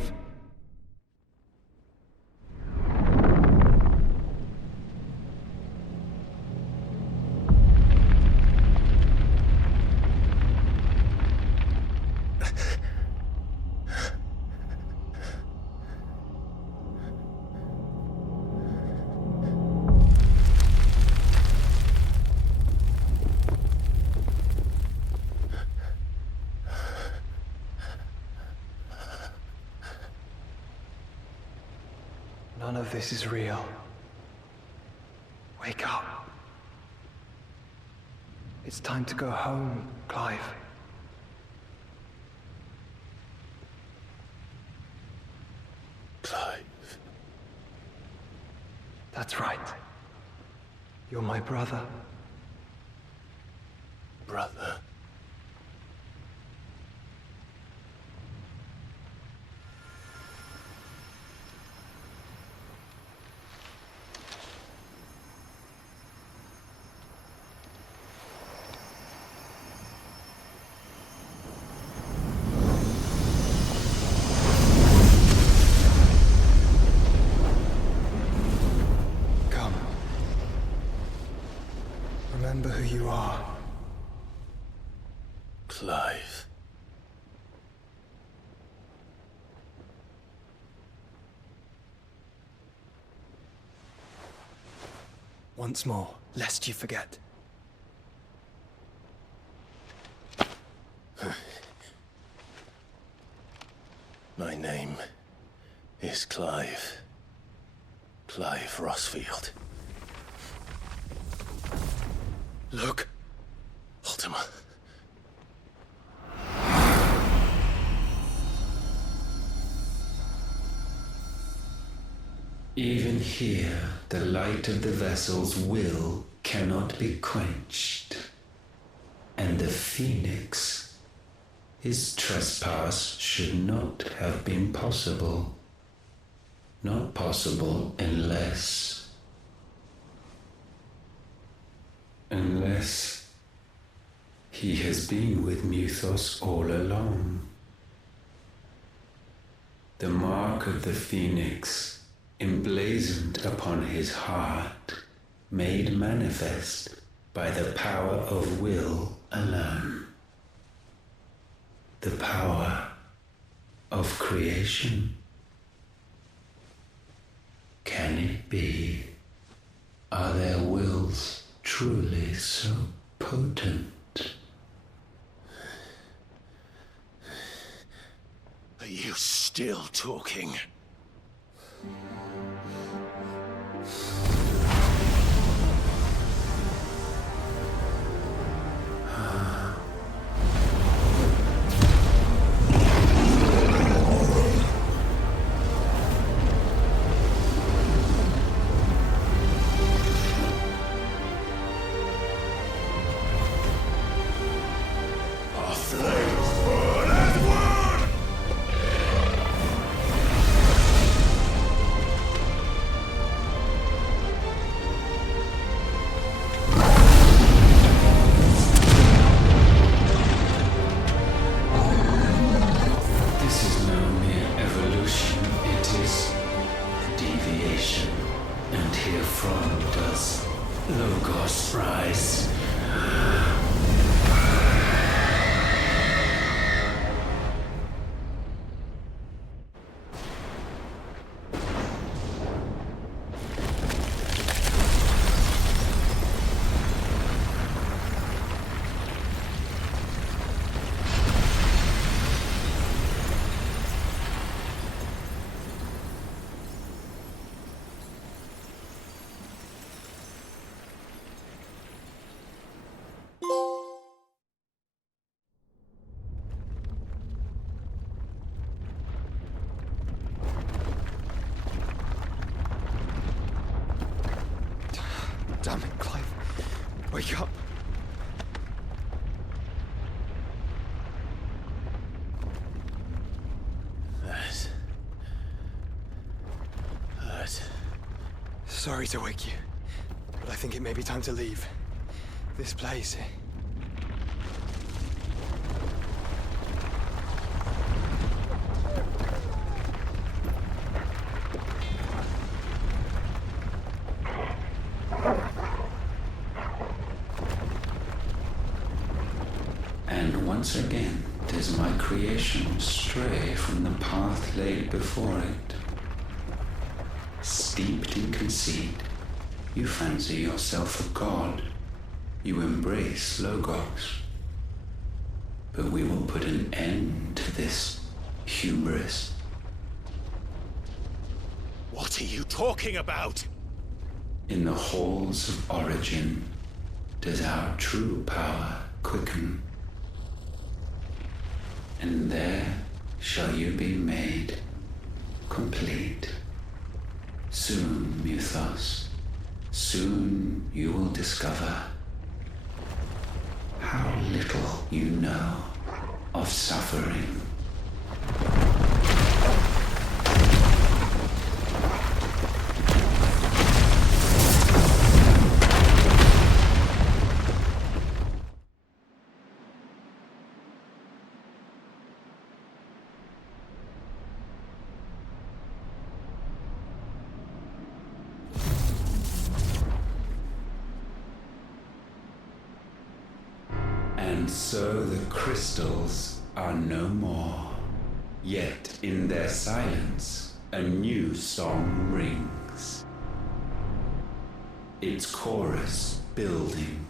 None of this is real. Wake up. It's time to go home, Clive. Clive. That's right. You're my brother. Brother. Once more, lest you forget. My name is Clive. Clive Rossfield. Look. Ultima. Even here, the light of the vessel's will cannot be quenched. And the Phoenix, his trespass should not have been possible. Not possible unless he has been with Muthos all along. The mark of the Phoenix, emblazoned upon his heart, made manifest by the power of will alone. The power of creation. Can it be? Are their wills truly so potent? Are you still talking? Damn it, Clive. Wake up. Hurt. Sorry to wake you, but I think it may be time to leave. This place. And once again does my creation stray from the path laid before it. Steeped in conceit, you fancy yourself a god. You embrace Logos. But we will put an end to this hubris. What are you talking about? In the halls of origin does our true power quicken. And there shall you be made complete. Soon, Muthos, soon you will discover how little you know of suffering. And so the crystals are no more. Yet in their silence, a new song rings. its chorus building,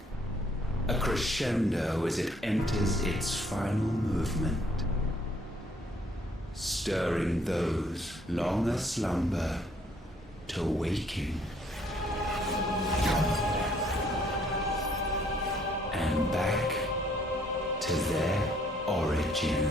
a crescendo as it enters its final movement, stirring those long aslumber to waking, and back to their origin.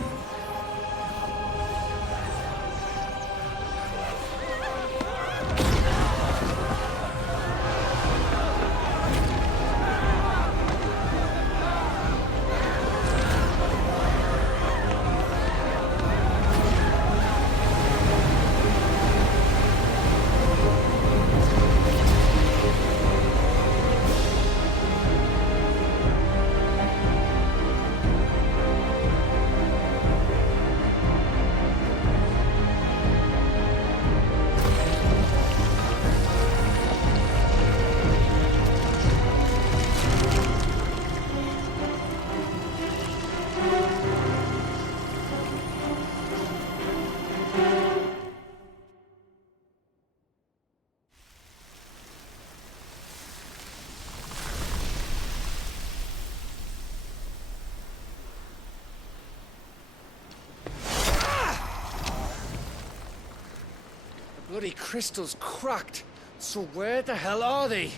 Bloody crystal's cracked. So where the hell are they?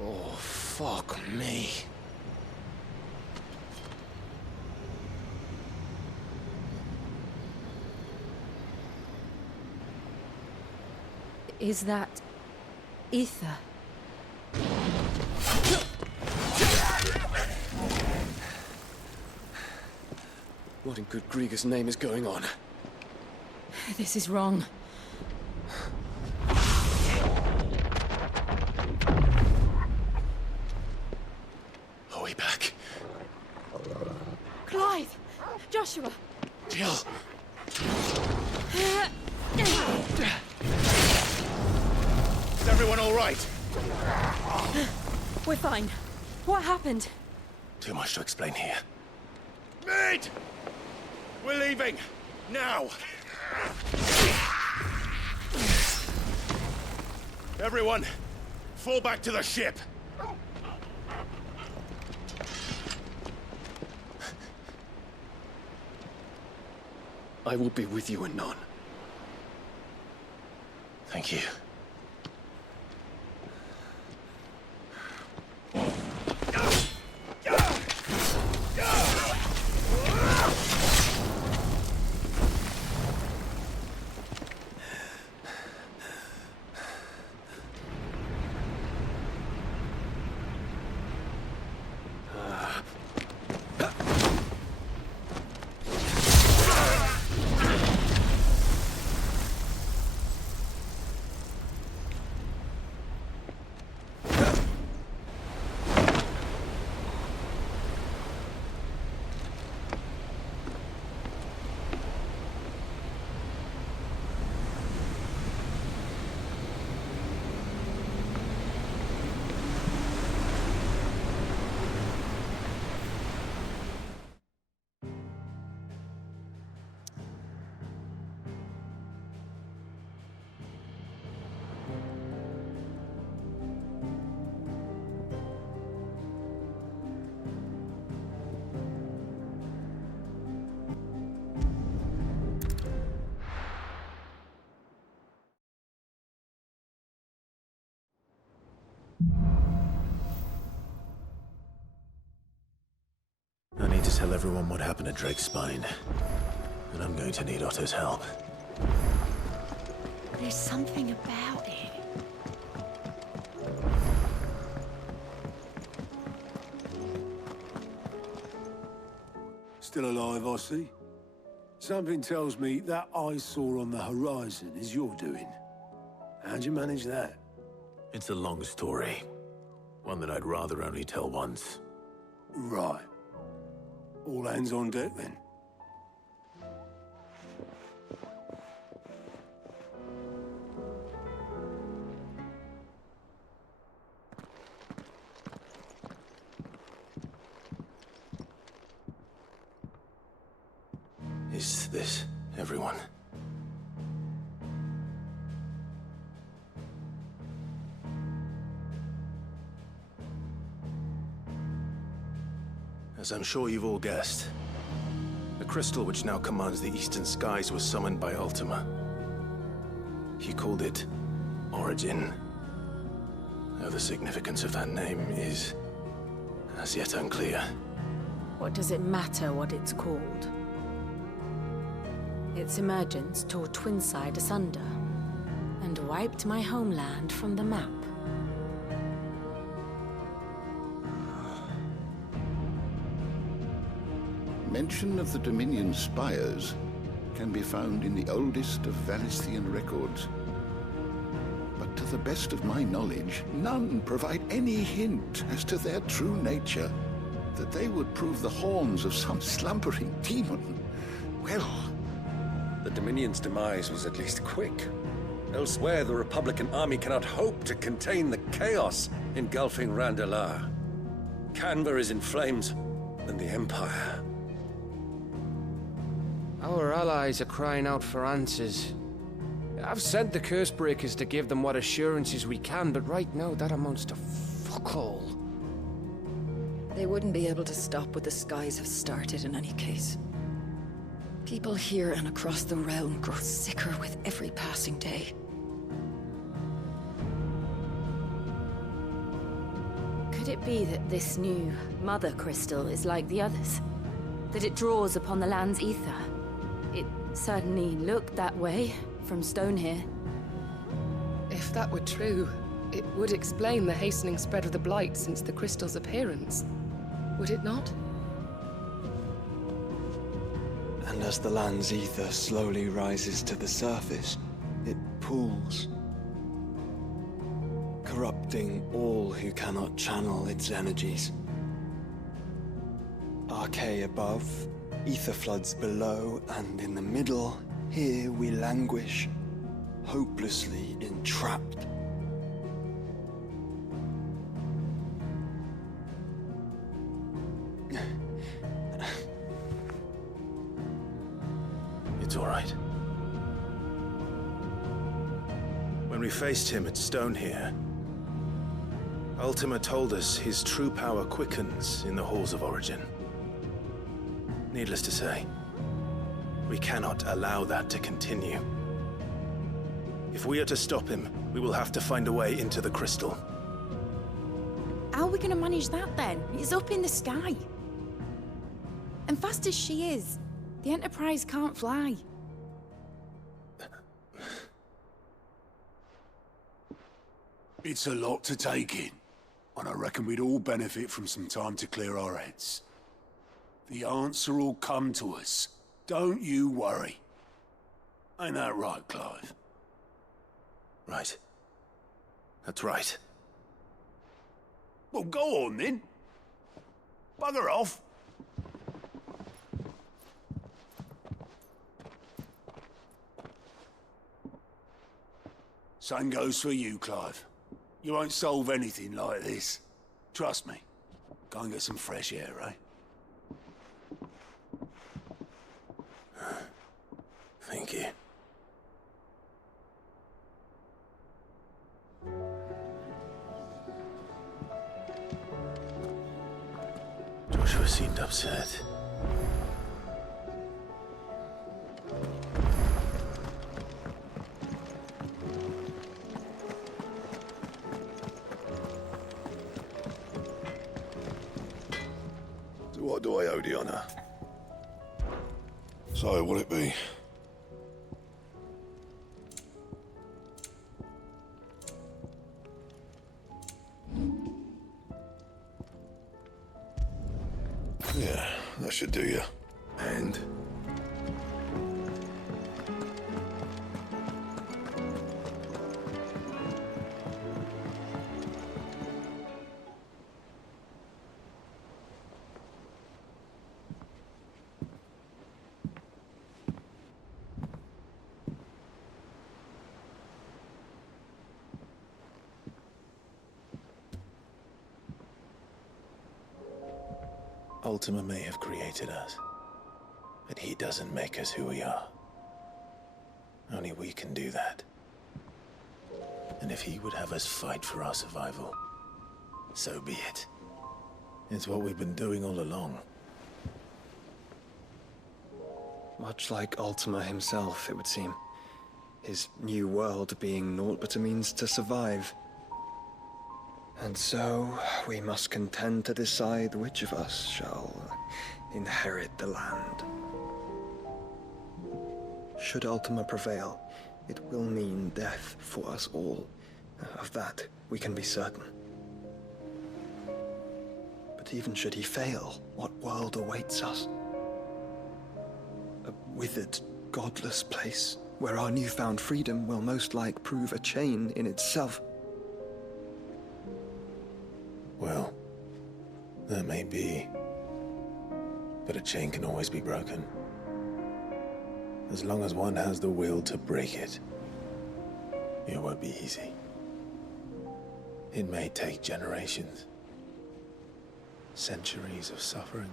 Oh, fuck me. Is that ether? What in good Grieger's name is going on? This is wrong. Are we back? Clive! Joshua! Jill! Is everyone all right? We're fine. What happened? Too much to explain here. Mate! We're leaving! Now! Everyone, fall back to the ship! I will be with you anon. Thank you. I need to tell everyone what happened to Drake's spine. And I'm going to need Otto's help. There's something about it. Still alive, I see. Something tells me that eyesore on the horizon is your doing. How'd you manage that? It's a long story. One that I'd rather only tell once. Right. All hands on deck, then. Is this everyone? As I'm sure you've all guessed, the crystal which now commands the eastern skies was summoned by Ultima. He called it Origin. Though the significance of that name is as yet unclear. What does it matter what it's called? Its emergence tore Twinside asunder and wiped my homeland from the map. Mention of the Dominion spires can be found in the oldest of Valisthian records. But to the best of my knowledge, none provide any hint as to their true nature. That they would prove the horns of some slumbering demon. Well, the Dominion's demise was at least quick. Elsewhere, the Republican army cannot hope to contain the chaos engulfing Randalar. Canva is in flames, and the Empire. Our allies are crying out for answers. I've sent the Cursebreakers to give them what assurances we can, but right now that amounts to fuck all. They wouldn't be able to stop what the skies have started in any case. People here and across the realm grow sicker with every passing day. Could it be that this new Mother Crystal is like the others? That it draws upon the land's ether? It certainly looked that way from stone here. If that were true, it would explain the hastening spread of the Blight since the crystal's appearance. Would it not? And as the land's ether slowly rises to the surface, it pools, corrupting all who cannot channel its energies. Archay above, ether floods below, and in the middle, here we languish, hopelessly entrapped. It's all right. When we faced him at Stone here, Ultima told us his true power quickens in the halls of Origin. Needless to say, we cannot allow that to continue. If we are to stop him, we will have to find a way into the crystal. How are we going to manage that then? It's up in the sky. And fast as she is, the Enterprise can't fly. It's a lot to take in, and I reckon we'd all benefit from some time to clear our heads. The answer will come to us. Don't you worry. Ain't that right, Clive? Right. That's right. Well, go on then. Bugger off. Same goes for you, Clive. You won't solve anything like this. Trust me. Go and get some fresh air, eh? Thank you. Joshua seemed upset. So what do I owe the honor? So, what'll it be? Yeah, that should do you. And? Ultima may have created us, but he doesn't make us who we are. Only we can do that. And if he would have us fight for our survival, so be it. It's what we've been doing all along. Much like Ultima himself, it would seem. His new world being naught but a means to survive. And so, we must contend to decide which of us shall inherit the land. Should Ultima prevail, it will mean death for us all. Of that, we can be certain. But even should he fail, what world awaits us? A withered, godless place, where our newfound freedom will most like prove a chain in itself. Well, that may be. But a chain can always be broken. As long as one has the will to break it. It won't be easy. It may take generations. Centuries of suffering.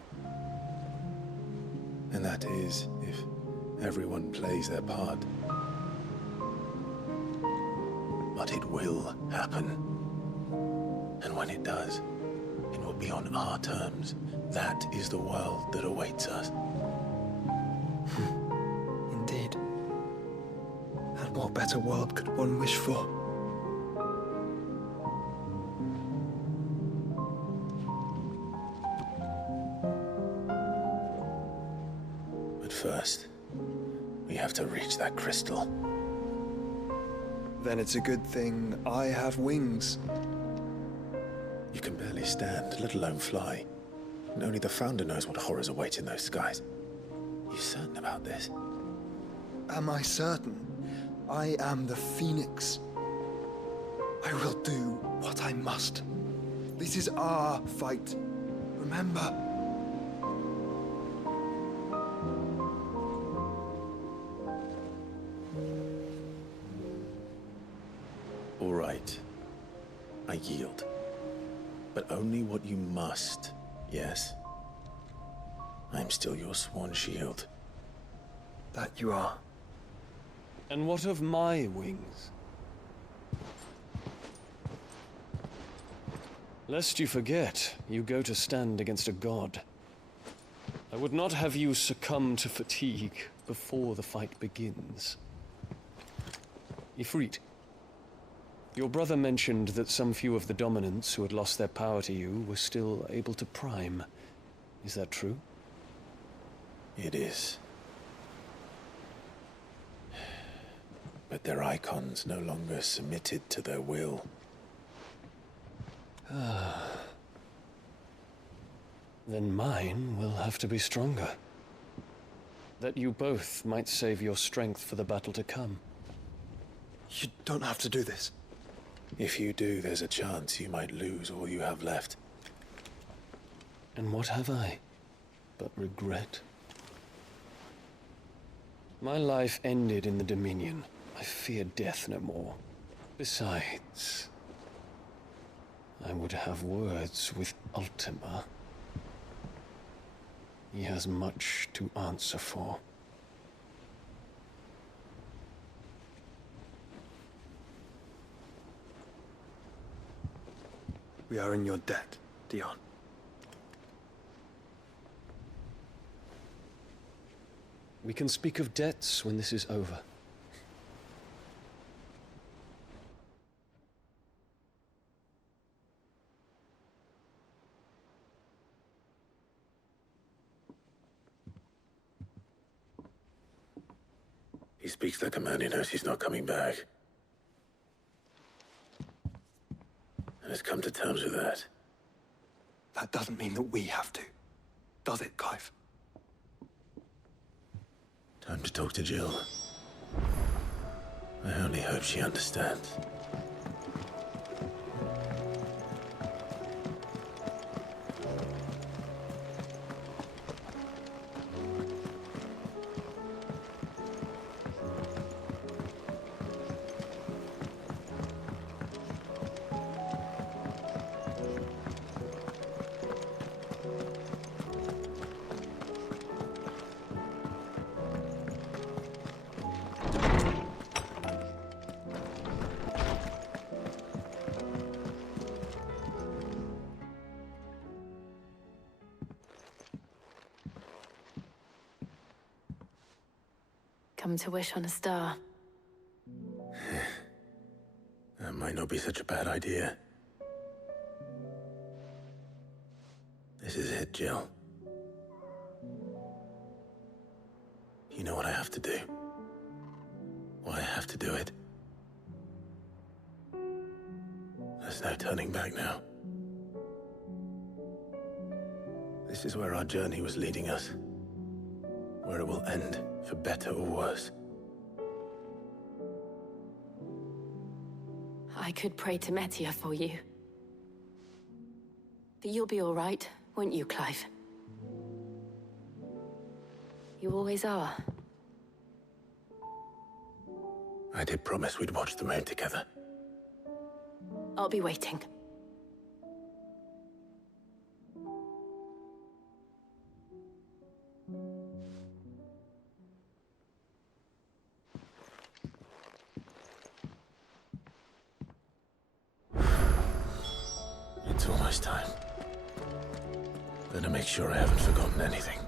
And that is, if everyone plays their part. But it will happen. And when it does, it will be on our terms. That is the world that awaits us. Indeed. And what better world could one wish for? But first, we have to reach that crystal. Then it's a good thing I have wings. You can barely stand, let alone fly. And only the Founder knows what horrors await in those skies. You certain about this? Am I certain? I am the Phoenix. I will do what I must. This is our fight. Remember? All right. I yield. But only what you must, yes? I'm still your sworn shield. That you are. And what of my wings? Lest you forget, you go to stand against a god. I would not have you succumb to fatigue before the fight begins. Ifrit, your brother mentioned that some few of the dominants who had lost their power to you were still able to prime. Is that true? It is. But their icons no longer submitted to their will. Then mine will have to be stronger. That you both might save your strength for the battle to come. You don't have to do this. If you do, there's a chance you might lose all you have left. And what have I but regret? My life ended in the Dominion. I fear death no more. Besides, I would have words with Ultima. He has much to answer for. We are in your debt, Dion. We can speak of debts when this is over. He speaks like a man who knows he's not coming back. And has come to terms with that. That doesn't mean that we have to, does it, Clive? Time to talk to Jill. I only hope she understands. come to wish on a star. That might not be such a bad idea. This is it, Jill. You know what I have to do. Why I have to do it. There's no turning back now. This is where our journey was leading us. Where it will end, for better or worse. I could pray to Metia for you. But you'll be all right, won't you, Clive? You always are. I did promise we'd watch the moon together. I'll be waiting. It's almost time. Better make sure I haven't forgotten anything.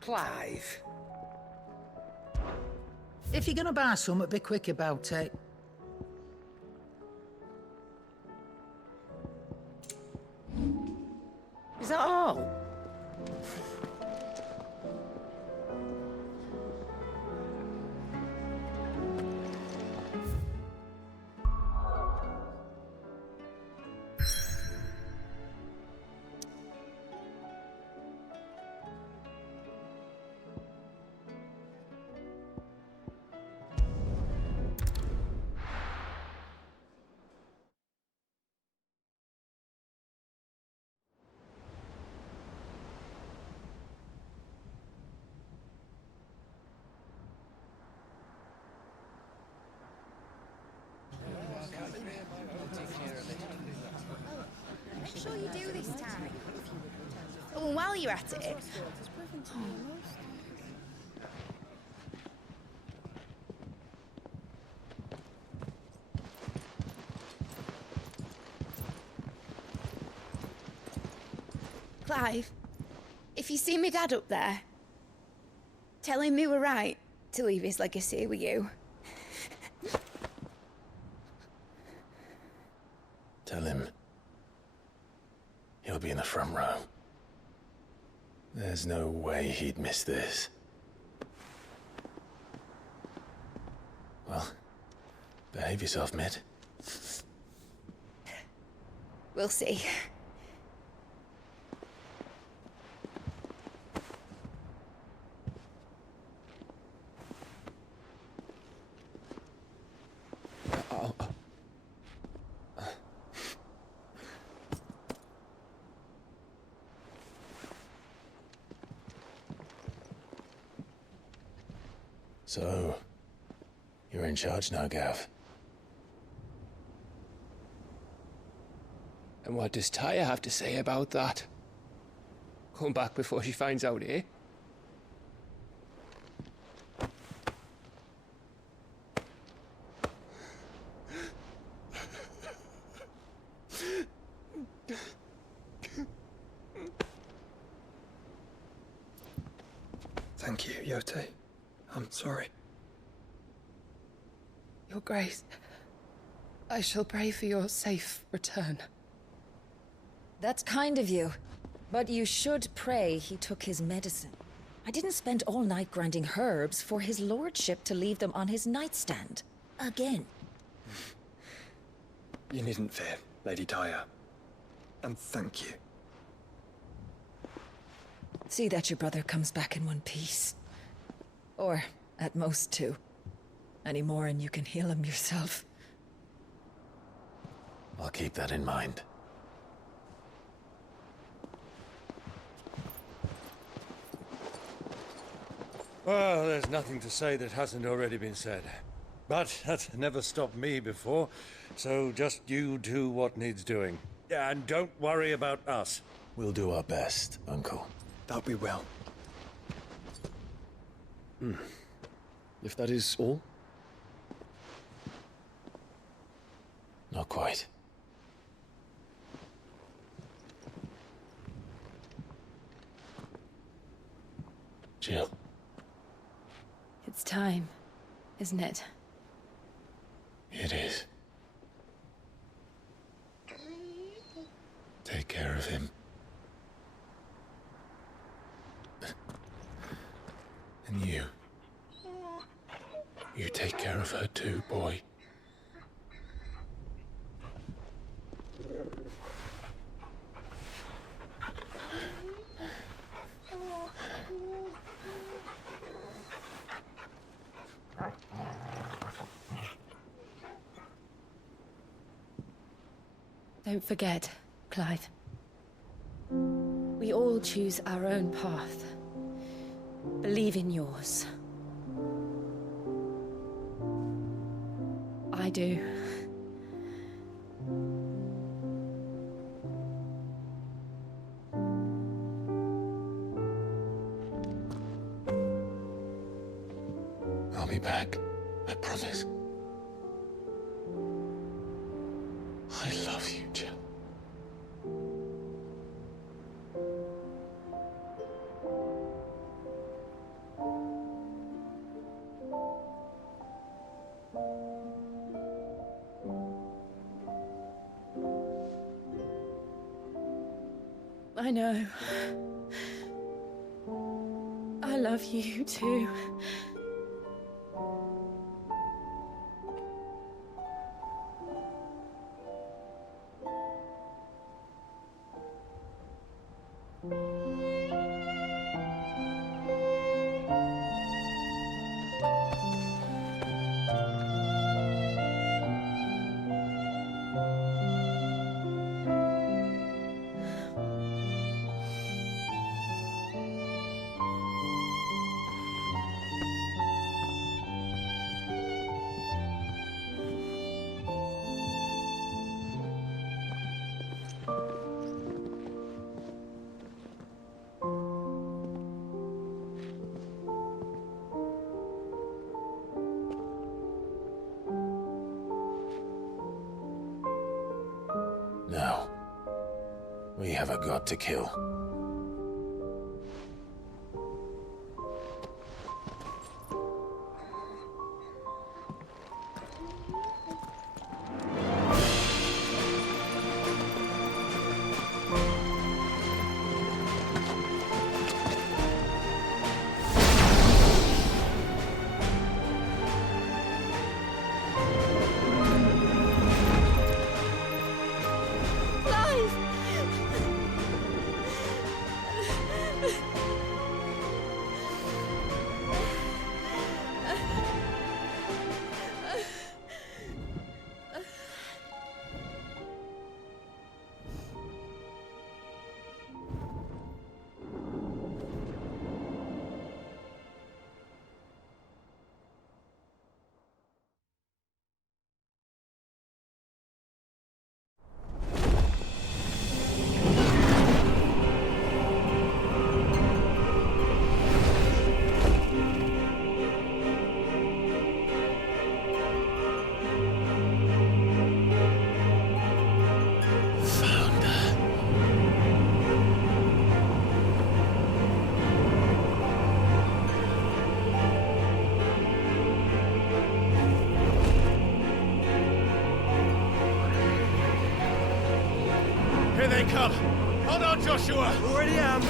Clive. If you're gonna buy something, be quick about it. Is that all? Make sure you do this time. Oh, and while you're at it... Clive, if you see me dad up there, tell him we were right to leave his legacy with you. Tell him he'll be in the front row. There's no way he'd miss this. Well, behave yourself, Mitt. We'll see. So, you're in charge now, Gav. And what does Tyre have to say about that? Come back before she finds out, eh? Thank you, Yote. I'm sorry. Your Grace, I shall pray for your safe return. That's kind of you. But you should pray he took his medicine. I didn't spend all night grinding herbs for his lordship to leave them on his nightstand. Again. You needn't fear, Lady Tyre. And thank you. See that your brother comes back in one piece. Or, at most, two. Any more and you can heal him yourself. I'll keep that in mind. Well, there's nothing to say that hasn't already been said. But that's never stopped me before, so just you do what needs doing. And don't worry about us. We'll do our best, Uncle. That we will. If that is all, Not quite. Jill. It's time, isn't it? It is. Take care of him. And you. You take care of her too, boy. Don't forget, Clive. We all choose our own path. Believe in yours. I do. I'll be back. I promise. I love you, Jill. I know. I love you too. Now, we have a god to kill. Here they come! Hold on, Joshua! Already am!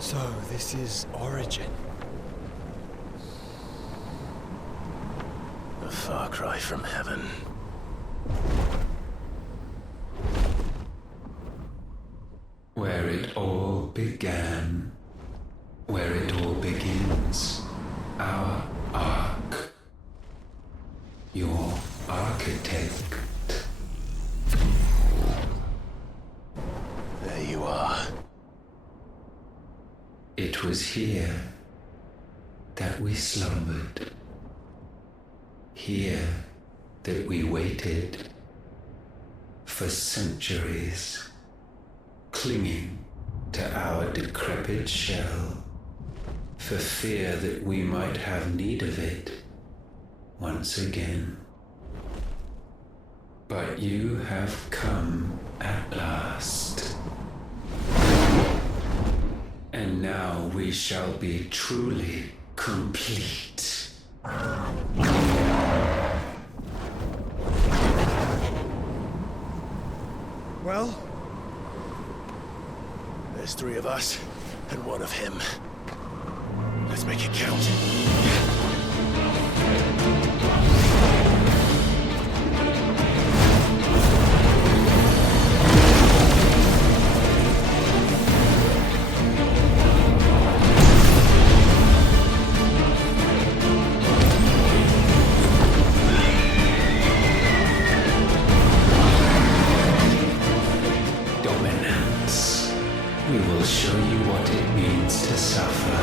So, this is Origin. A far cry from heaven. Where it all began, where it all begins, our arc, your architect. There you are. It was here that we slumbered, here that we waited for centuries, clinging to our decrepit shell, for fear that we might have need of it once again. But you have come at last. And now we shall be truly complete. Well? There's 3 of us, and 1 of him. Let's make it count. Dominance. We will show you what it means to suffer.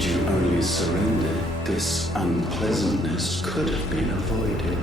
Had you only surrendered, this unpleasantness could have been avoided.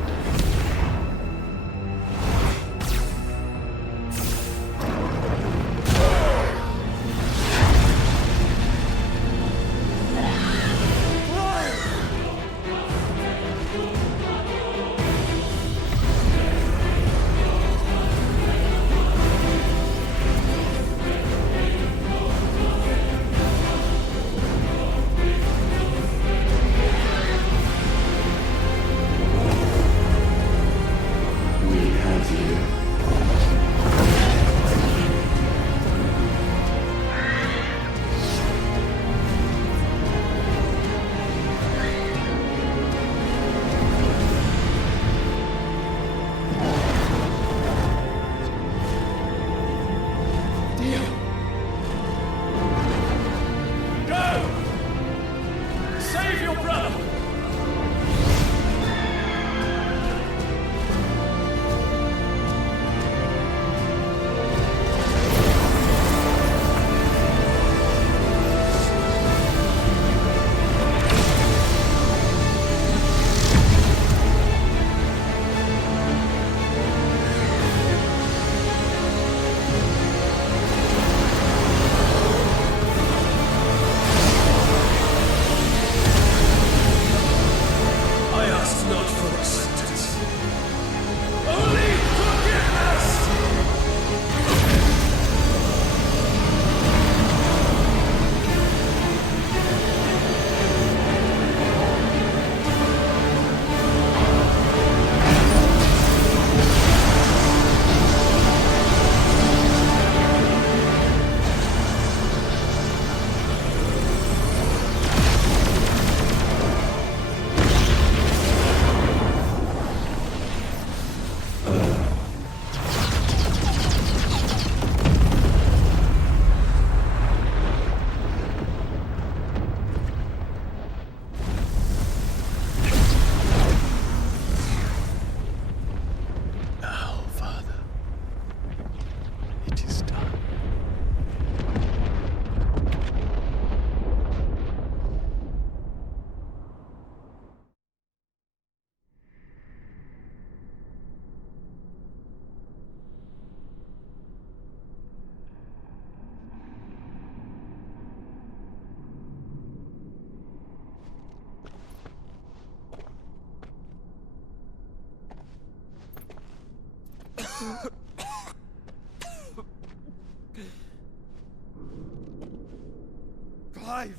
Clive!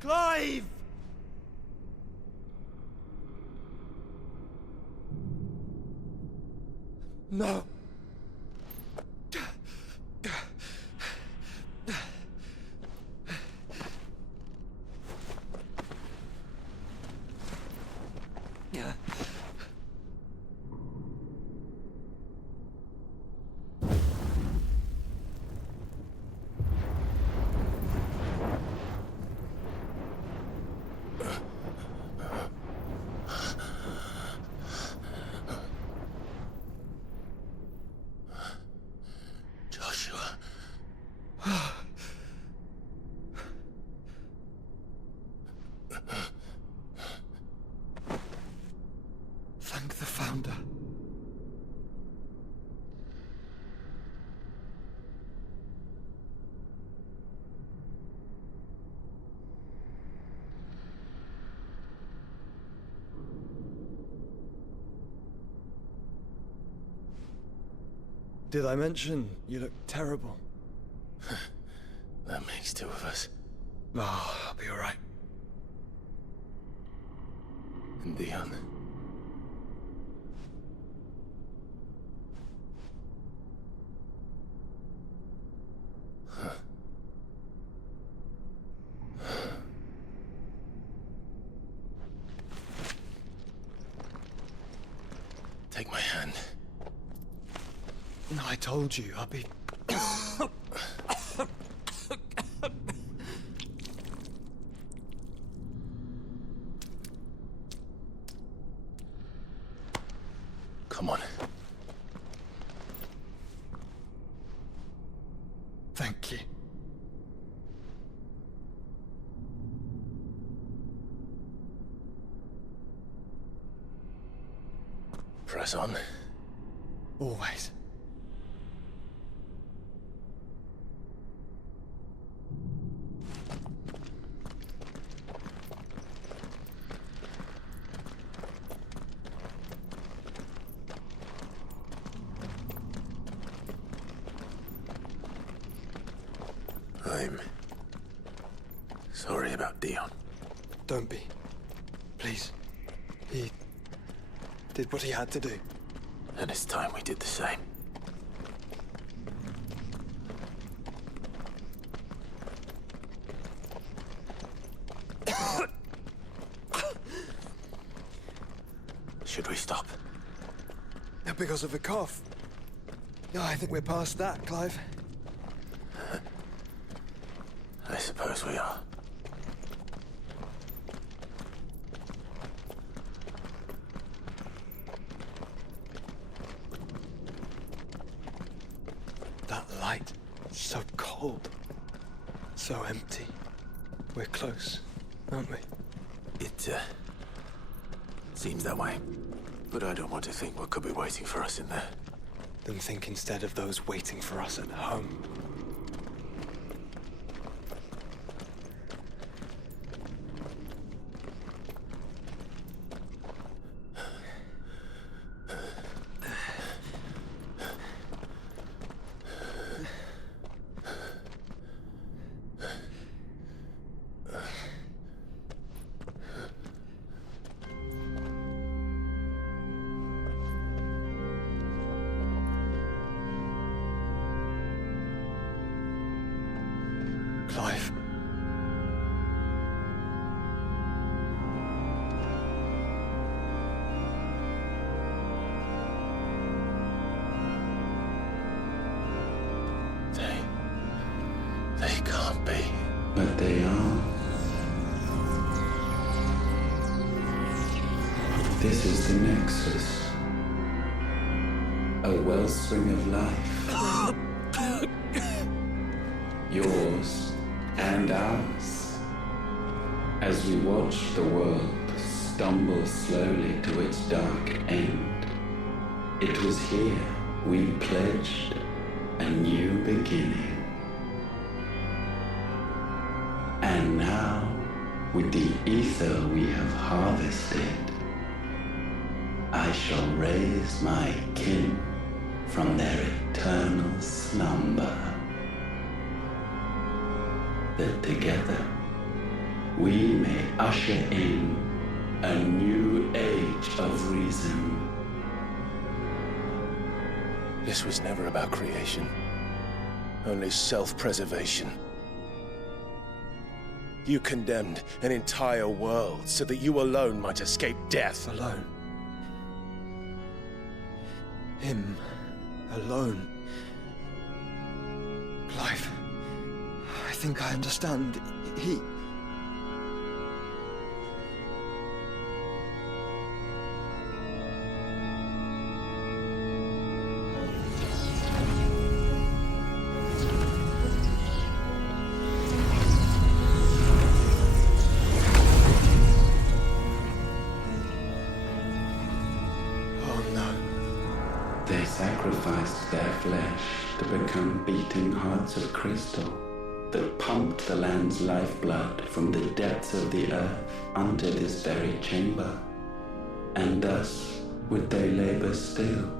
Clive! No. Thank the Founder. Did I mention you look terrible? That makes two of us. Oh, I'll be alright. And Dion. Take my hand. No, I told you, I'll be... Come on. Thank you. press on. Always. I'm sorry about Dion. Don't be. Please. He did what he had to do. And it's time we did the same. Should we stop? Because of the cough. No, I think we're past that, Clive. I suppose we are. That light, so cold. So empty. We're close, aren't we? It, seems that way. But I don't want to think what could be waiting for us in there. Then think instead of those waiting for us at home. Clive. They can't be. But they are. This is the Nexus. A wellspring of life. Yours and ours. As we watch the world stumble slowly to its dark end, it was here we pledged a new beginning. And now, with the ether we have harvested, I shall raise my kin from their eternal slumber. That together we may usher in a new age of reason. This was never about creation, only self-preservation. You condemned an entire world so that you alone might escape death. Alone. Him. Alone. Clive. I think I understand. He... They sacrificed their flesh to become beating hearts of crystal that pumped the land's lifeblood from the depths of the earth unto this very chamber. And thus would they labor still,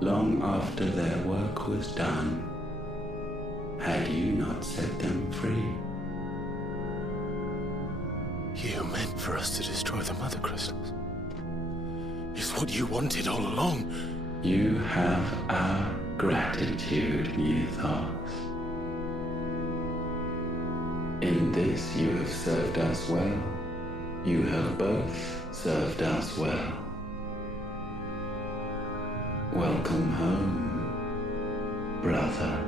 long after their work was done, had you not set them free. You meant for us to destroy the Mother Crystals. It's what you wanted all along. You have our gratitude, Mythos. In this you have served us well. You have both served us well. Welcome home, brother.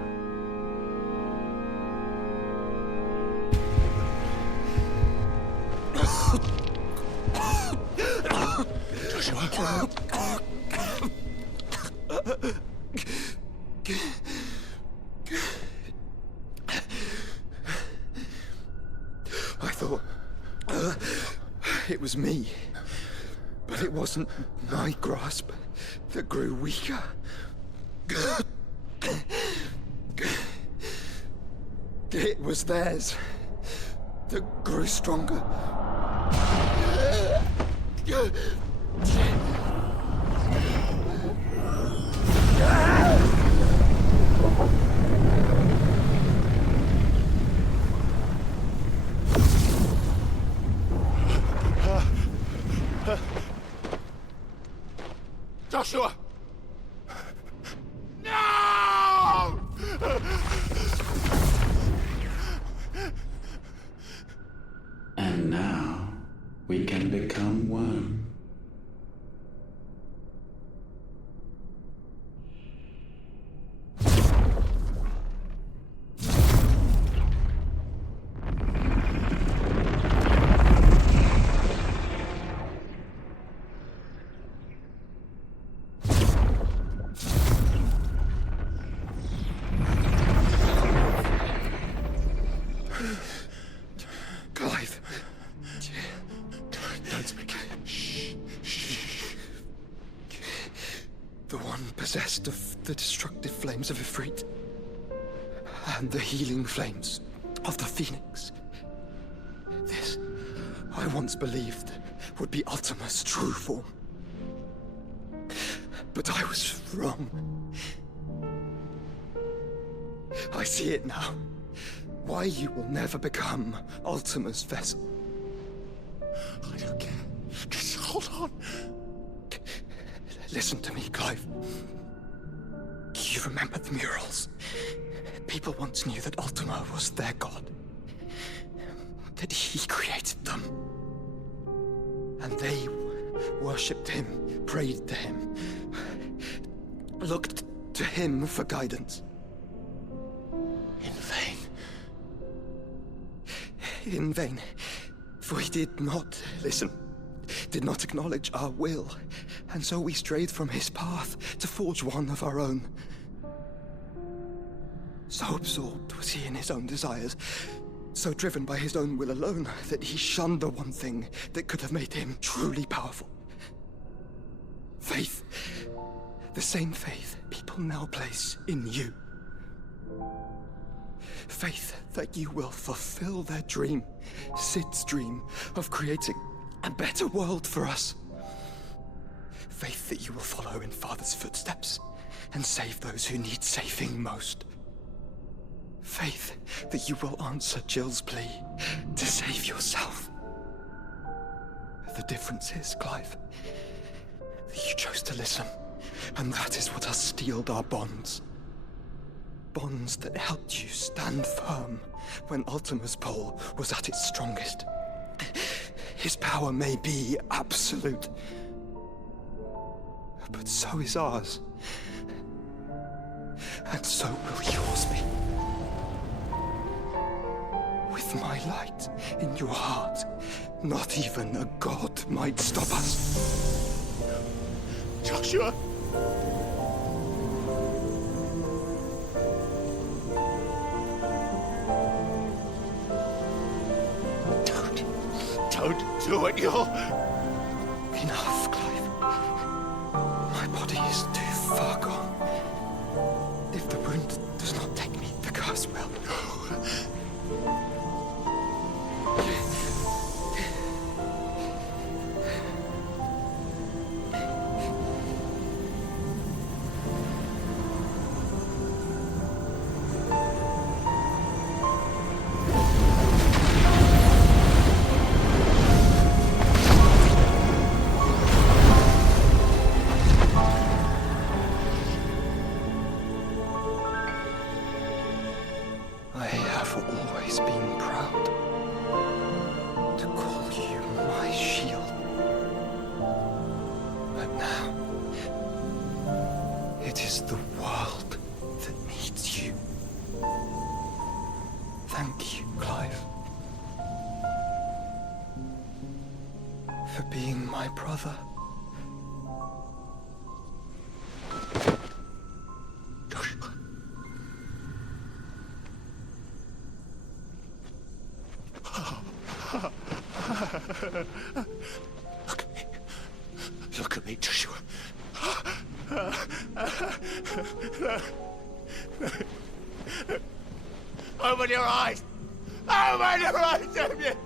Joshua. I thought it was me, But it wasn't my grasp that grew weaker. It was theirs that grew stronger. Joshua! No! And now we can become one. Clive. Don't speak. The one possessed of the destructive flames of Ifrit and the healing flames of the Phoenix. This, I once believed, would be Ultima's true form. But I was wrong. I see it now. Why you will never become Ultima's vessel. I don't care. Just hold on. Listen to me, Clive. You remember the murals? People once knew that Ultima was their god. That he created them. And they worshipped him, prayed to him, looked to him for guidance. In vain. In vain. For he did not listen, did not acknowledge our will, and so we strayed from his path to forge one of our own. So absorbed was he in his own desires, so driven by his own will alone, that he shunned the one thing that could have made him truly powerful. Faith. The same faith people now place in you. Faith that you will fulfill their dream, Sid's dream, of creating a better world for us. Faith that you will follow in Father's footsteps and save those who need saving most. Faith that you will answer Jill's plea to save yourself. The difference is, Clive, that you chose to listen, and that is what has steeled our bonds. Bonds that helped you stand firm when Ultima's pull was at its strongest. His power may be absolute, but so is ours. And so will yours be. With my light in your heart, not even a god might stop us. Joshua! Don't do it, you'll... Enough, Clive. My body is too far gone. If the wound does not take me, the curse will. I have always been proud to call you my shield. But now, it is the world that needs you. Thank you, Clive, for being my brother. me, Joshua. Open your eyes! Open your eyes, Damien!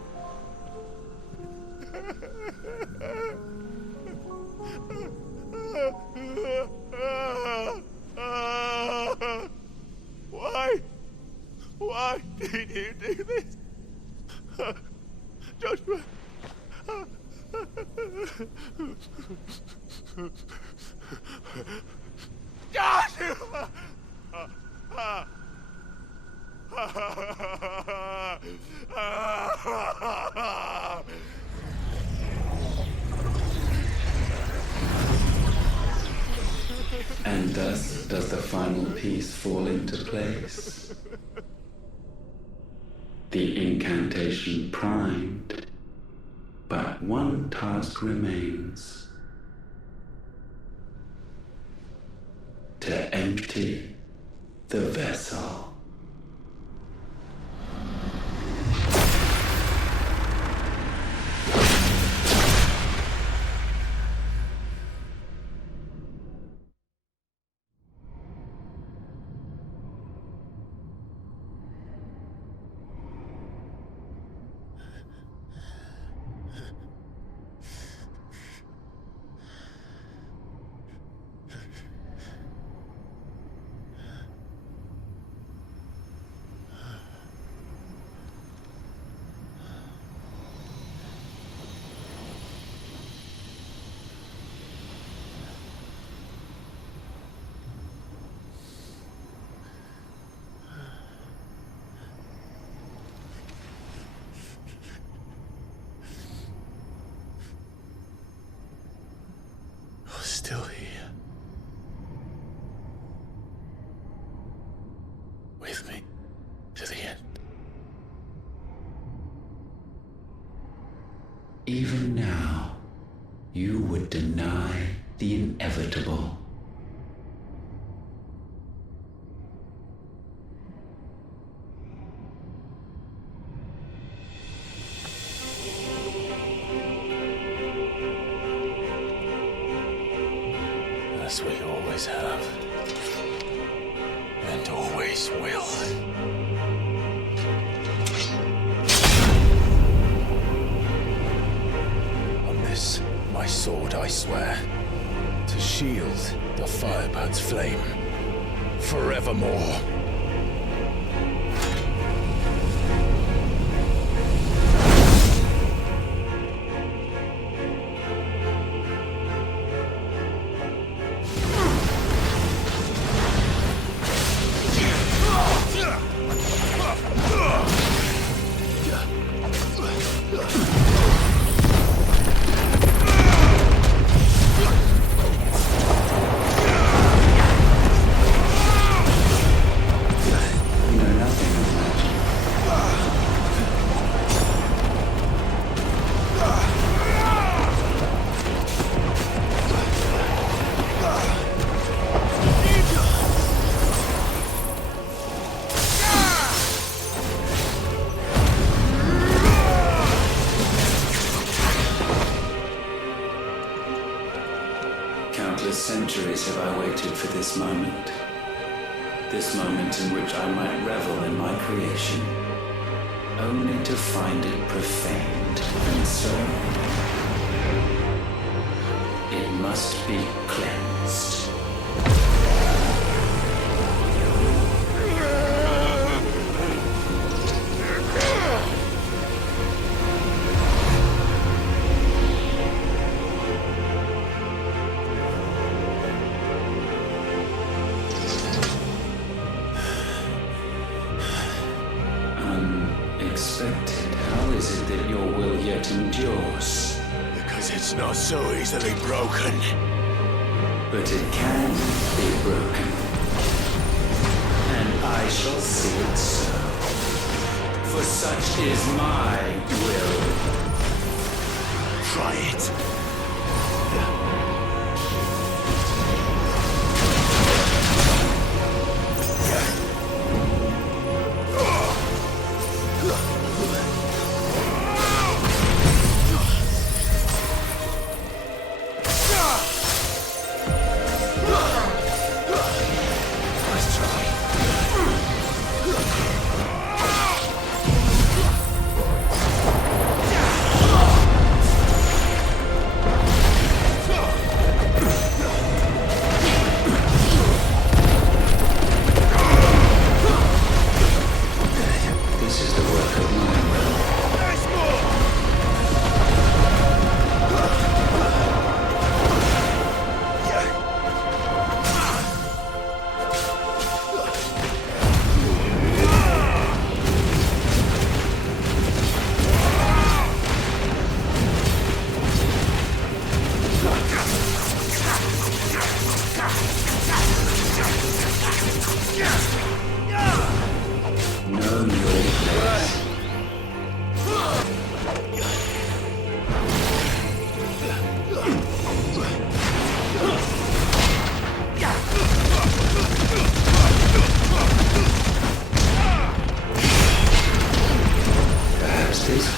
Why? Why did you do this? Joshua! Joshua! And thus does the final piece fall into place. The incantation primed, but one task remains. To empty the vessel. Still here. With me to the end. Even now, you would deny the inevitable. As we always have. And always will. On this, my sword, I swear, to shield the Firebird's flame forevermore. Centuries have I waited for this moment. This moment in which I might revel in my creation, only to find it profaned. And so, it must be cleansed. How is it that your will yet endures? Because it's not so easily broken. But it can be broken. And I shall see it so. For such is my will. Try it.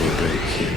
forbade him.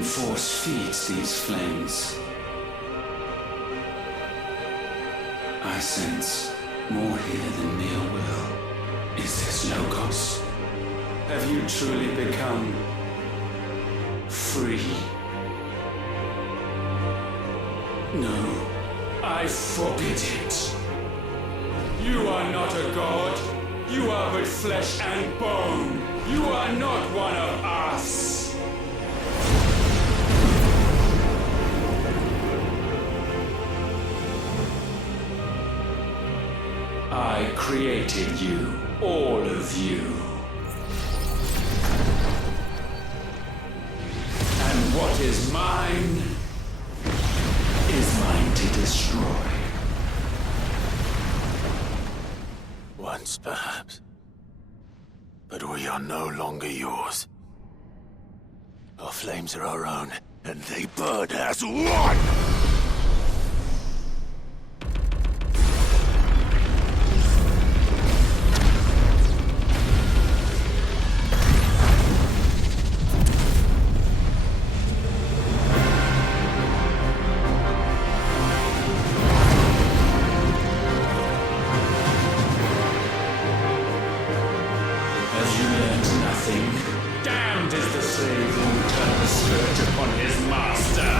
Force feeds these flames. I sense more here than mere will. Is this Logos? Have you truly become free? No, I forbid it. You are not a god. You are but flesh and bone. You are not one of us. I created you, all of you. And what is mine is mine to destroy. Once, perhaps. But we are no longer yours. Our flames are our own, and they burn as one! Damned is the slave who turns the scourge upon his master.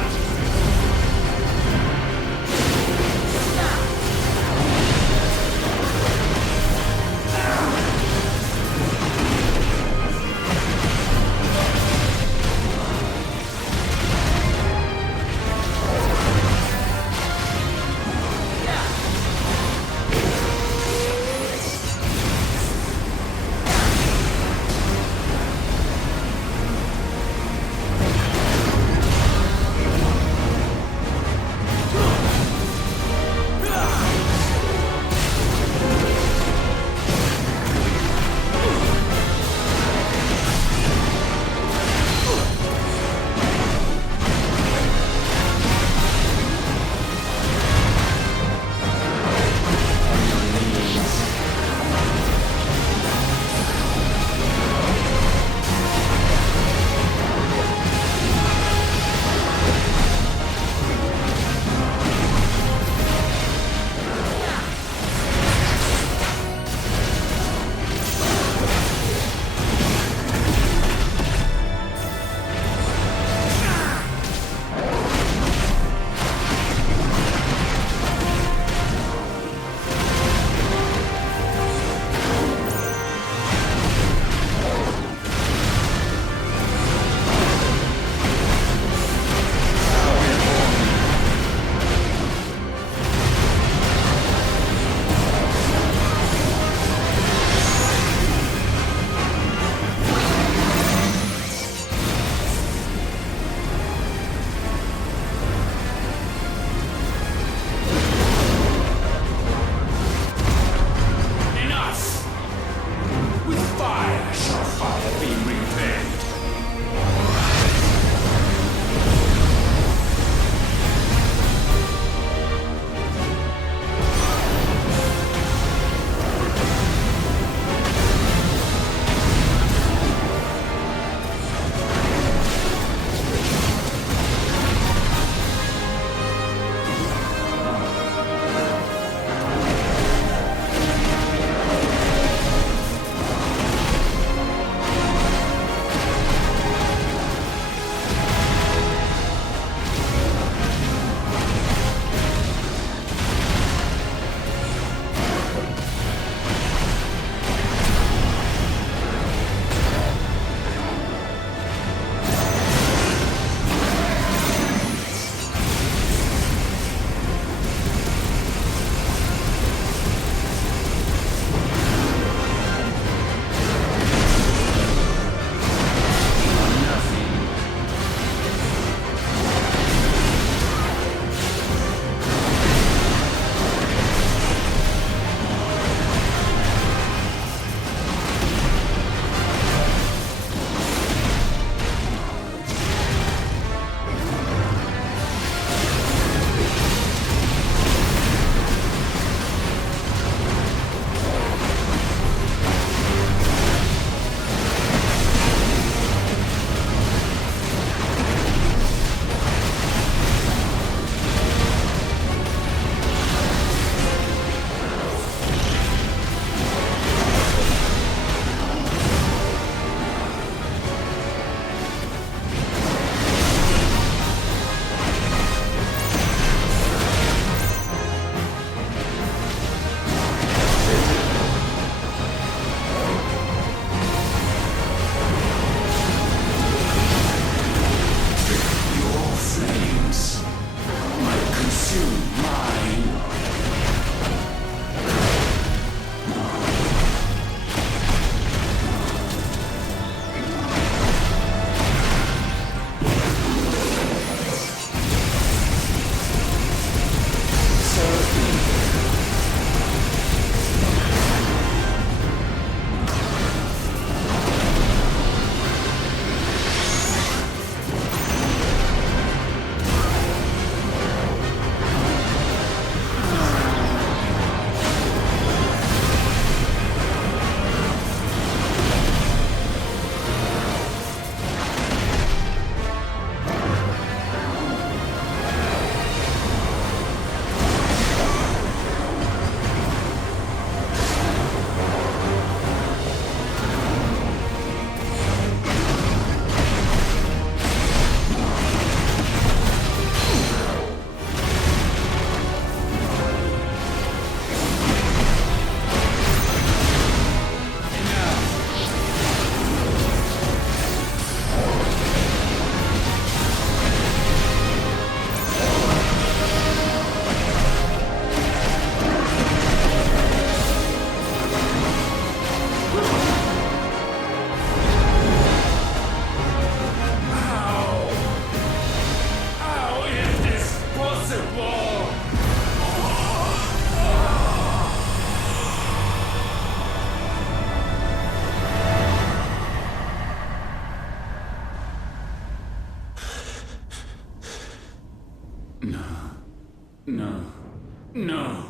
No.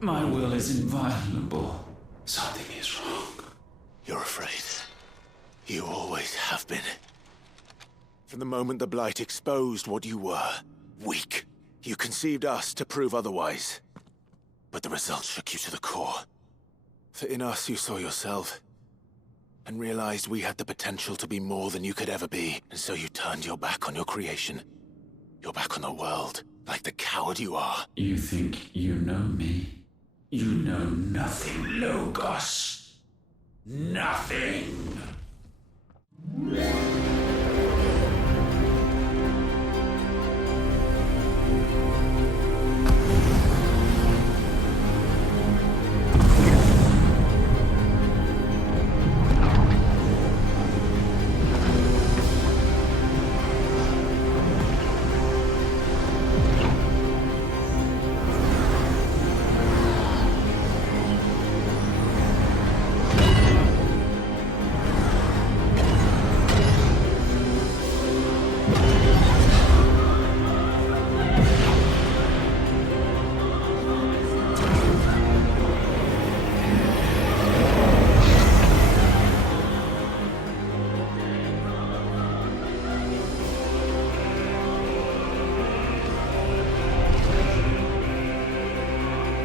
My will is inviolable. Something is wrong. You're afraid. You always have been. From the moment the Blight exposed what you were, weak, you conceived us to prove otherwise. But the results shook you to the core. For in us you saw yourself, and realized we had the potential to be more than you could ever be. And so you turned your back on your creation. Your back on the world, like the coward you are. You think you know me? You know nothing, Logos. Nothing!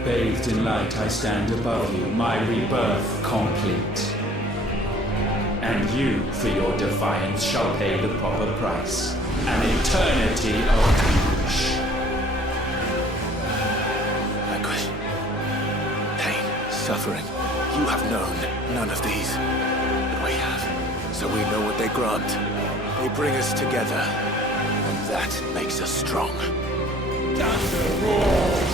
Bathed in light, I stand above you, my rebirth complete. And you, for your defiance, shall pay the proper price. An eternity of anguish. Anguish. Pain. Suffering. You have known none of these. But we have. So we know what they grant. They bring us together. And that makes us strong. Thunder roars!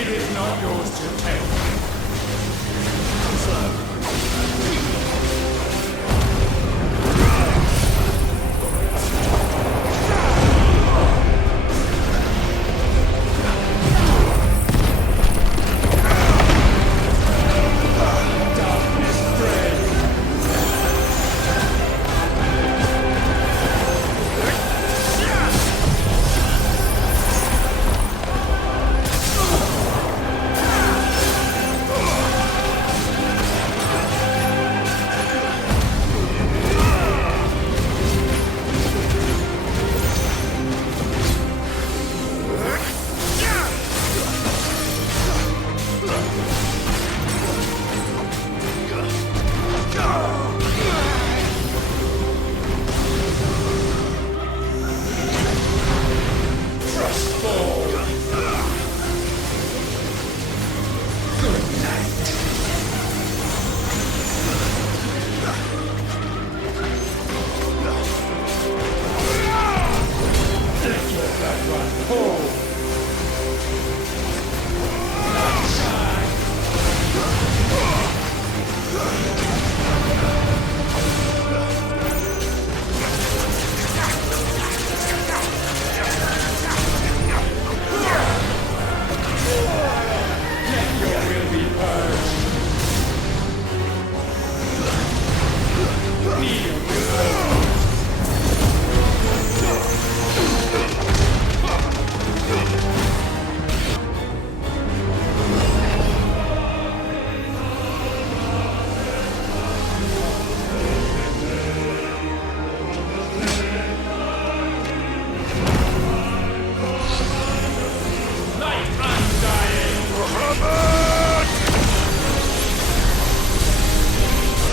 It is not yours to take.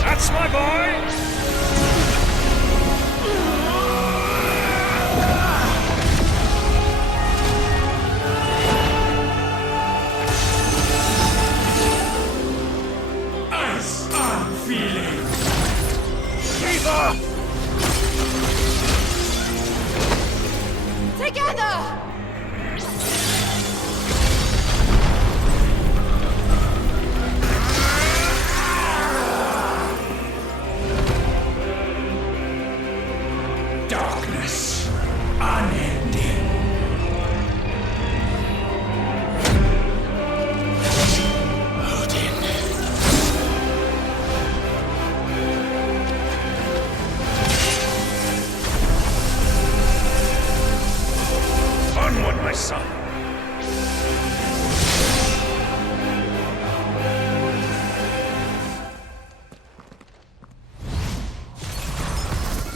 That's my boy! Ice unfeeling! Shiva! Together! Darkness, unending. Odin. Onward, my son!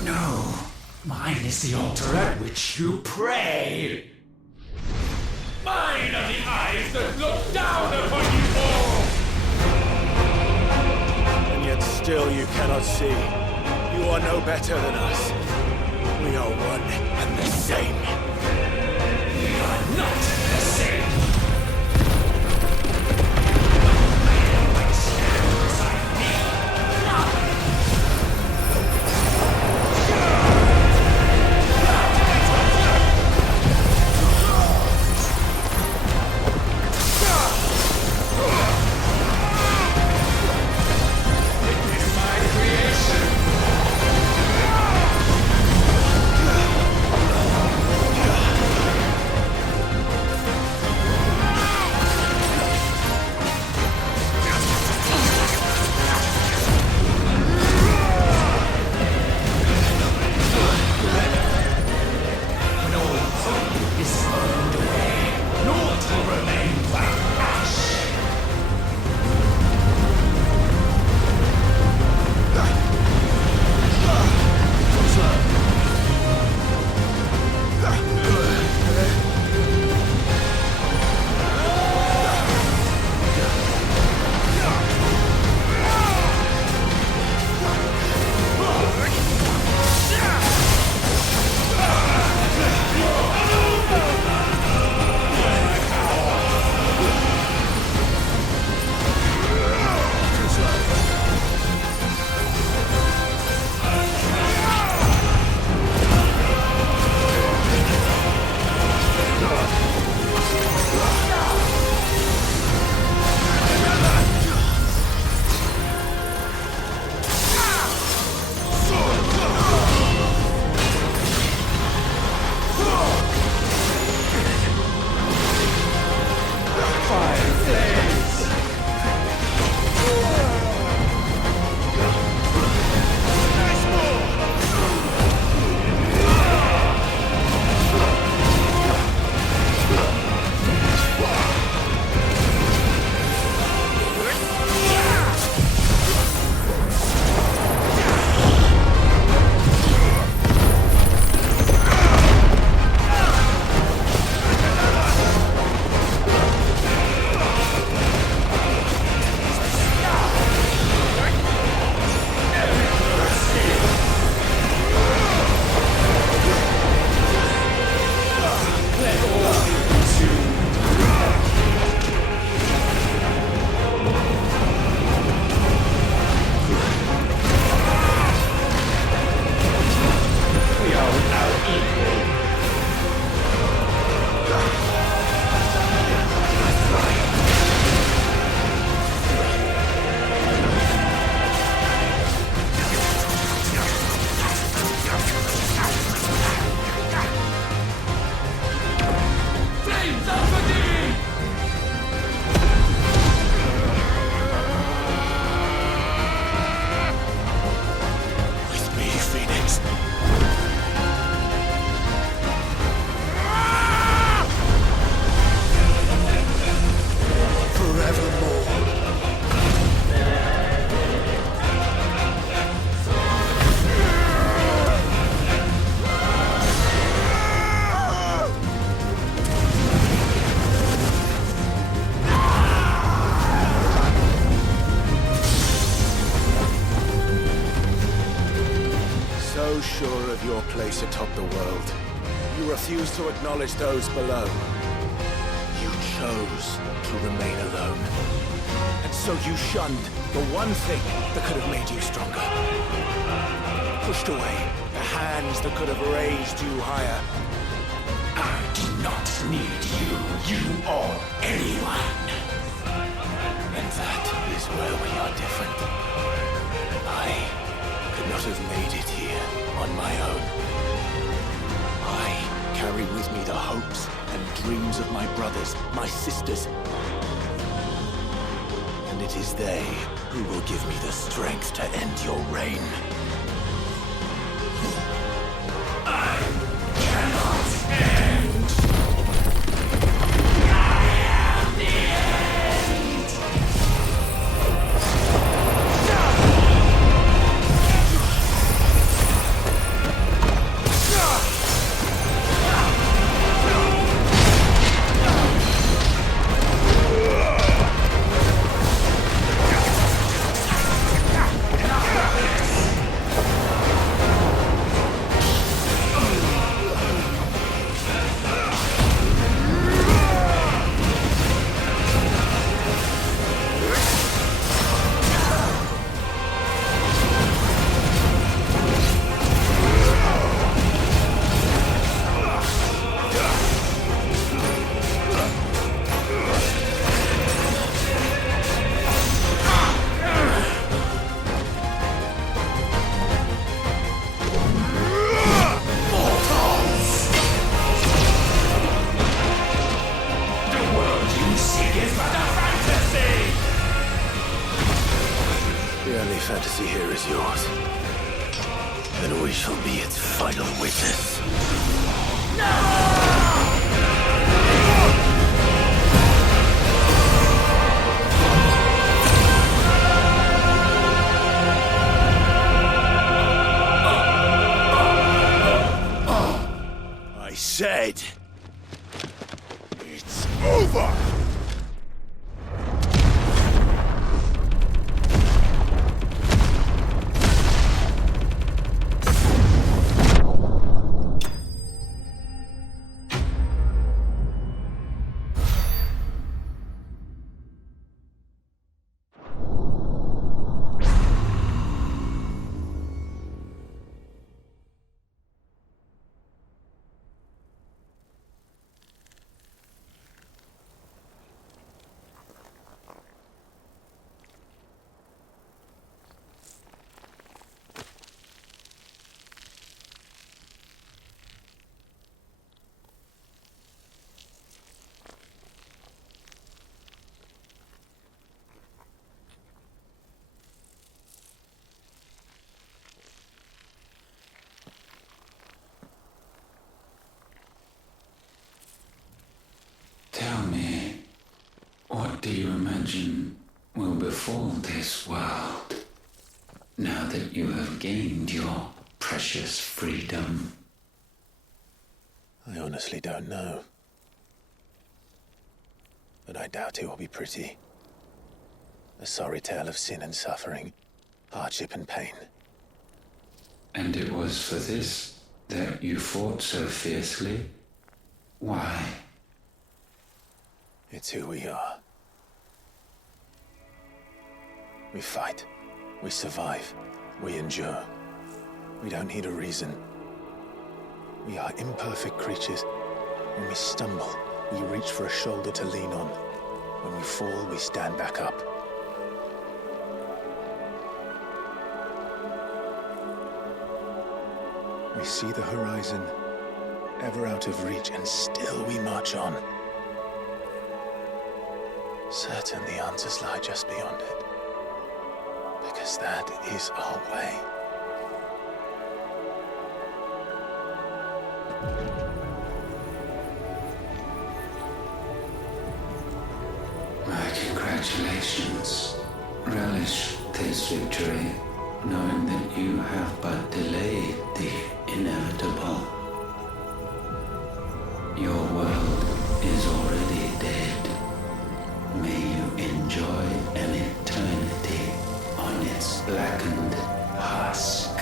No, mine is the altar at which you pray. Mine are the eyes that look down upon you all. And yet still you cannot see. You are no better than us. We are one and the same. We are not the same. place atop the world. You refuse to acknowledge those below. You chose to remain alone. And so you shunned the one thing that could have made you stronger. Pushed away the hands that could have raised you higher. I do not need you, you or anyone. And that is where we are different. I could not have made it here on my own. I carry with me the hopes and dreams of my brothers, my sisters. And it is they who will give me the strength to end your reign. Fantasy here is yours. And we shall be its final witness. I said, it's over! Tell me, what do you imagine will befall this world now that you have gained your precious freedom? I honestly don't know. But I doubt it will be pretty. A sorry tale of sin and suffering, hardship and pain. And it was for this that you fought so fiercely? Why? It's who we are. We fight. We survive. We endure. We don't need a reason. We are imperfect creatures. When we stumble, we reach for a shoulder to lean on. When we fall, we stand back up. We see the horizon, ever out of reach, and still we march on. Certain the answers lie just beyond it, because that is our way. My congratulations. Relish this victory, knowing that you have but delayed the inevitable. Your world is already dead. May you enjoy an eternity on its blackened husk.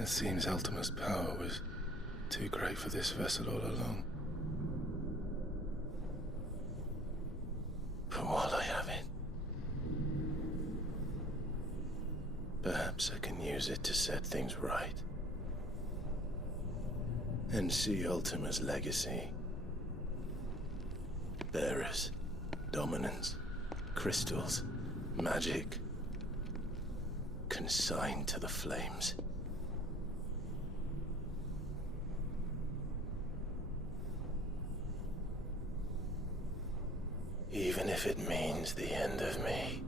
It seems Ultima's power was too great for this vessel all along. But while I have it, perhaps I can use it to set things right. And see Ultima's legacy. Bearers, dominance, crystals, magic, consigned to the flames. Even if it means the end of me.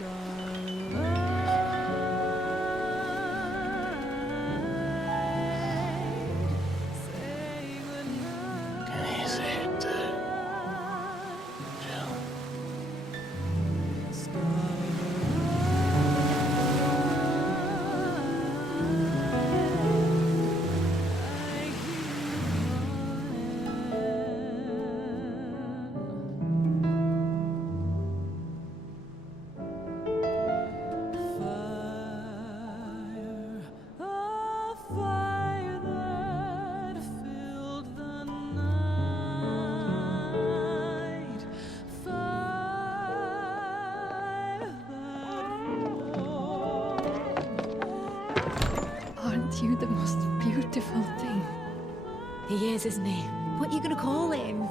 Can you say it to Jill? Aren't you the most beautiful thing? He is, isn't he? What are you gonna call him?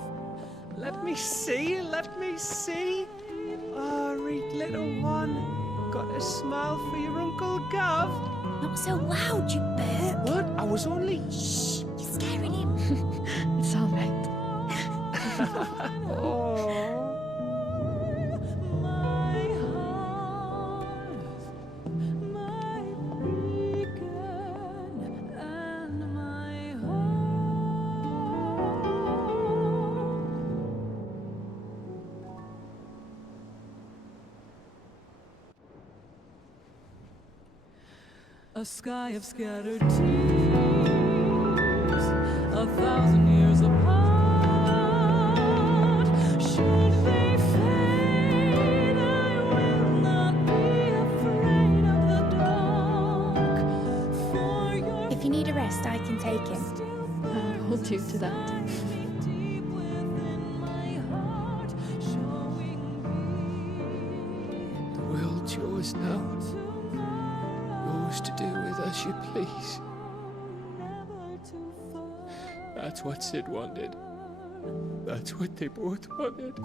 Let me see, let me see. Oh, read little one. Got a smile for your Uncle Gav. Not so loud, you burp. What? I was only... Shh, you're scaring him. It's all right. Oh. A sky of scattered tears, 1,000 years apart. Should they fade, I will not be afraid of the dark. For your If you need a rest, I can take him. I'll hold you to that. deep within my heart, showing The world's yours now. Yours to do with as you please. That's what Sid wanted. That's what they both wanted.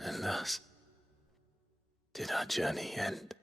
And thus did our journey end.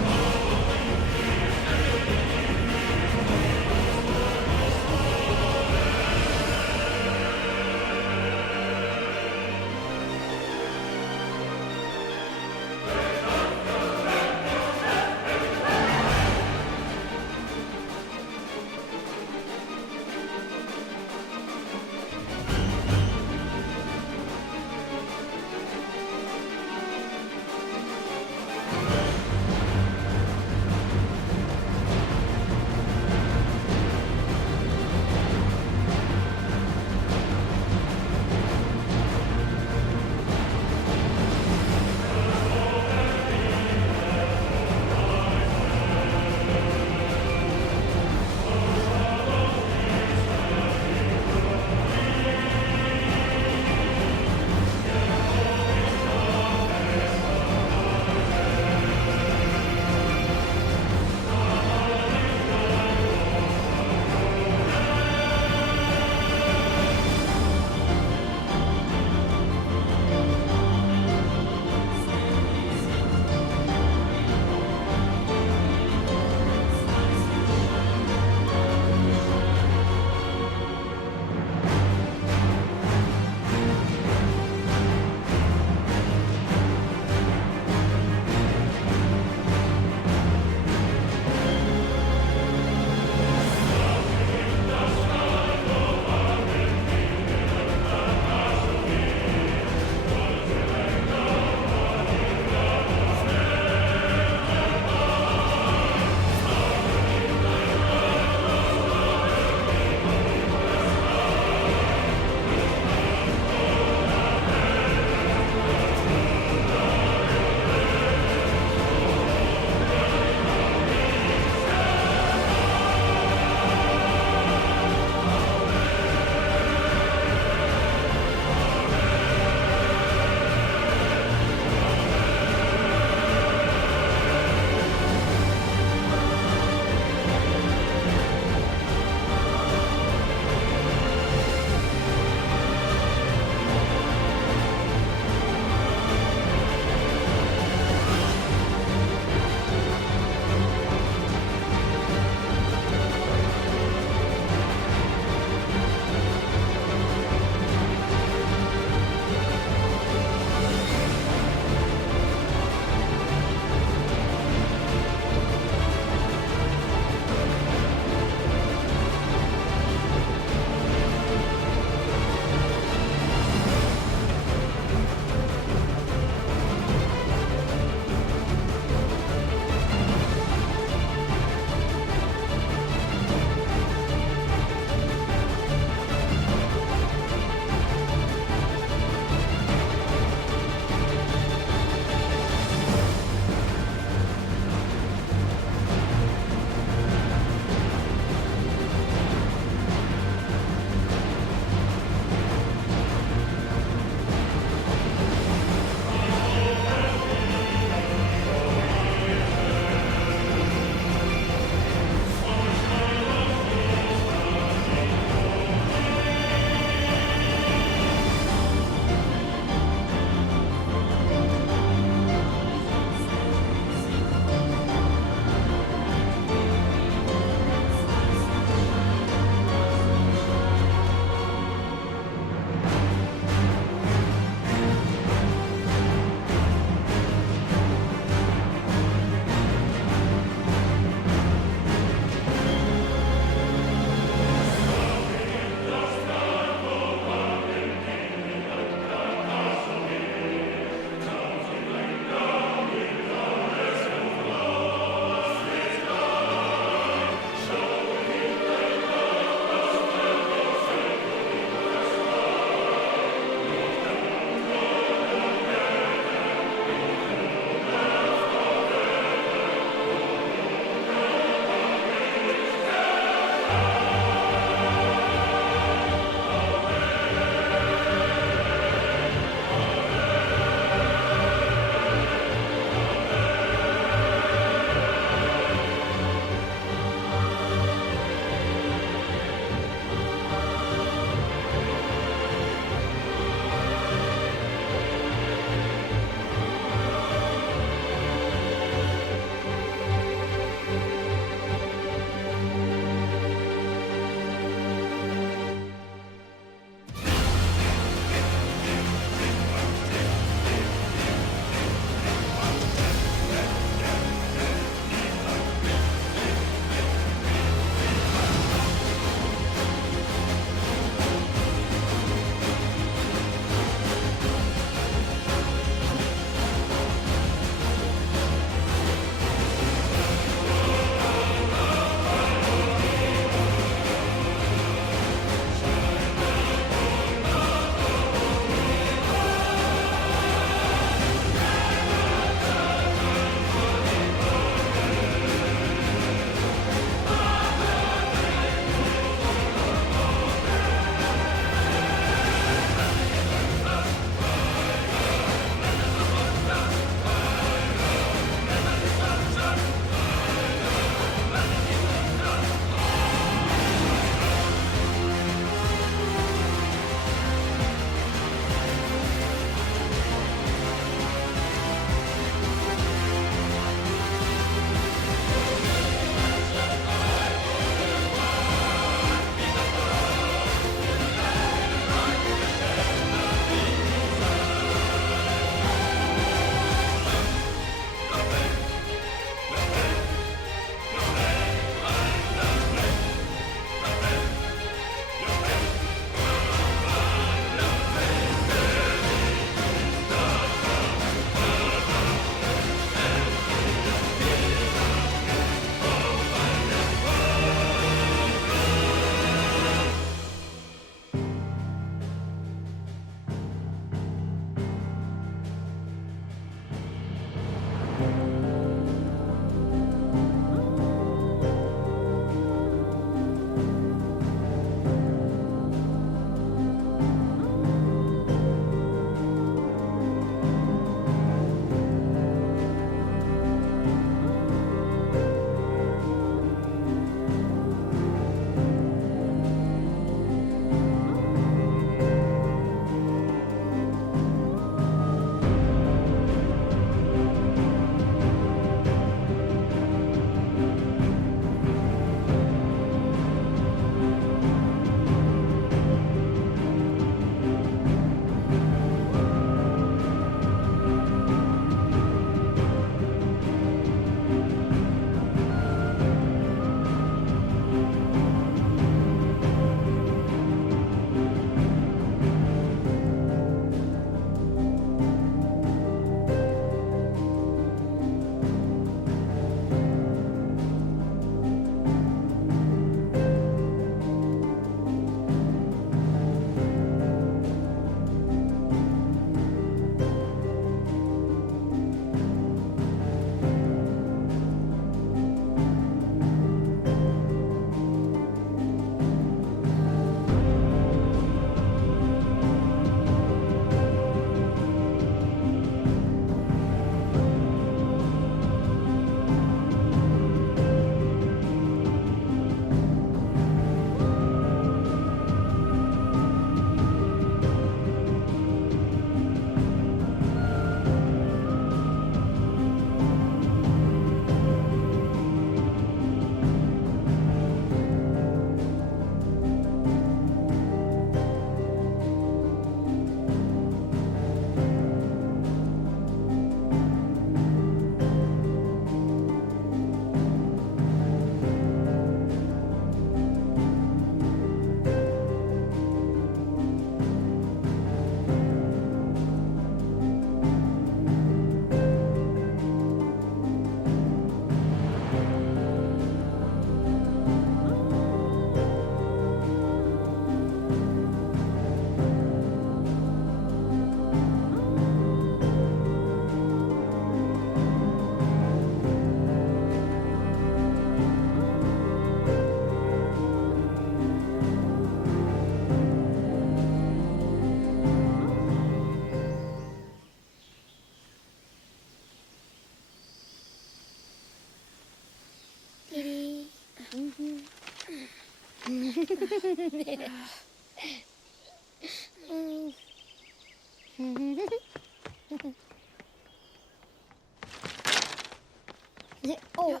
Oh.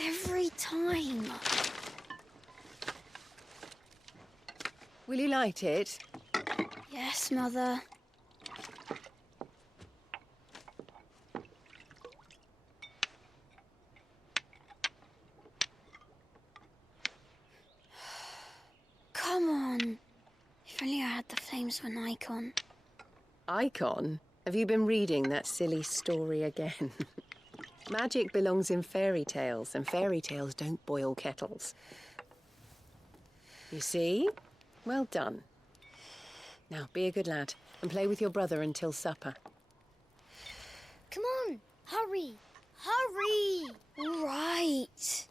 Every time. Will you light it? Yes, Mother. Come on. If only I had the flames of an icon. Icon? Have you been reading that silly story again? Magic belongs in fairy tales, and fairy tales don't boil kettles. You see? Well done. Now, be a good lad, and play with your brother until supper. Come on, hurry! Hurry! All right.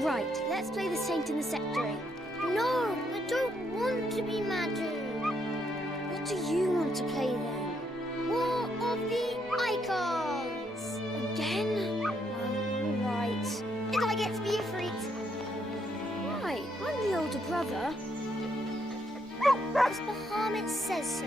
Right, let's play the saint in the secretary. No, I don't want to be Madu. What do you want to play then? War of the Icons! Again? Oh, right. And I get to be a freak. Right, I'm the older brother. Because Bahamut says so.